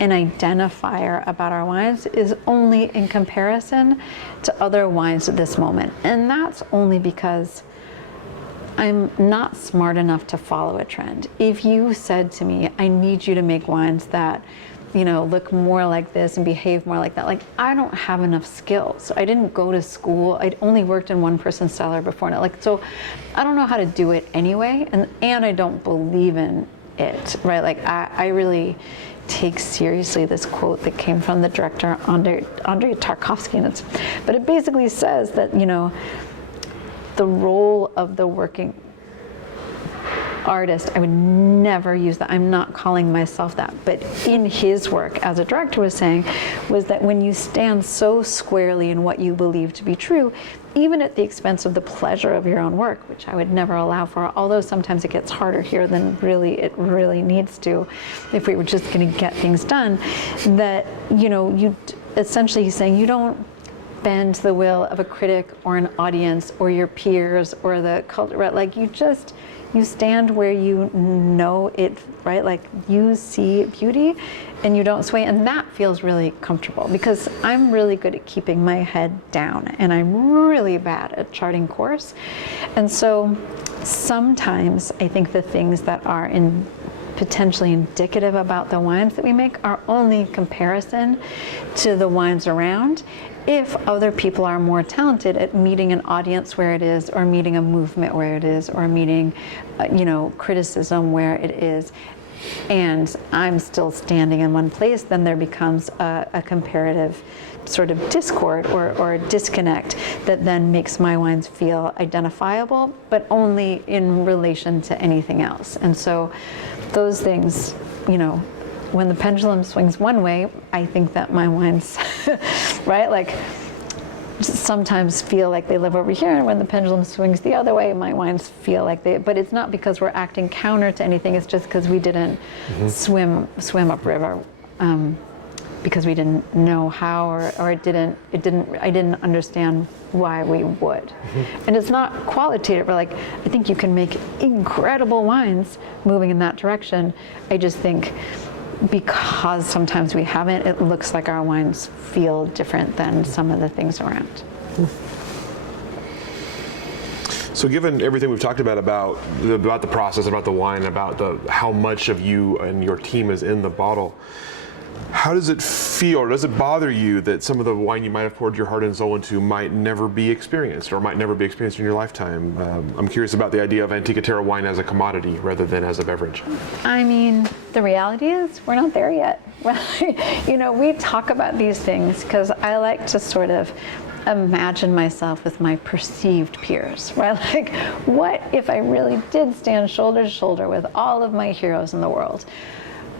an identifier about our wines is only in comparison to other wines at this moment. And that's only because I'm not smart enough to follow a trend. If you said to me, I need you to make wines that, look more like this and behave more like that, like I don't have enough skills. I didn't go to school. I'd only worked in one-person cellar before. So I don't know how to do it anyway. And I don't believe in it, right? Like I really take seriously this quote that came from the director, Andrei Tarkovsky. But it basically says that, the role of the working artist, I would never use that. I'm not calling myself that. But in his work, as a director was saying, was that when you stand so squarely in what you believe to be true, even at the expense of the pleasure of your own work, which I would never allow for, although sometimes it gets harder here than it really needs to, if we were just going to get things done, that, you essentially he's saying you don't bend the will of a critic or an audience or your peers or the culture, right? Like you stand where you know it, right? Like you see beauty and you don't sway, and that feels really comfortable because I'm really good at keeping my head down and I'm really bad at charting course. And so sometimes I think the things that are potentially indicative about the wines that we make are only in comparison to the wines around. If other people are more talented at meeting an audience where it is, or meeting a movement where it is, or meeting, criticism where it is, and I'm still standing in one place, then there becomes a comparative sort of discord or a disconnect that then makes my wines feel identifiable, but only in relation to anything else. And so those things, when the pendulum swings one way, I think that my wines, right, like sometimes feel like they live over here, and when the pendulum swings the other way, my wines feel like but it's not because we're acting counter to anything, it's just because we didn't swim upriver, because we didn't know how, or I didn't understand why we would. And it's not qualitative, or like, I think you can make incredible wines moving in that direction. I just think because sometimes we haven't, it looks like our wines feel different than some of the things around. So given everything we've talked about the process, about the wine, about how much of you and your team is in the bottle, how does it feel, or does it bother you that some of the wine you might have poured your heart and soul into might never be experienced, or might never be experienced in your lifetime? I'm curious about the idea of Antica Terra wine as a commodity rather than as a beverage. I mean, the reality is we're not there yet. You know, we talk about these things because I like to sort of imagine myself with my perceived peers, right? Like, what if I really did stand shoulder to shoulder with all of my heroes in the world?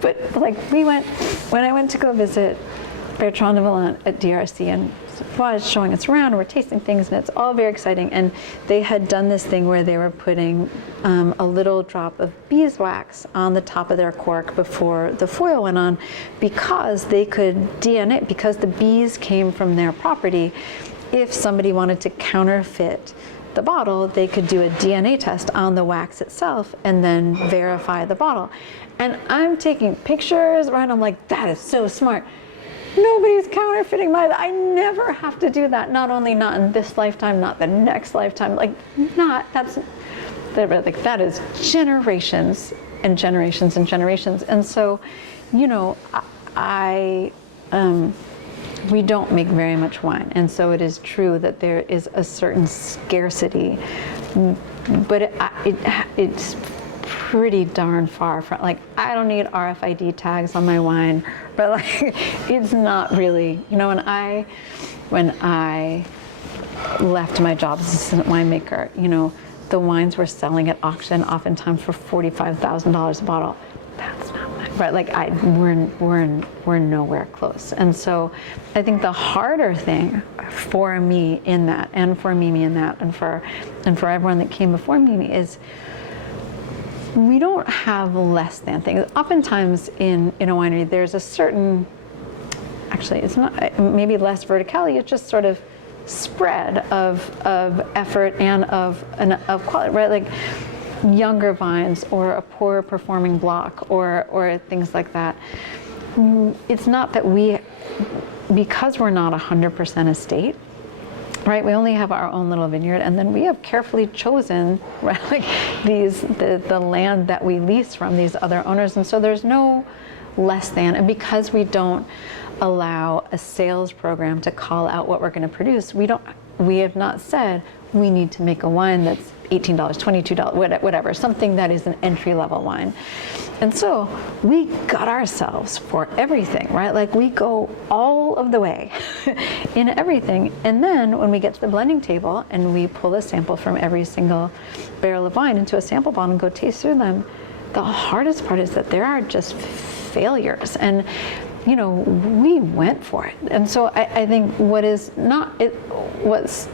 But like, when I went to go visit Bertrand de Valent at DRC, and was showing us around, and we're tasting things, and it's all very exciting. And they had done this thing where they were putting a little drop of beeswax on the top of their cork before the foil went on, because they could DNA, because the bees came from their property. If somebody wanted to counterfeit the bottle, they could do a DNA test on the wax itself and then verify the bottle. And I'm taking pictures, right? I'm like, that is so smart. Nobody's counterfeiting I never have to do that. Not only not in this lifetime, not the next lifetime. Like, that is generations and generations and generations. And so, you know, we don't make very much wine, and so it is true that there is a certain scarcity, but it's pretty darn far from, like, I don't need RFID tags on my wine, but like, it's not really, you know, when I left my job as assistant winemaker, you know, the wines were selling at auction oftentimes for $45,000 a bottle. That's not much, right? Like, we're nowhere close. And so I think the harder thing for me in that, and for Mimi in that, and for everyone that came before Mimi, is we don't have less than things. Oftentimes in a winery, there's a certain, actually it's not, maybe less verticality, it's just sort of spread of effort and of quality, right? Like, younger vines or a poor performing block or things like that. It's not that because we're not 100% estate, right? We only have our own little vineyard, and then we have carefully chosen, right, like the land that we lease from these other owners, and so there's no less than. And because we don't allow a sales program to call out what we're going to produce, we have not said we need to make a wine that's $18, $22, whatever, something that is an entry-level wine. And so we gut ourselves for everything, right? Like, we go all of the way in everything. And then when we get to the blending table and we pull a sample from every single barrel of wine into a sample bottle and go taste through them, the hardest part is that there are just failures. And you know, we went for it. And so I think what's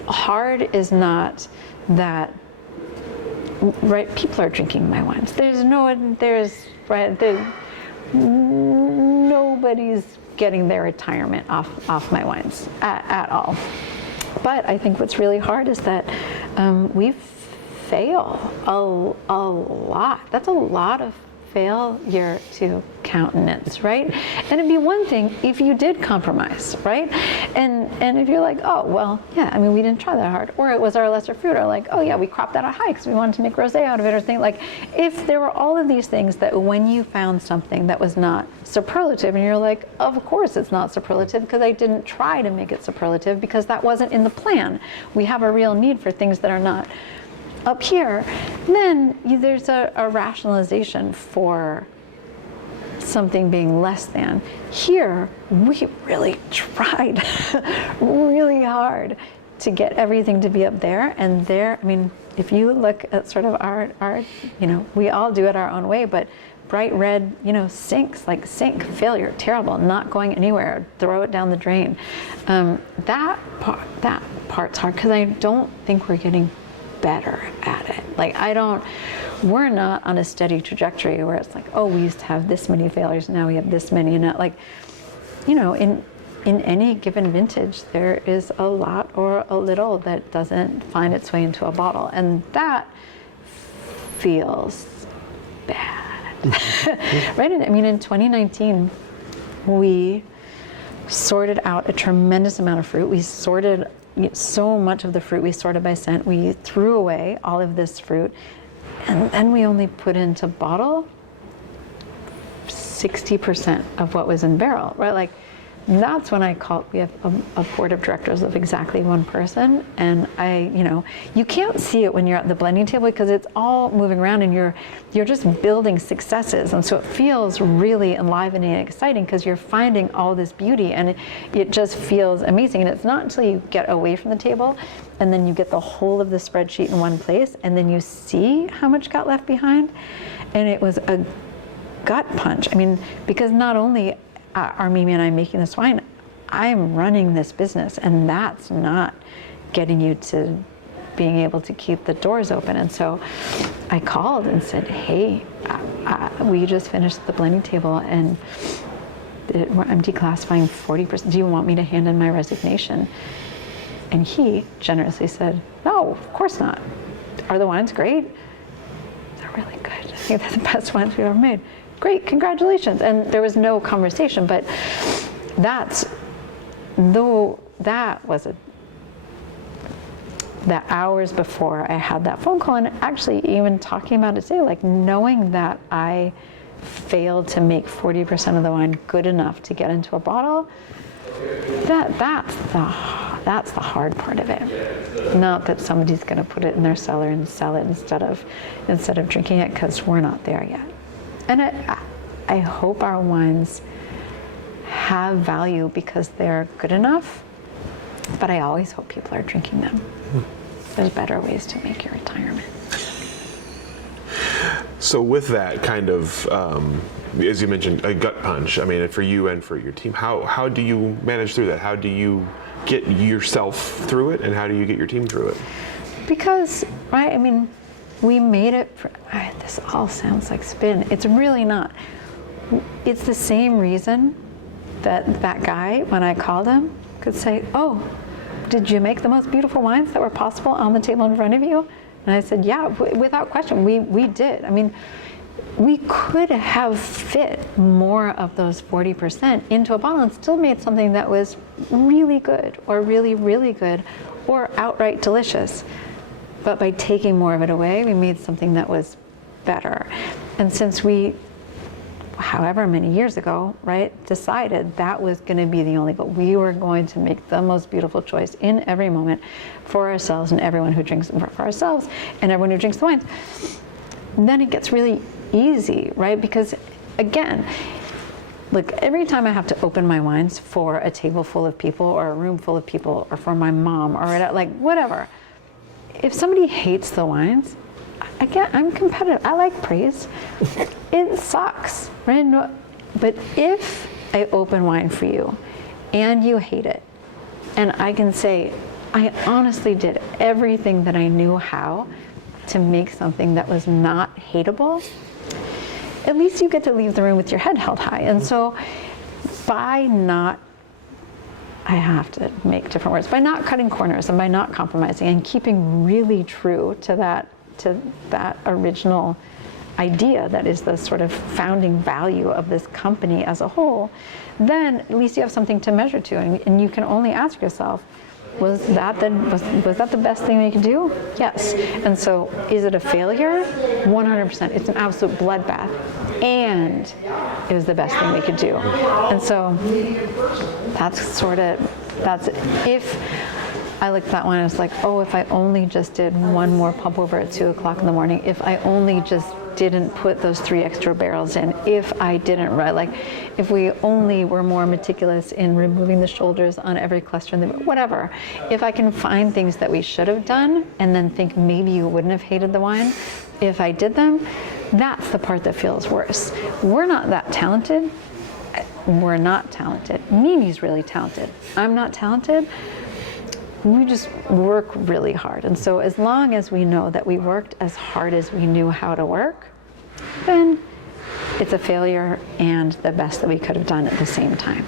hard is not that, right, people are drinking my wines. Nobody's getting their retirement off my wines at all. But I think what's really hard is that we fail a lot. That's a lot of failure to countenance, right? And it'd be one thing if you did compromise, right? And if you're like, oh, well, yeah, I mean, we didn't try that hard, or it was our lesser fruit, or like, oh yeah, we cropped that out high because we wanted to make rosé out of it, or thing. Like, if there were all of these things that when you found something that was not superlative, and you're like, of course it's not superlative because I didn't try to make it superlative because that wasn't in the plan. We have a real need for things that are not up here, then there's a rationalization for something being less than. Here, we really tried really hard to get everything to be up there, and there, I mean, if you look at sort of our, you know, we all do it our own way, but bright red, you know, sinks, like sink, failure, terrible, not going anywhere, throw it down the drain. That part's hard because I don't think we're getting better at it. Like, we're not on a steady trajectory where it's like, oh, we used to have this many failures, now we have this many, and not like, you know, in any given vintage, there is a lot or a little that doesn't find its way into a bottle, and that feels bad. Right? I mean, in 2019, we sorted out a tremendous amount of fruit. We sorted so much of the fruit we sorted by scent. We threw away all of this fruit, and then we only put into bottle 60% of what was in barrel, right? Like, that's when I called. We have a board of directors of exactly one person, and you can't see it when you're at the blending table because it's all moving around, and you're just building successes, and so it feels really enlivening and exciting because you're finding all this beauty, and it just feels amazing. And it's not until you get away from the table, and then you get the whole of the spreadsheet in one place, and then you see how much got left behind, and it was a gut punch. I mean, because not only are Mimi and I making this wine, I'm running this business, and that's not getting you to being able to keep the doors open. And so I called and said, hey, we just finished the blending table, and I'm declassifying 40%. Do you want me to hand in my resignation? And he generously said, no, of course not. Are the wines great? They're really good. I think they're the best wines we've ever made. Great, congratulations. And there was no conversation, but that was the hours before I had that phone call, and actually even talking about it today, like knowing that I failed to make 40% of the wine good enough to get into a bottle, that's the hard part of it. Not that somebody's going to put it in their cellar and sell it instead of drinking it, because we're not there yet. And I hope our wines have value because they're good enough, but I always hope people are drinking them. There's better ways to make your retirement. So with that kind of, as you mentioned, a gut punch, I mean, for you and for your team, how do you manage through that? How do you get yourself through it, and how do you get your team through it? Because, right, I mean, we made it, this all sounds like spin. It's really not. It's the same reason that guy, when I called him, could say, oh, did you make the most beautiful wines that were possible on the table in front of you? And I said, yeah, without question, we did. I mean, we could have fit more of those 40% into a bottle and still made something that was really good, or really, really good, or outright delicious. But by taking more of it away, we made something that was better. And since we, however many years ago, right, decided that was going to be the only, but we were going to make the most beautiful choice in every moment for ourselves and everyone who drinks, for ourselves and everyone who drinks the wines, then it gets really easy, right? Because again, look, every time I have to open my wines for a table full of people or a room full of people or for my mom or like whatever, if somebody hates the wines, I'm competitive. I like praise. It sucks, right? No, but if I open wine for you and you hate it, and I can say, I honestly did everything that I knew how to make something that was not hateable, at least you get to leave the room with your head held high. And so by not, I have to make different words, by not cutting corners and by not compromising and keeping really true to that original idea that is the sort of founding value of this company as a whole, then at least you have something to measure to, and you can only ask yourself, was that the best thing we could do? Yes. And so is it a failure? 100%. It's an absolute bloodbath. And it was the best thing we could do. And so that's if I looked at that one, I was like, oh, if I only just did one more pump over at 2 o'clock in the morning, if I only just didn't put those 3 extra barrels in, if I didn't, right, like if we only were more meticulous in removing the shoulders on every cluster, whatever, if I can find things that we should have done and then think maybe you wouldn't have hated the wine if I did them, that's the part that feels worse. We're not that talented. We're not talented. Mimi's really talented. I'm not talented. We just work really hard. And so as long as we know that we worked as hard as we knew how to work, then it's a failure and the best that we could have done at the same time.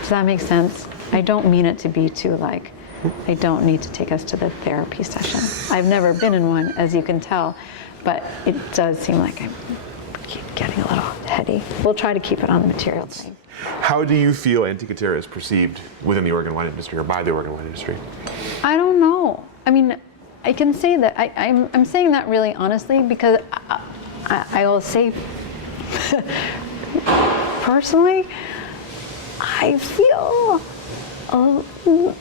Does that make sense? I don't mean it to be too like, I don't need to take us to the therapy session. I've never been in one, as you can tell, but it does seem like I keep getting a little heady. We'll try to keep it on the material thing. How do you feel Antica Terra is perceived within the Oregon wine industry or by the Oregon wine industry? I don't know. I mean, I can say that I'm saying that really honestly because I will say personally, I feel a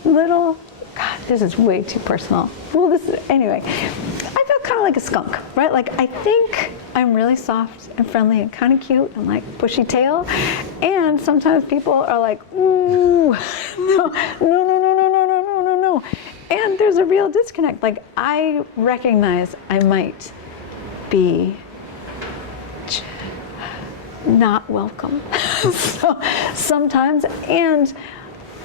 little, God, this is way too personal. Well, anyway, I feel kind of like a skunk, right? Like, I think I'm really soft and friendly and kind of cute and like bushy tail. And sometimes people are like, ooh, no. And there's a real disconnect. Like, I recognize I might be not welcome. So sometimes, and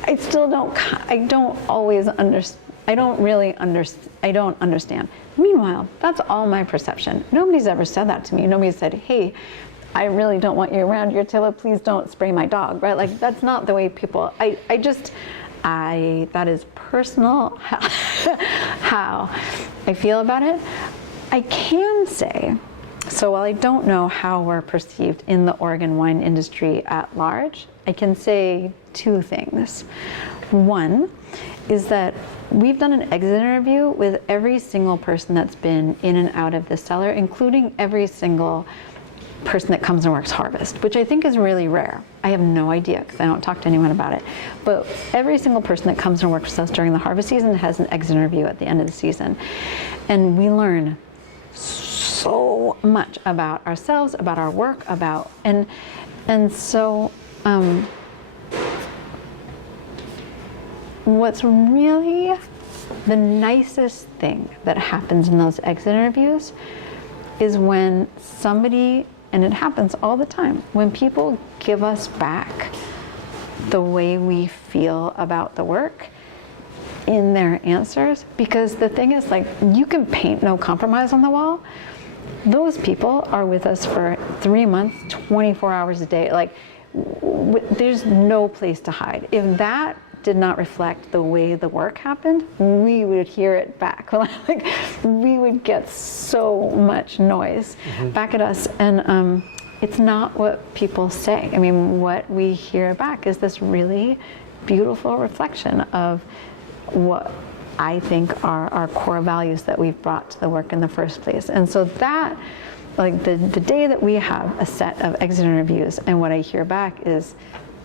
I still don't always understand. I don't understand. Meanwhile, that's all my perception. Nobody's ever said that to me. Nobody said, hey, I really don't want you around your table. Please don't spray my dog, right? Like, that's not the way people, that is personal how I feel about it. I can say, so while I don't know how we're perceived in the Oregon wine industry at large, I can say two things. One is that we've done an exit interview with every single person that's been in and out of the cellar, including every single person that comes and works harvest, which I think is really rare. I have no idea because I don't talk to anyone about it. But every single person that comes and works with us during the harvest season has an exit interview at the end of the season. And we learn so much about ourselves, about our work, and so what's really the nicest thing that happens in those exit interviews is when somebody, and it happens all the time, when people give us back the way we feel about the work in their answers. Because the thing is, like, you can paint no compromise on the wall. Those people are with us for 3 months, 24 hours a day. Like, there's no place to hide. If that did not reflect the way the work happened, we would hear it back. Like, we would get so much noise back at us. And it's not what people say. I mean, what we hear back is this really beautiful reflection of what I think are our core values that we've brought to the work in the first place. And so that, like, the day that we have a set of exit interviews and what I hear back is,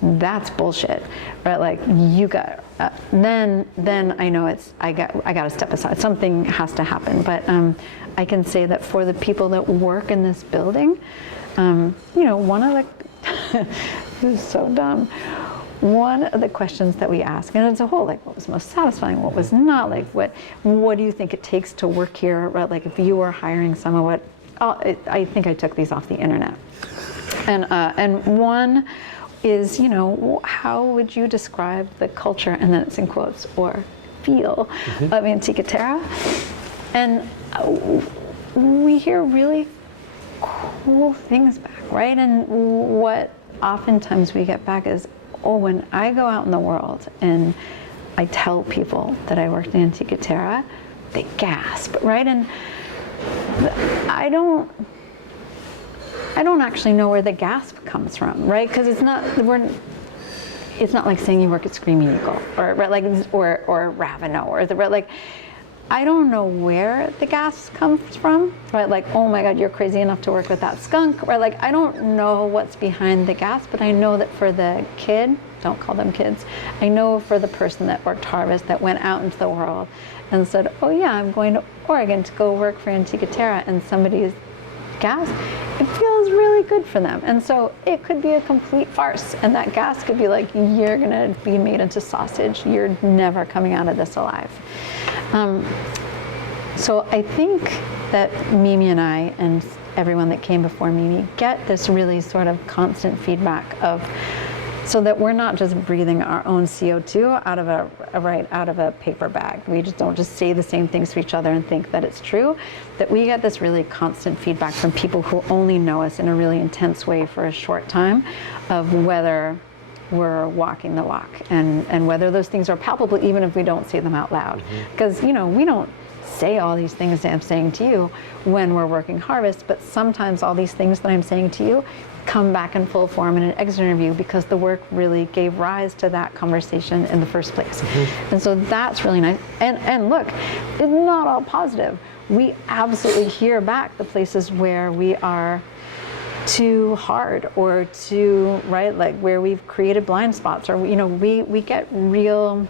that's bullshit, right? Like, you got, then I know I got to step aside. Something has to happen. But I can say that for the people that work in this building, you know, one of the, this is so dumb. One of the questions that we ask, and it's a whole, like, what was most satisfying, what was not, like, what do you think it takes to work here, right? Like, if you were hiring someone, I think I took these off the internet. And one is, you know, how would you describe the culture, and then it's in quotes, or feel of Antica Terra? And we hear really cool things back, right? And what oftentimes we get back is, oh, when I go out in the world and I tell people that I worked in Antica Terra, they gasp, right? And I don't actually know where the gasp comes from, right? Because it's not like saying you work at Screaming Eagle or Raveno or like, I don't know where the gasp comes from, right? Like, oh my God, you're crazy enough to work with that skunk, right? Like, I don't know what's behind the gasp, but I know that for the kid, don't call them kids, I know for the person that worked harvest, that went out into the world and said, oh yeah, I'm going to Oregon to go work for Antica Terra, and somebody's gasp, it feels really good for them. And so it could be a complete farce, and that gas could be like, you're gonna be made into sausage, you're never coming out of this alive. So I think that Mimi and I, and everyone that came before Mimi, get this really sort of constant feedback of, so that we're not just breathing our own CO2 out of a paper bag. We just don't just say the same things to each other and think that it's true. That we get this really constant feedback from people who only know us in a really intense way for a short time, of whether we're walking the walk, and whether those things are palpable even if we don't say them out loud. Because, you know, we don't say all these things that I'm saying to you when we're working harvest, but sometimes all these things that I'm saying to you come back in full form in an exit interview because the work really gave rise to that conversation in the first place. And so that's really nice. And look, it's not all positive. We absolutely hear back the places where we are too hard or too, right, like where we've created blind spots, or we get real,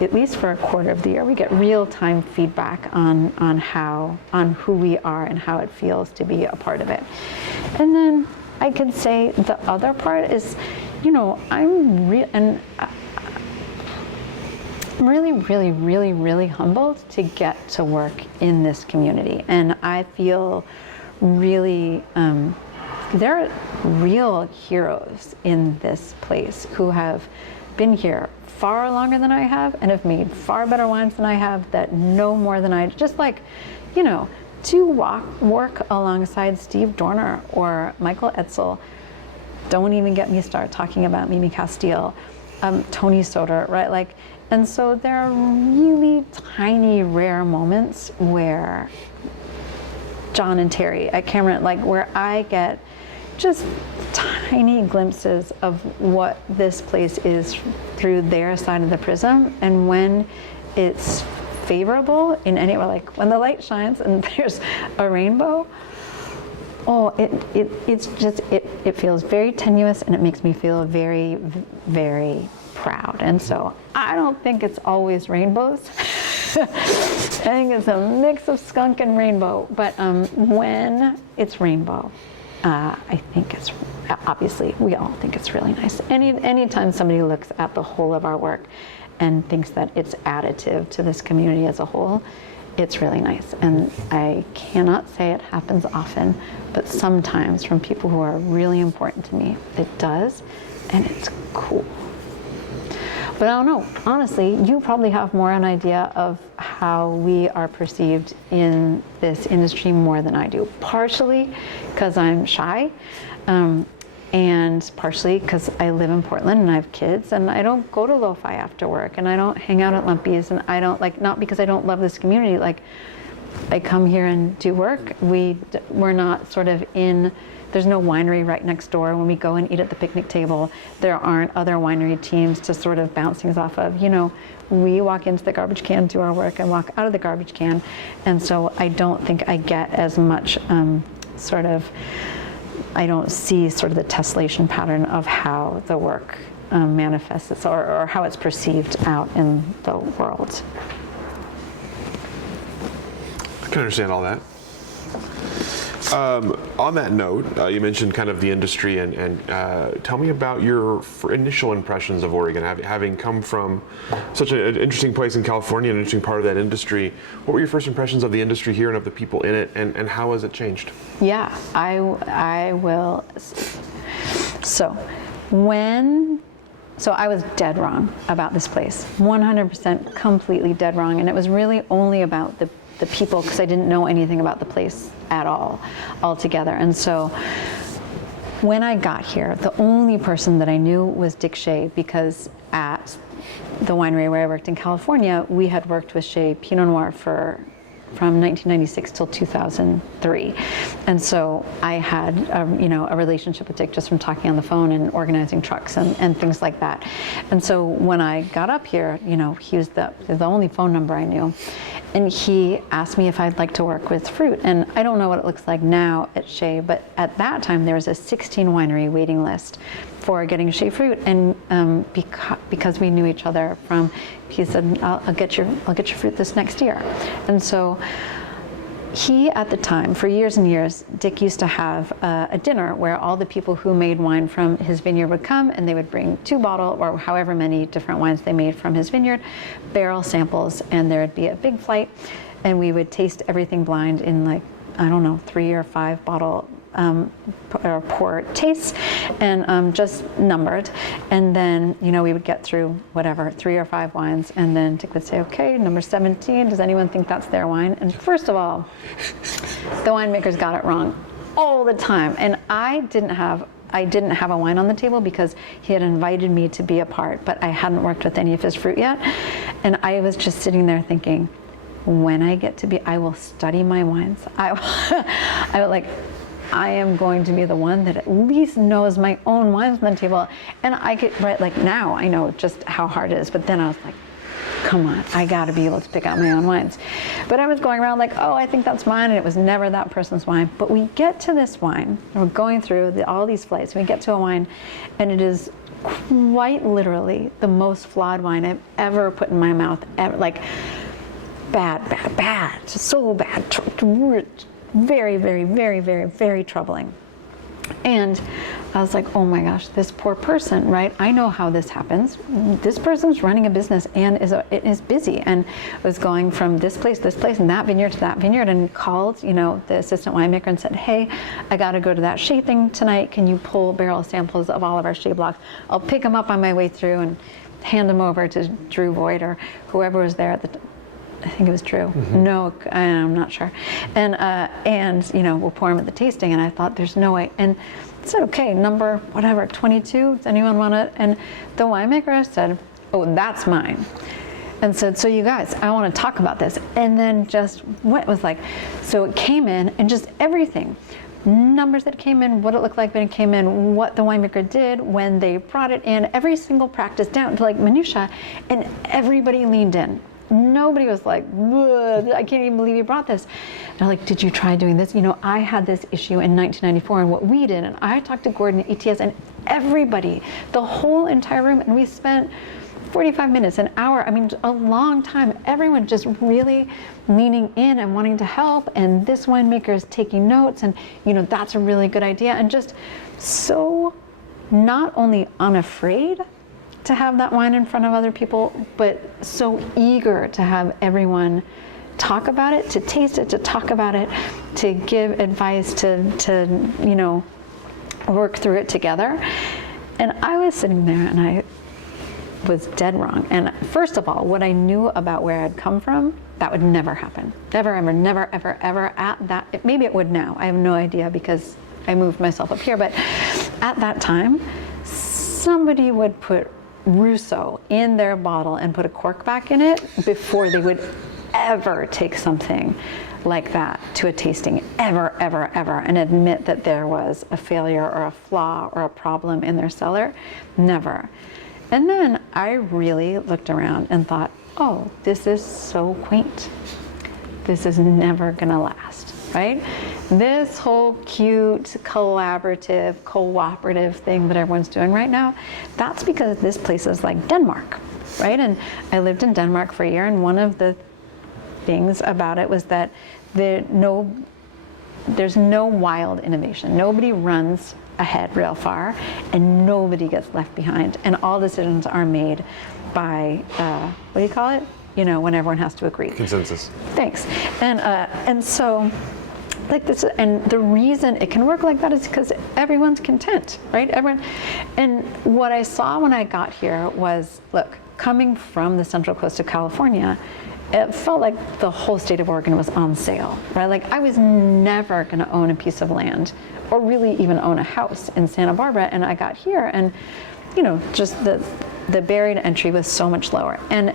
at least for a quarter of the year, we get real-time feedback on who we are and how it feels to be a part of it. And then I can say the other part is, I'm really, really, really, really humbled to get to work in this community. And I feel really, there are real heroes in this place who have been here far longer than I have and have made far better wines than I have, that know more than I, just like, to work alongside Steve Dorner or Michael Etzel. Don't even get me started talking about Mimi Castile, Tony Soder, right? Like, and so there are really tiny, rare moments where John and Terry at Cameron, like where I get just tiny glimpses of what this place is through their side of the prism. And when it's favorable in any way, like when the light shines and there's a rainbow, it feels very tenuous, and it makes me feel very, very proud. And so I don't think it's always rainbows. I think it's a mix of skunk and rainbow, but when it's rainbow, I think it's, obviously we all think it's really nice. Anytime somebody looks at the whole of our work and thinks that it's additive to this community as a whole, it's really nice. And I cannot say it happens often, but sometimes from people who are really important to me, it does, and it's cool. But I don't know, honestly, you probably have more an idea of how we are perceived in this industry more than I do. Partially because I'm shy, and partially because I live in Portland and I have kids, and I don't go to Lo-Fi after work, and I don't hang out at Lumpy's, and I don't, like, not because I don't love this community, like, I come here and do work. We're not sort of in, there's no winery right next door. When we go and eat at the picnic table, there aren't other winery teams to sort of bounce things off of. We walk into the garbage can, do our work, and walk out of the garbage can. And so I don't think I get as much I don't see sort of the tessellation pattern of how the work manifests itself, or how it's perceived out in the world. I can understand all that. On that note, you mentioned kind of the industry, and tell me about your initial impressions of Oregon, having come from such an interesting place in California, an interesting part of that industry. What were your first impressions of the industry here and of the people in it, and how has it changed? Yeah, I will. So I was dead wrong about this place, 100% completely dead wrong, and it was really only about the people, because I didn't know anything about the place at all altogether. And so when I got here, the only person that I knew was Dick Shea, because at the winery where I worked in California, we had worked with Shea Pinot Noir from 1996 till 2003. And so I had a relationship with Dick just from talking on the phone and organizing trucks and things like that. And so when I got up here, he was the only phone number I knew. And he asked me if I'd like to work with fruit. And I don't know what it looks like now at Shea, but at that time there was a 16 winery waiting list for getting Shea fruit. And because we knew each other he said, I'll get your fruit this next year. And so he, at the time, for years and years, Dick used to have a dinner where all the people who made wine from his vineyard would come, and they would bring 2 bottle or however many different wines they made from his vineyard, barrel samples, and there would be a big flight, and we would taste everything blind in 3 or 5 bottle or pour tastes, and just numbered. And then, we would get through 3 or 5 wines, and then Dick would say, okay, number 17, does anyone think that's their wine? And first of all, the winemakers got it wrong all the time. And I didn't have a wine on the table because he had invited me to be a part, but I hadn't worked with any of his fruit yet. And I was just sitting there thinking, when I get to be, I will study my wines. I am going to be the one that at least knows my own wines on the table. And I could, right, like now I know just how hard it is, but then I was like, come on, I gotta be able to pick out my own wines. But I was going around like, oh, I think that's mine, and it was never that person's wine. But we get to this wine, and we're going through all these flights, we get to a wine, and it is quite literally the most flawed wine I've ever put in my mouth, ever. Like, bad, so bad, very, very, very, very, very troubling. And I was like, oh my gosh, this poor person, right? I know how this happens. This person's running a business and is busy, and was going from this place, and that vineyard to that vineyard, and called, the assistant winemaker and said, hey, I got to go to that shea thing tonight. Can you pull barrel samples of all of our shea blocks? I'll pick them up on my way through and hand them over to Drew Voigt or whoever was there at the I think it was Drew. No, I'm not sure. And we'll pour them at the tasting. And I thought, there's no way. And I said, okay, number whatever, 22. Does anyone want it? And the winemaker said, oh, that's mine. And said, so you guys, I want to talk about this. And then just what was like, so it came in and just everything. Numbers that came in, what it looked like when it came in, what the winemaker did when they brought it in, every single practice down to like minutia, and everybody leaned in. Nobody was like, I can't even believe you brought this. And I'm like, did you try doing this? I had this issue in 1994 and what we did, and I talked to Gordon at ETS and everybody, the whole entire room, and we spent 45 minutes, an hour, a long time, everyone just really leaning in and wanting to help, and this winemaker is taking notes, and that's a really good idea, and just so not only unafraid to have that wine in front of other people, but so eager to have everyone talk about it, to taste it, to talk about it, to give advice, to work through it together. And I was sitting there and I was dead wrong. And first of all, what I knew about where I'd come from, that would never happen. Never, ever, never, ever, ever at that, maybe it would now. I have no idea because I moved myself up here, but at that time, somebody would put Rousseau in their bottle and put a cork back in it before they would ever take something like that to a tasting, ever, ever, ever, and admit that there was a failure or a flaw or a problem in their cellar. Never. And then I really looked around and thought, oh, this is so quaint. This is never gonna last, right? This whole cute, collaborative, cooperative thing that everyone's doing right now, that's because this place is like Denmark, right? And I lived in Denmark for a year, and one of the things about it was that there's no wild innovation. Nobody runs ahead real far, and nobody gets left behind. And all decisions are made by, what do you call it? When everyone has to agree. Consensus. Thanks. And so, like this, and the reason it can work like that is because everyone's content, right? And what I saw when I got here was, look, coming from the Central Coast of California, it felt like the whole state of Oregon was on sale, right? Like I was never going to own a piece of land or really even own a house in Santa Barbara, and I got here, and just the barrier to entry was so much lower. And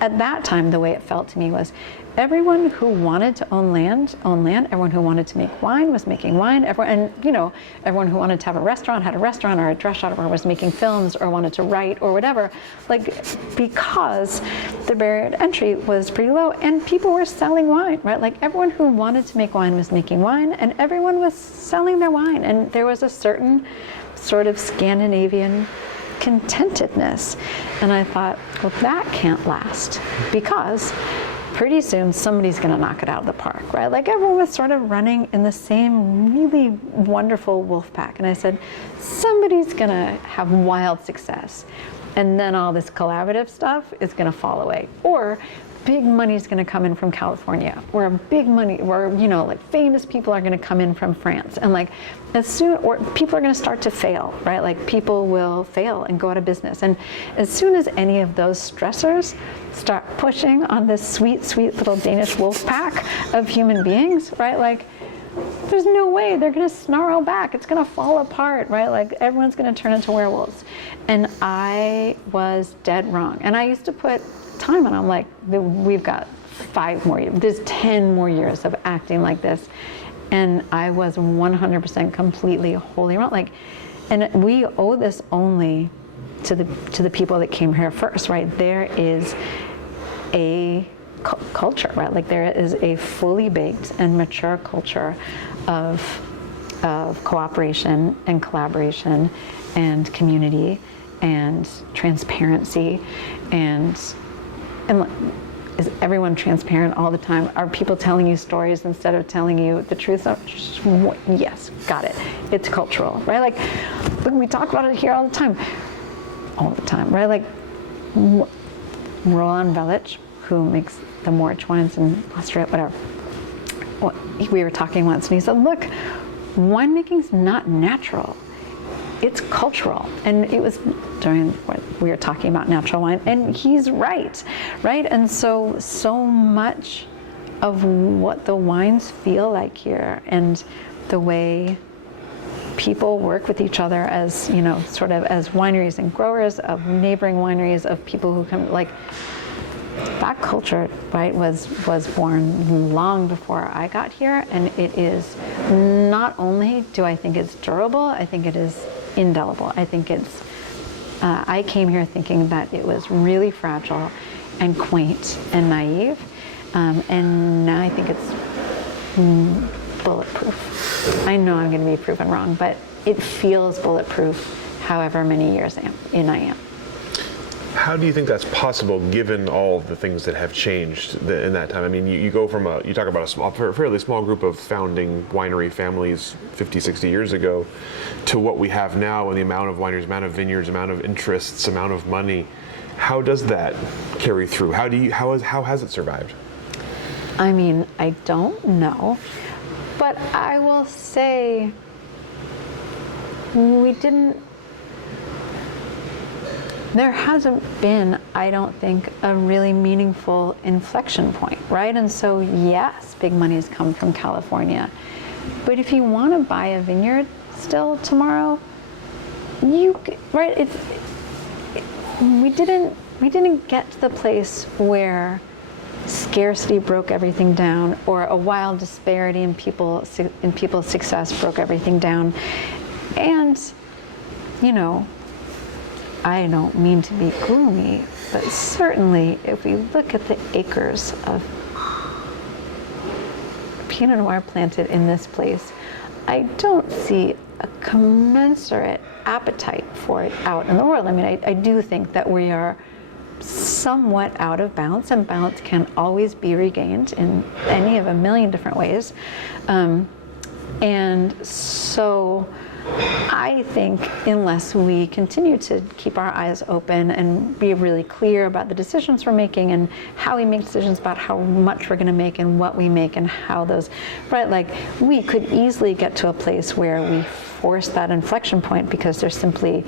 at that time, the way it felt to me was everyone who wanted to own land, everyone who wanted to make wine was making wine, everyone who wanted to have a restaurant had a restaurant, or a dress shop, or was making films, or wanted to write, or whatever, because the barrier to entry was pretty low, and people were selling wine, right? Like everyone who wanted to make wine was making wine, and everyone was selling their wine, and there was a certain sort of Scandinavian contentedness. And I thought, well, that can't last, because pretty soon somebody's going to knock it out of the park, right? Like everyone was sort of running in the same really wonderful wolf pack. And I said, somebody's going to have wild success, and then all this collaborative stuff is going to fall away. Or big money's going to come in from California, or like famous people are going to come in from France, and like or people are going to start to fail, right? Like people will fail and go out of business, and as soon as any of those stressors start pushing on this sweet, sweet little Danish wolf pack of human beings, right? Like there's no way they're going to snarl back. It's going to fall apart, right? Like everyone's going to turn into werewolves. And I was dead wrong. And I used to put time on. I'm like, we've got 5 more years, there's 10 more years of acting like this. And I was 100% completely wholly wrong. Like, and we owe this only to the people that came here first, right? There is a culture, right? Like there is a fully baked and mature culture of cooperation and collaboration and community and transparency and is everyone transparent all the time? Are people telling you stories instead of telling you the truth? Yes, got it. It's cultural, right? Like, look, we talk about it here all the time, right? Like, Roland Velich, who makes the Morich wines in Austria, whatever. We were talking once, and he said, "Look, winemaking's not natural. It's cultural." And it was during what we were talking about natural wine, and he's right? And so much of what the wines feel like here, and the way people work with each other as, you know, sort of as wineries and growers of neighboring wineries, of people who come, like, that culture, right, was born long before I got here, and it is not only do I think it's durable, I think it is indelible. I think it's, I came here thinking that it was really fragile and quaint and naive, and now I think it's bulletproof. I know I'm going to be proven wrong, but it feels bulletproof however many years in I am. How do you think that's possible, given all the things that have changed in that time? I mean, you go from you talk about a fairly small group of founding winery families 50, 60 years ago, to what we have now, and the amount of wineries, amount of vineyards, amount of interests, amount of money. How does that carry through? How has it survived? I mean, I don't know, but I will say there hasn't been, I don't think, a really meaningful inflection point, right? And so, yes, big money's come from California, but if you want to buy a vineyard still tomorrow, right? We didn't get to the place where scarcity broke everything down, or a wild disparity in people's success broke everything down. And, you know, I don't mean to be gloomy, but certainly if we look at the acres of Pinot Noir planted in this place, I don't see a commensurate appetite for it out in the world. I mean, I do think that we are somewhat out of balance, and balance can always be regained in any of a million different ways. And so I think unless we continue to keep our eyes open and be really clear about the decisions we're making, and how we make decisions about how much we're going to make and what we make and how those, right, like, we could easily get to a place where we force that inflection point because there's simply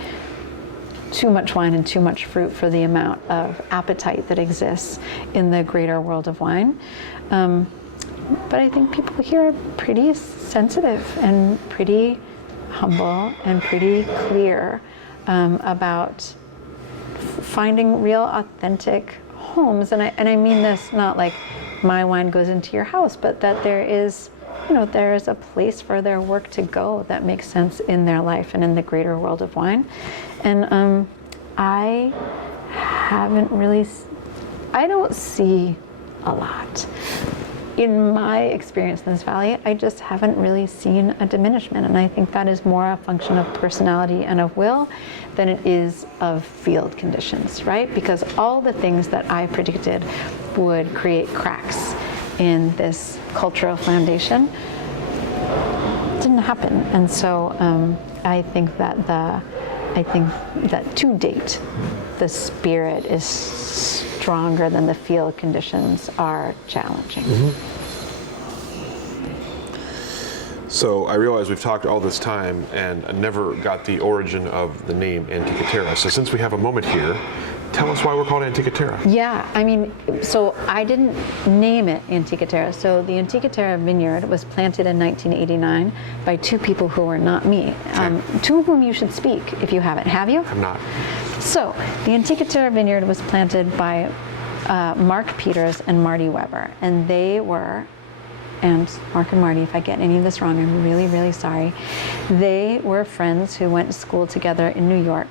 too much wine and too much fruit for the amount of appetite that exists in the greater world of wine. But I think people here are pretty sensitive and pretty humble and pretty clear about finding real authentic homes. And I mean this not like my wine goes into your house, but that there is, you know, there is a place for their work to go that makes sense in their life and in the greater world of wine. And I don't see a lot. In my experience in this valley, I just haven't really seen a diminishment, and I think that is more a function of personality and of will than it is of field conditions, right? Because all the things that I predicted would create cracks in this cultural foundation didn't happen, and so I think that to date, the spirit is stronger than the field conditions are challenging. Mm-hmm. So I realize we've talked all this time and I never got the origin of the name Antica Terra. So since we have a moment here, tell us why we're called Antica Terra. Yeah, I mean, so I didn't name it Antica Terra. So the Antica Terra Vineyard was planted in 1989 by two people who were not me, to whom you should speak if you haven't. Have you? I'm not. So the Antica Terra Vineyard was planted by Mark Peters and Marty Weber. And they were, and Mark and Marty, if I get any of this wrong, I'm really, really sorry. They were friends who went to school together in New York,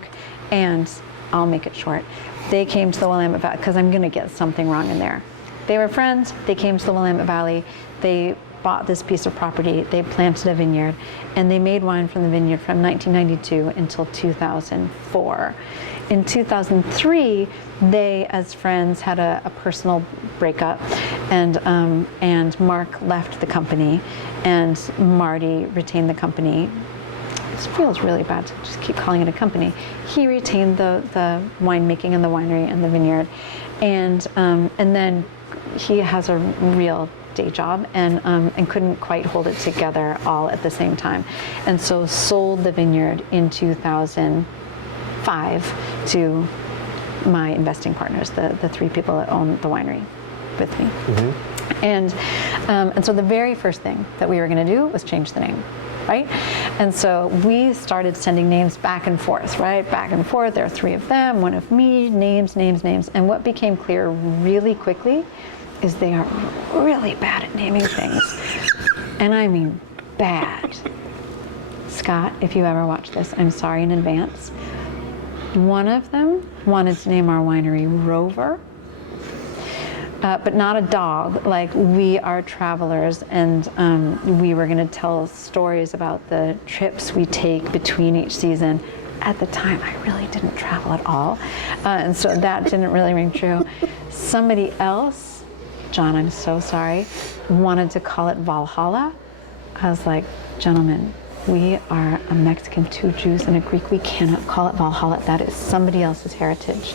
and I'll make it short. They came to the Willamette Valley, because I'm gonna get something wrong in there. They were friends, they came to the Willamette Valley, they bought this piece of property, they planted a vineyard, and they made wine from the vineyard from 1992 until 2004. In 2003, they, as friends, had a personal breakup, and Mark left the company, and Marty retained the company. This feels really bad to just keep calling it a company. He retained the winemaking and the winery and the vineyard, and then he has a real day job and couldn't quite hold it together all at the same time, and so sold the vineyard in 2005 to my investing partners, the three people that own the winery with me. Mm-hmm. And so the very first thing that we were going to do was change the name. Right? And so we started sending names back and forth, right? Back and forth. There are three of them, one of me, names. And what became clear really quickly is they are really bad at naming things. And I mean bad. Scott, if you ever watch this, I'm sorry in advance. One of them wanted to name our winery Rover. But not a dog. Like, we are travelers, and we were going to tell stories about the trips we take between each season. At the time, I really didn't travel at all, and so that didn't really ring true. Somebody else, John, I'm so sorry, wanted to call it Valhalla. I was like, gentlemen, we are a Mexican, two Jews, and a Greek. We cannot call it Valhalla. That is somebody else's heritage.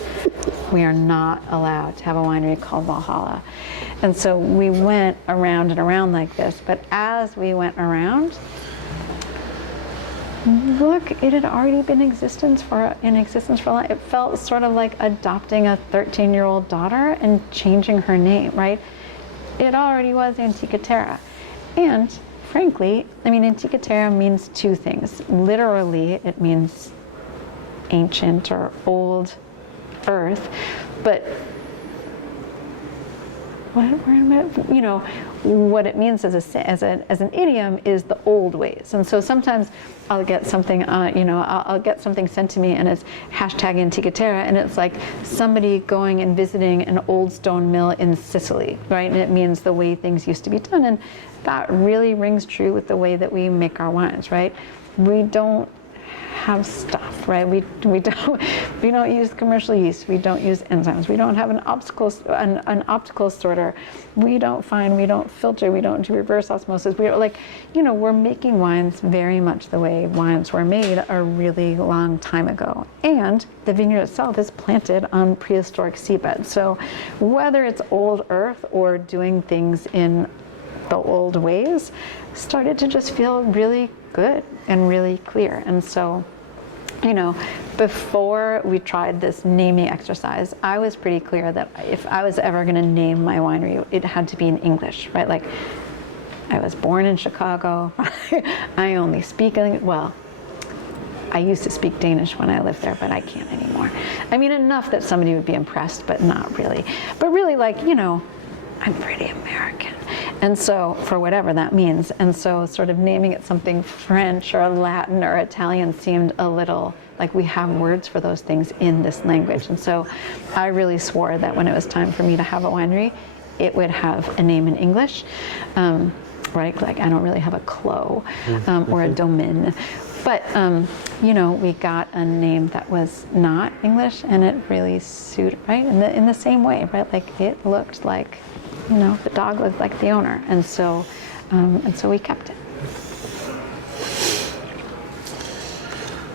We are not allowed to have a winery called Valhalla. And so we went around and around like this. But as we went around, look, it had already been in existence for a while. It felt sort of like adopting a 13-year-old daughter and changing her name, right? It already was Antica Terra. And frankly, I mean, Antica Terra means two things. Literally, it means ancient or old earth, but what it means as an idiom is the old ways. And so sometimes I'll get something, I'll get something sent to me, and it's hashtag Antica Terra, and it's like somebody going and visiting an old stone mill in Sicily, right? And it means the way things used to be done, and that really rings true with the way that we make our wines, right? We don't have stuff, right? We don't use commercial yeast. We don't use enzymes. We don't have an optical sorter. We don't filter. We don't do reverse osmosis. We're making wines very much the way wines were made a really long time ago. And the vineyard itself is planted on prehistoric seabed. So whether it's old earth or doing things in the old ways, started to just feel really good and really clear. And so, before we tried this naming exercise, I was pretty clear that if I was ever going to name my winery, it had to be in English, right? Like, I was born in Chicago. I only speak, well, I used to speak Danish when I lived there, but I can't anymore. I mean, enough that somebody would be impressed, but not really. But really, I'm pretty American. And so, for whatever that means, and so sort of naming it something French or Latin or Italian seemed a little like we have words for those things in this language. And so I really swore that when it was time for me to have a winery, it would have a name in English, right? Like, I don't really have a clos or a domaine. But, we got a name that was not English, and it really suited, right? In the same way, right? Like, it looked like, the dog looked like the owner. And so we kept it.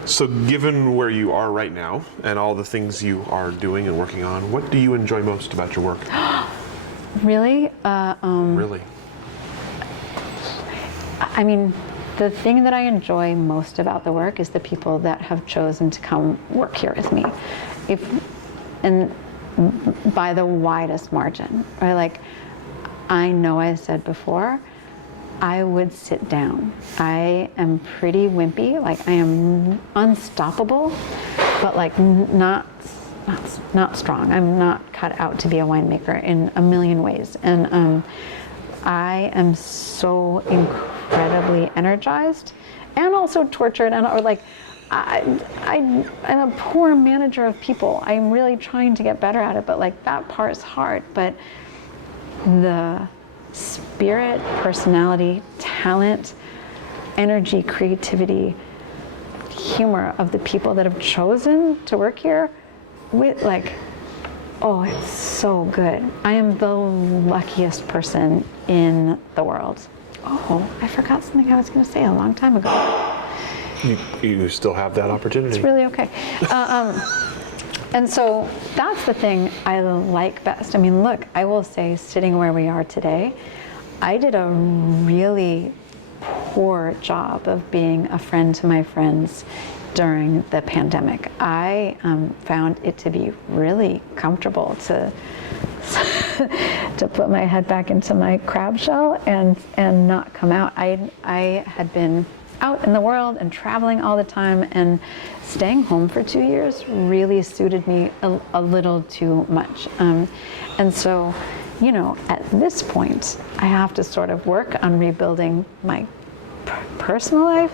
So given where you are right now and all the things you are doing and working on, what do you enjoy most about your work? Really? Really? I mean, the thing that I enjoy most about the work is the people that have chosen to come work here with me. And by the widest margin, right? Like, I know I said before, I would sit down. I am pretty wimpy, like I am unstoppable, but like not not strong. I'm not cut out to be a winemaker in a million ways. And I am so incredibly energized and also tortured, and or like I'm a poor manager of people. I'm really trying to get better at it, but like that part's hard. But the spirit, personality, talent, energy, creativity, humor of the people that have chosen to work here with like, oh, it's so good. I am the luckiest person in the world. Oh, I forgot something I was going to say a long time ago. You still have that opportunity. It's really okay. And so that's the thing I like best. I mean, look, I will say, sitting where we are today, I did a really poor job of being a friend to my friends during the pandemic. I found it to be really comfortable to to put my head back into my crab shell and not come out. I had been out in the world and traveling all the time, and staying home for 2 years really suited me a little too much. And so, you know, at this point, I have to sort of work on rebuilding my personal life,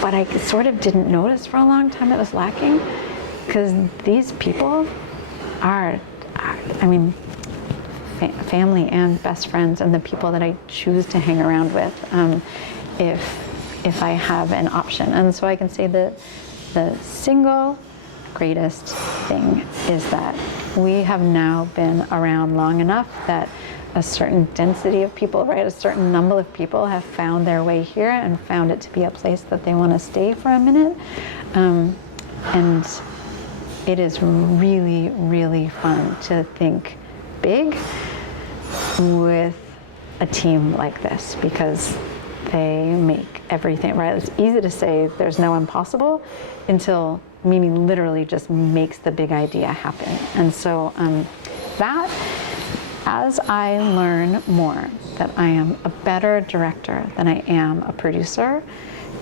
but I sort of didn't notice for a long time it was lacking, because these people are, I mean, family and best friends, and the people that I choose to hang around with if I have an option. And so I can say that the single greatest thing is that we have now been around long enough that a certain density of people, right, a certain number of people have found their way here and found it to be a place that they want to stay for a minute. And it is really, really fun to think big with a team like this, because they make everything, right? It's easy to say there's no impossible until Mimi literally just makes the big idea happen. And so that, as I learn more that I am a better director than I am a producer,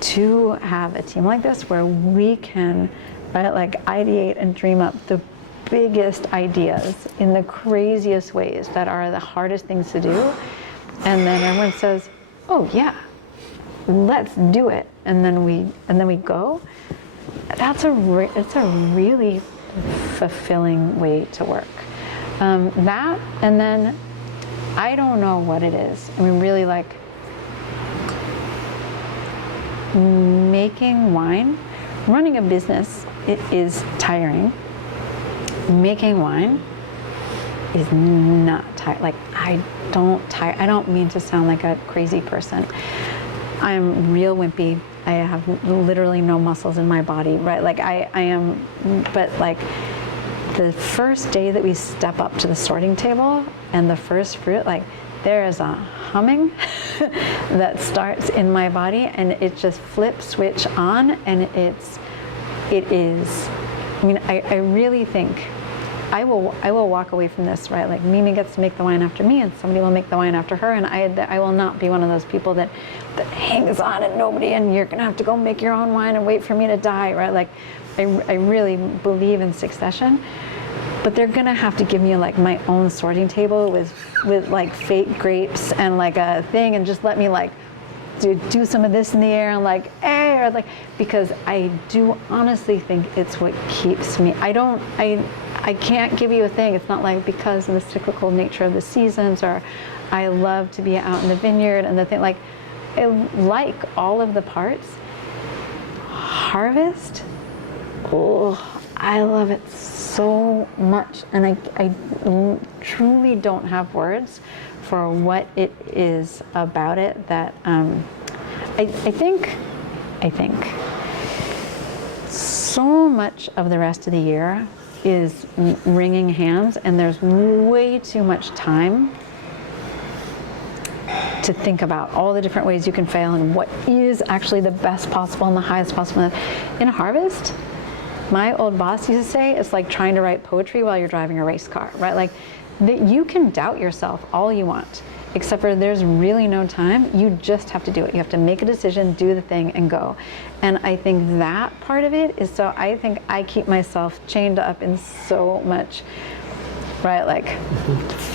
to have a team like this where we can, right, like ideate and dream up the biggest ideas in the craziest ways that are the hardest things to do, and then everyone says, oh yeah, let's do it, and then we go. It's a really fulfilling way to work. That, and then I don't know what it is. I mean, really, like making wine, running a business, it is tiring. Making wine is not tiring. Like I don't mean to sound like a crazy person. I'm real wimpy. I have literally no muscles in my body, right? Like I am, but like the first day that we step up to the sorting table and the first fruit, like there is a humming that starts in my body, and it just flip switch on, and it is, I mean, I really think I will walk away from this, right? Like Mimi gets to make the wine after me, and somebody will make the wine after her, and I will not be one of those people that hangs on and nobody, and you're gonna have to go make your own wine and wait for me to die, right? Like I really believe in succession, but they're gonna have to give me like my own sorting table with like fake grapes and like a thing, and just let me like do some of this in the air and like or like, because I do honestly think it's what keeps me. I can't give you a thing. It's not like because of the cyclical nature of the seasons, or I love to be out in the vineyard and the thing, like I like all of the parts. Harvest, oh, I love it so much, and I truly don't have words for what it is about it that I think so much of the rest of the year is wringing hands, and there's way too much time to think about all the different ways you can fail and what is actually the best possible and the highest possible. In harvest, my old boss used to say, it's like trying to write poetry while you're driving a race car, right? Like you can doubt yourself all you want. except for there's really no time. You just have to do it. You have to make a decision, do the thing, and go. And I think that part of it is, so I think I keep myself chained up in so much, right, like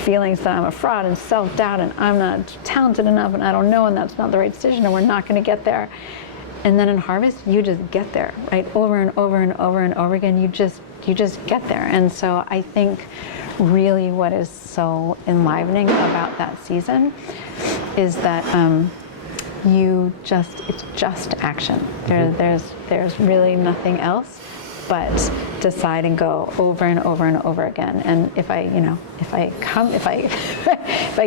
feelings that I'm a fraud and self-doubt and I'm not talented enough and I don't know and that's not the right decision and we're not going to get there. And then in harvest, you just get there, right? Over and over and over and over again, you just get there. And so I think really what is so enlivening about that season is that it's just action. There's really nothing else but decide and go over and over and over again. And if I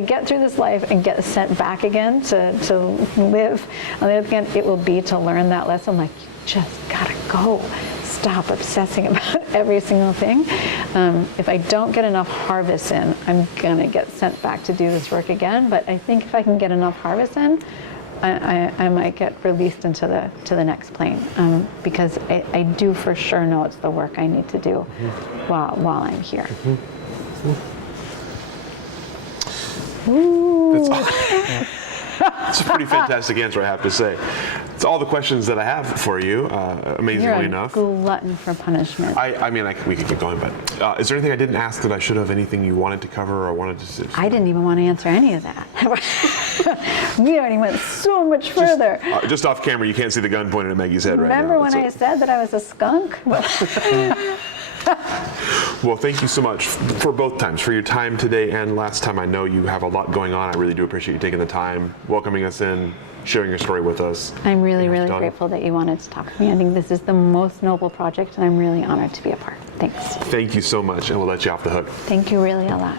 get through this life and get sent back again to live on the other hand, it will be to learn that lesson. Like, you just gotta go. Stop obsessing about every single thing. If I don't get enough harvest in, I'm gonna get sent back to do this work again. But I think if I can get enough harvest in, I might get released into the next plane, because I do for sure know it's the work I need to do while I'm here. It's a pretty fantastic answer, I have to say. It's all the questions that I have for you, amazingly enough. You're a glutton for punishment. We could keep going, but is there anything I didn't ask that I should have? Anything you wanted to cover or wanted to say? I didn't even want to answer any of that. We already went so much further. Just off camera, you can't see the gun pointed at Maggie's head right now. Remember when I said that I was a skunk? Well, thank you so much for both times, for your time today and last time. I know you have a lot going on. I really do appreciate you taking the time, welcoming us in, sharing your story with us. I'm really, really grateful that you wanted to talk to me. I think this is the most noble project, and I'm really honored to be a part. Thanks. Thank you so much, and we'll let you off the hook. Thank you really a lot.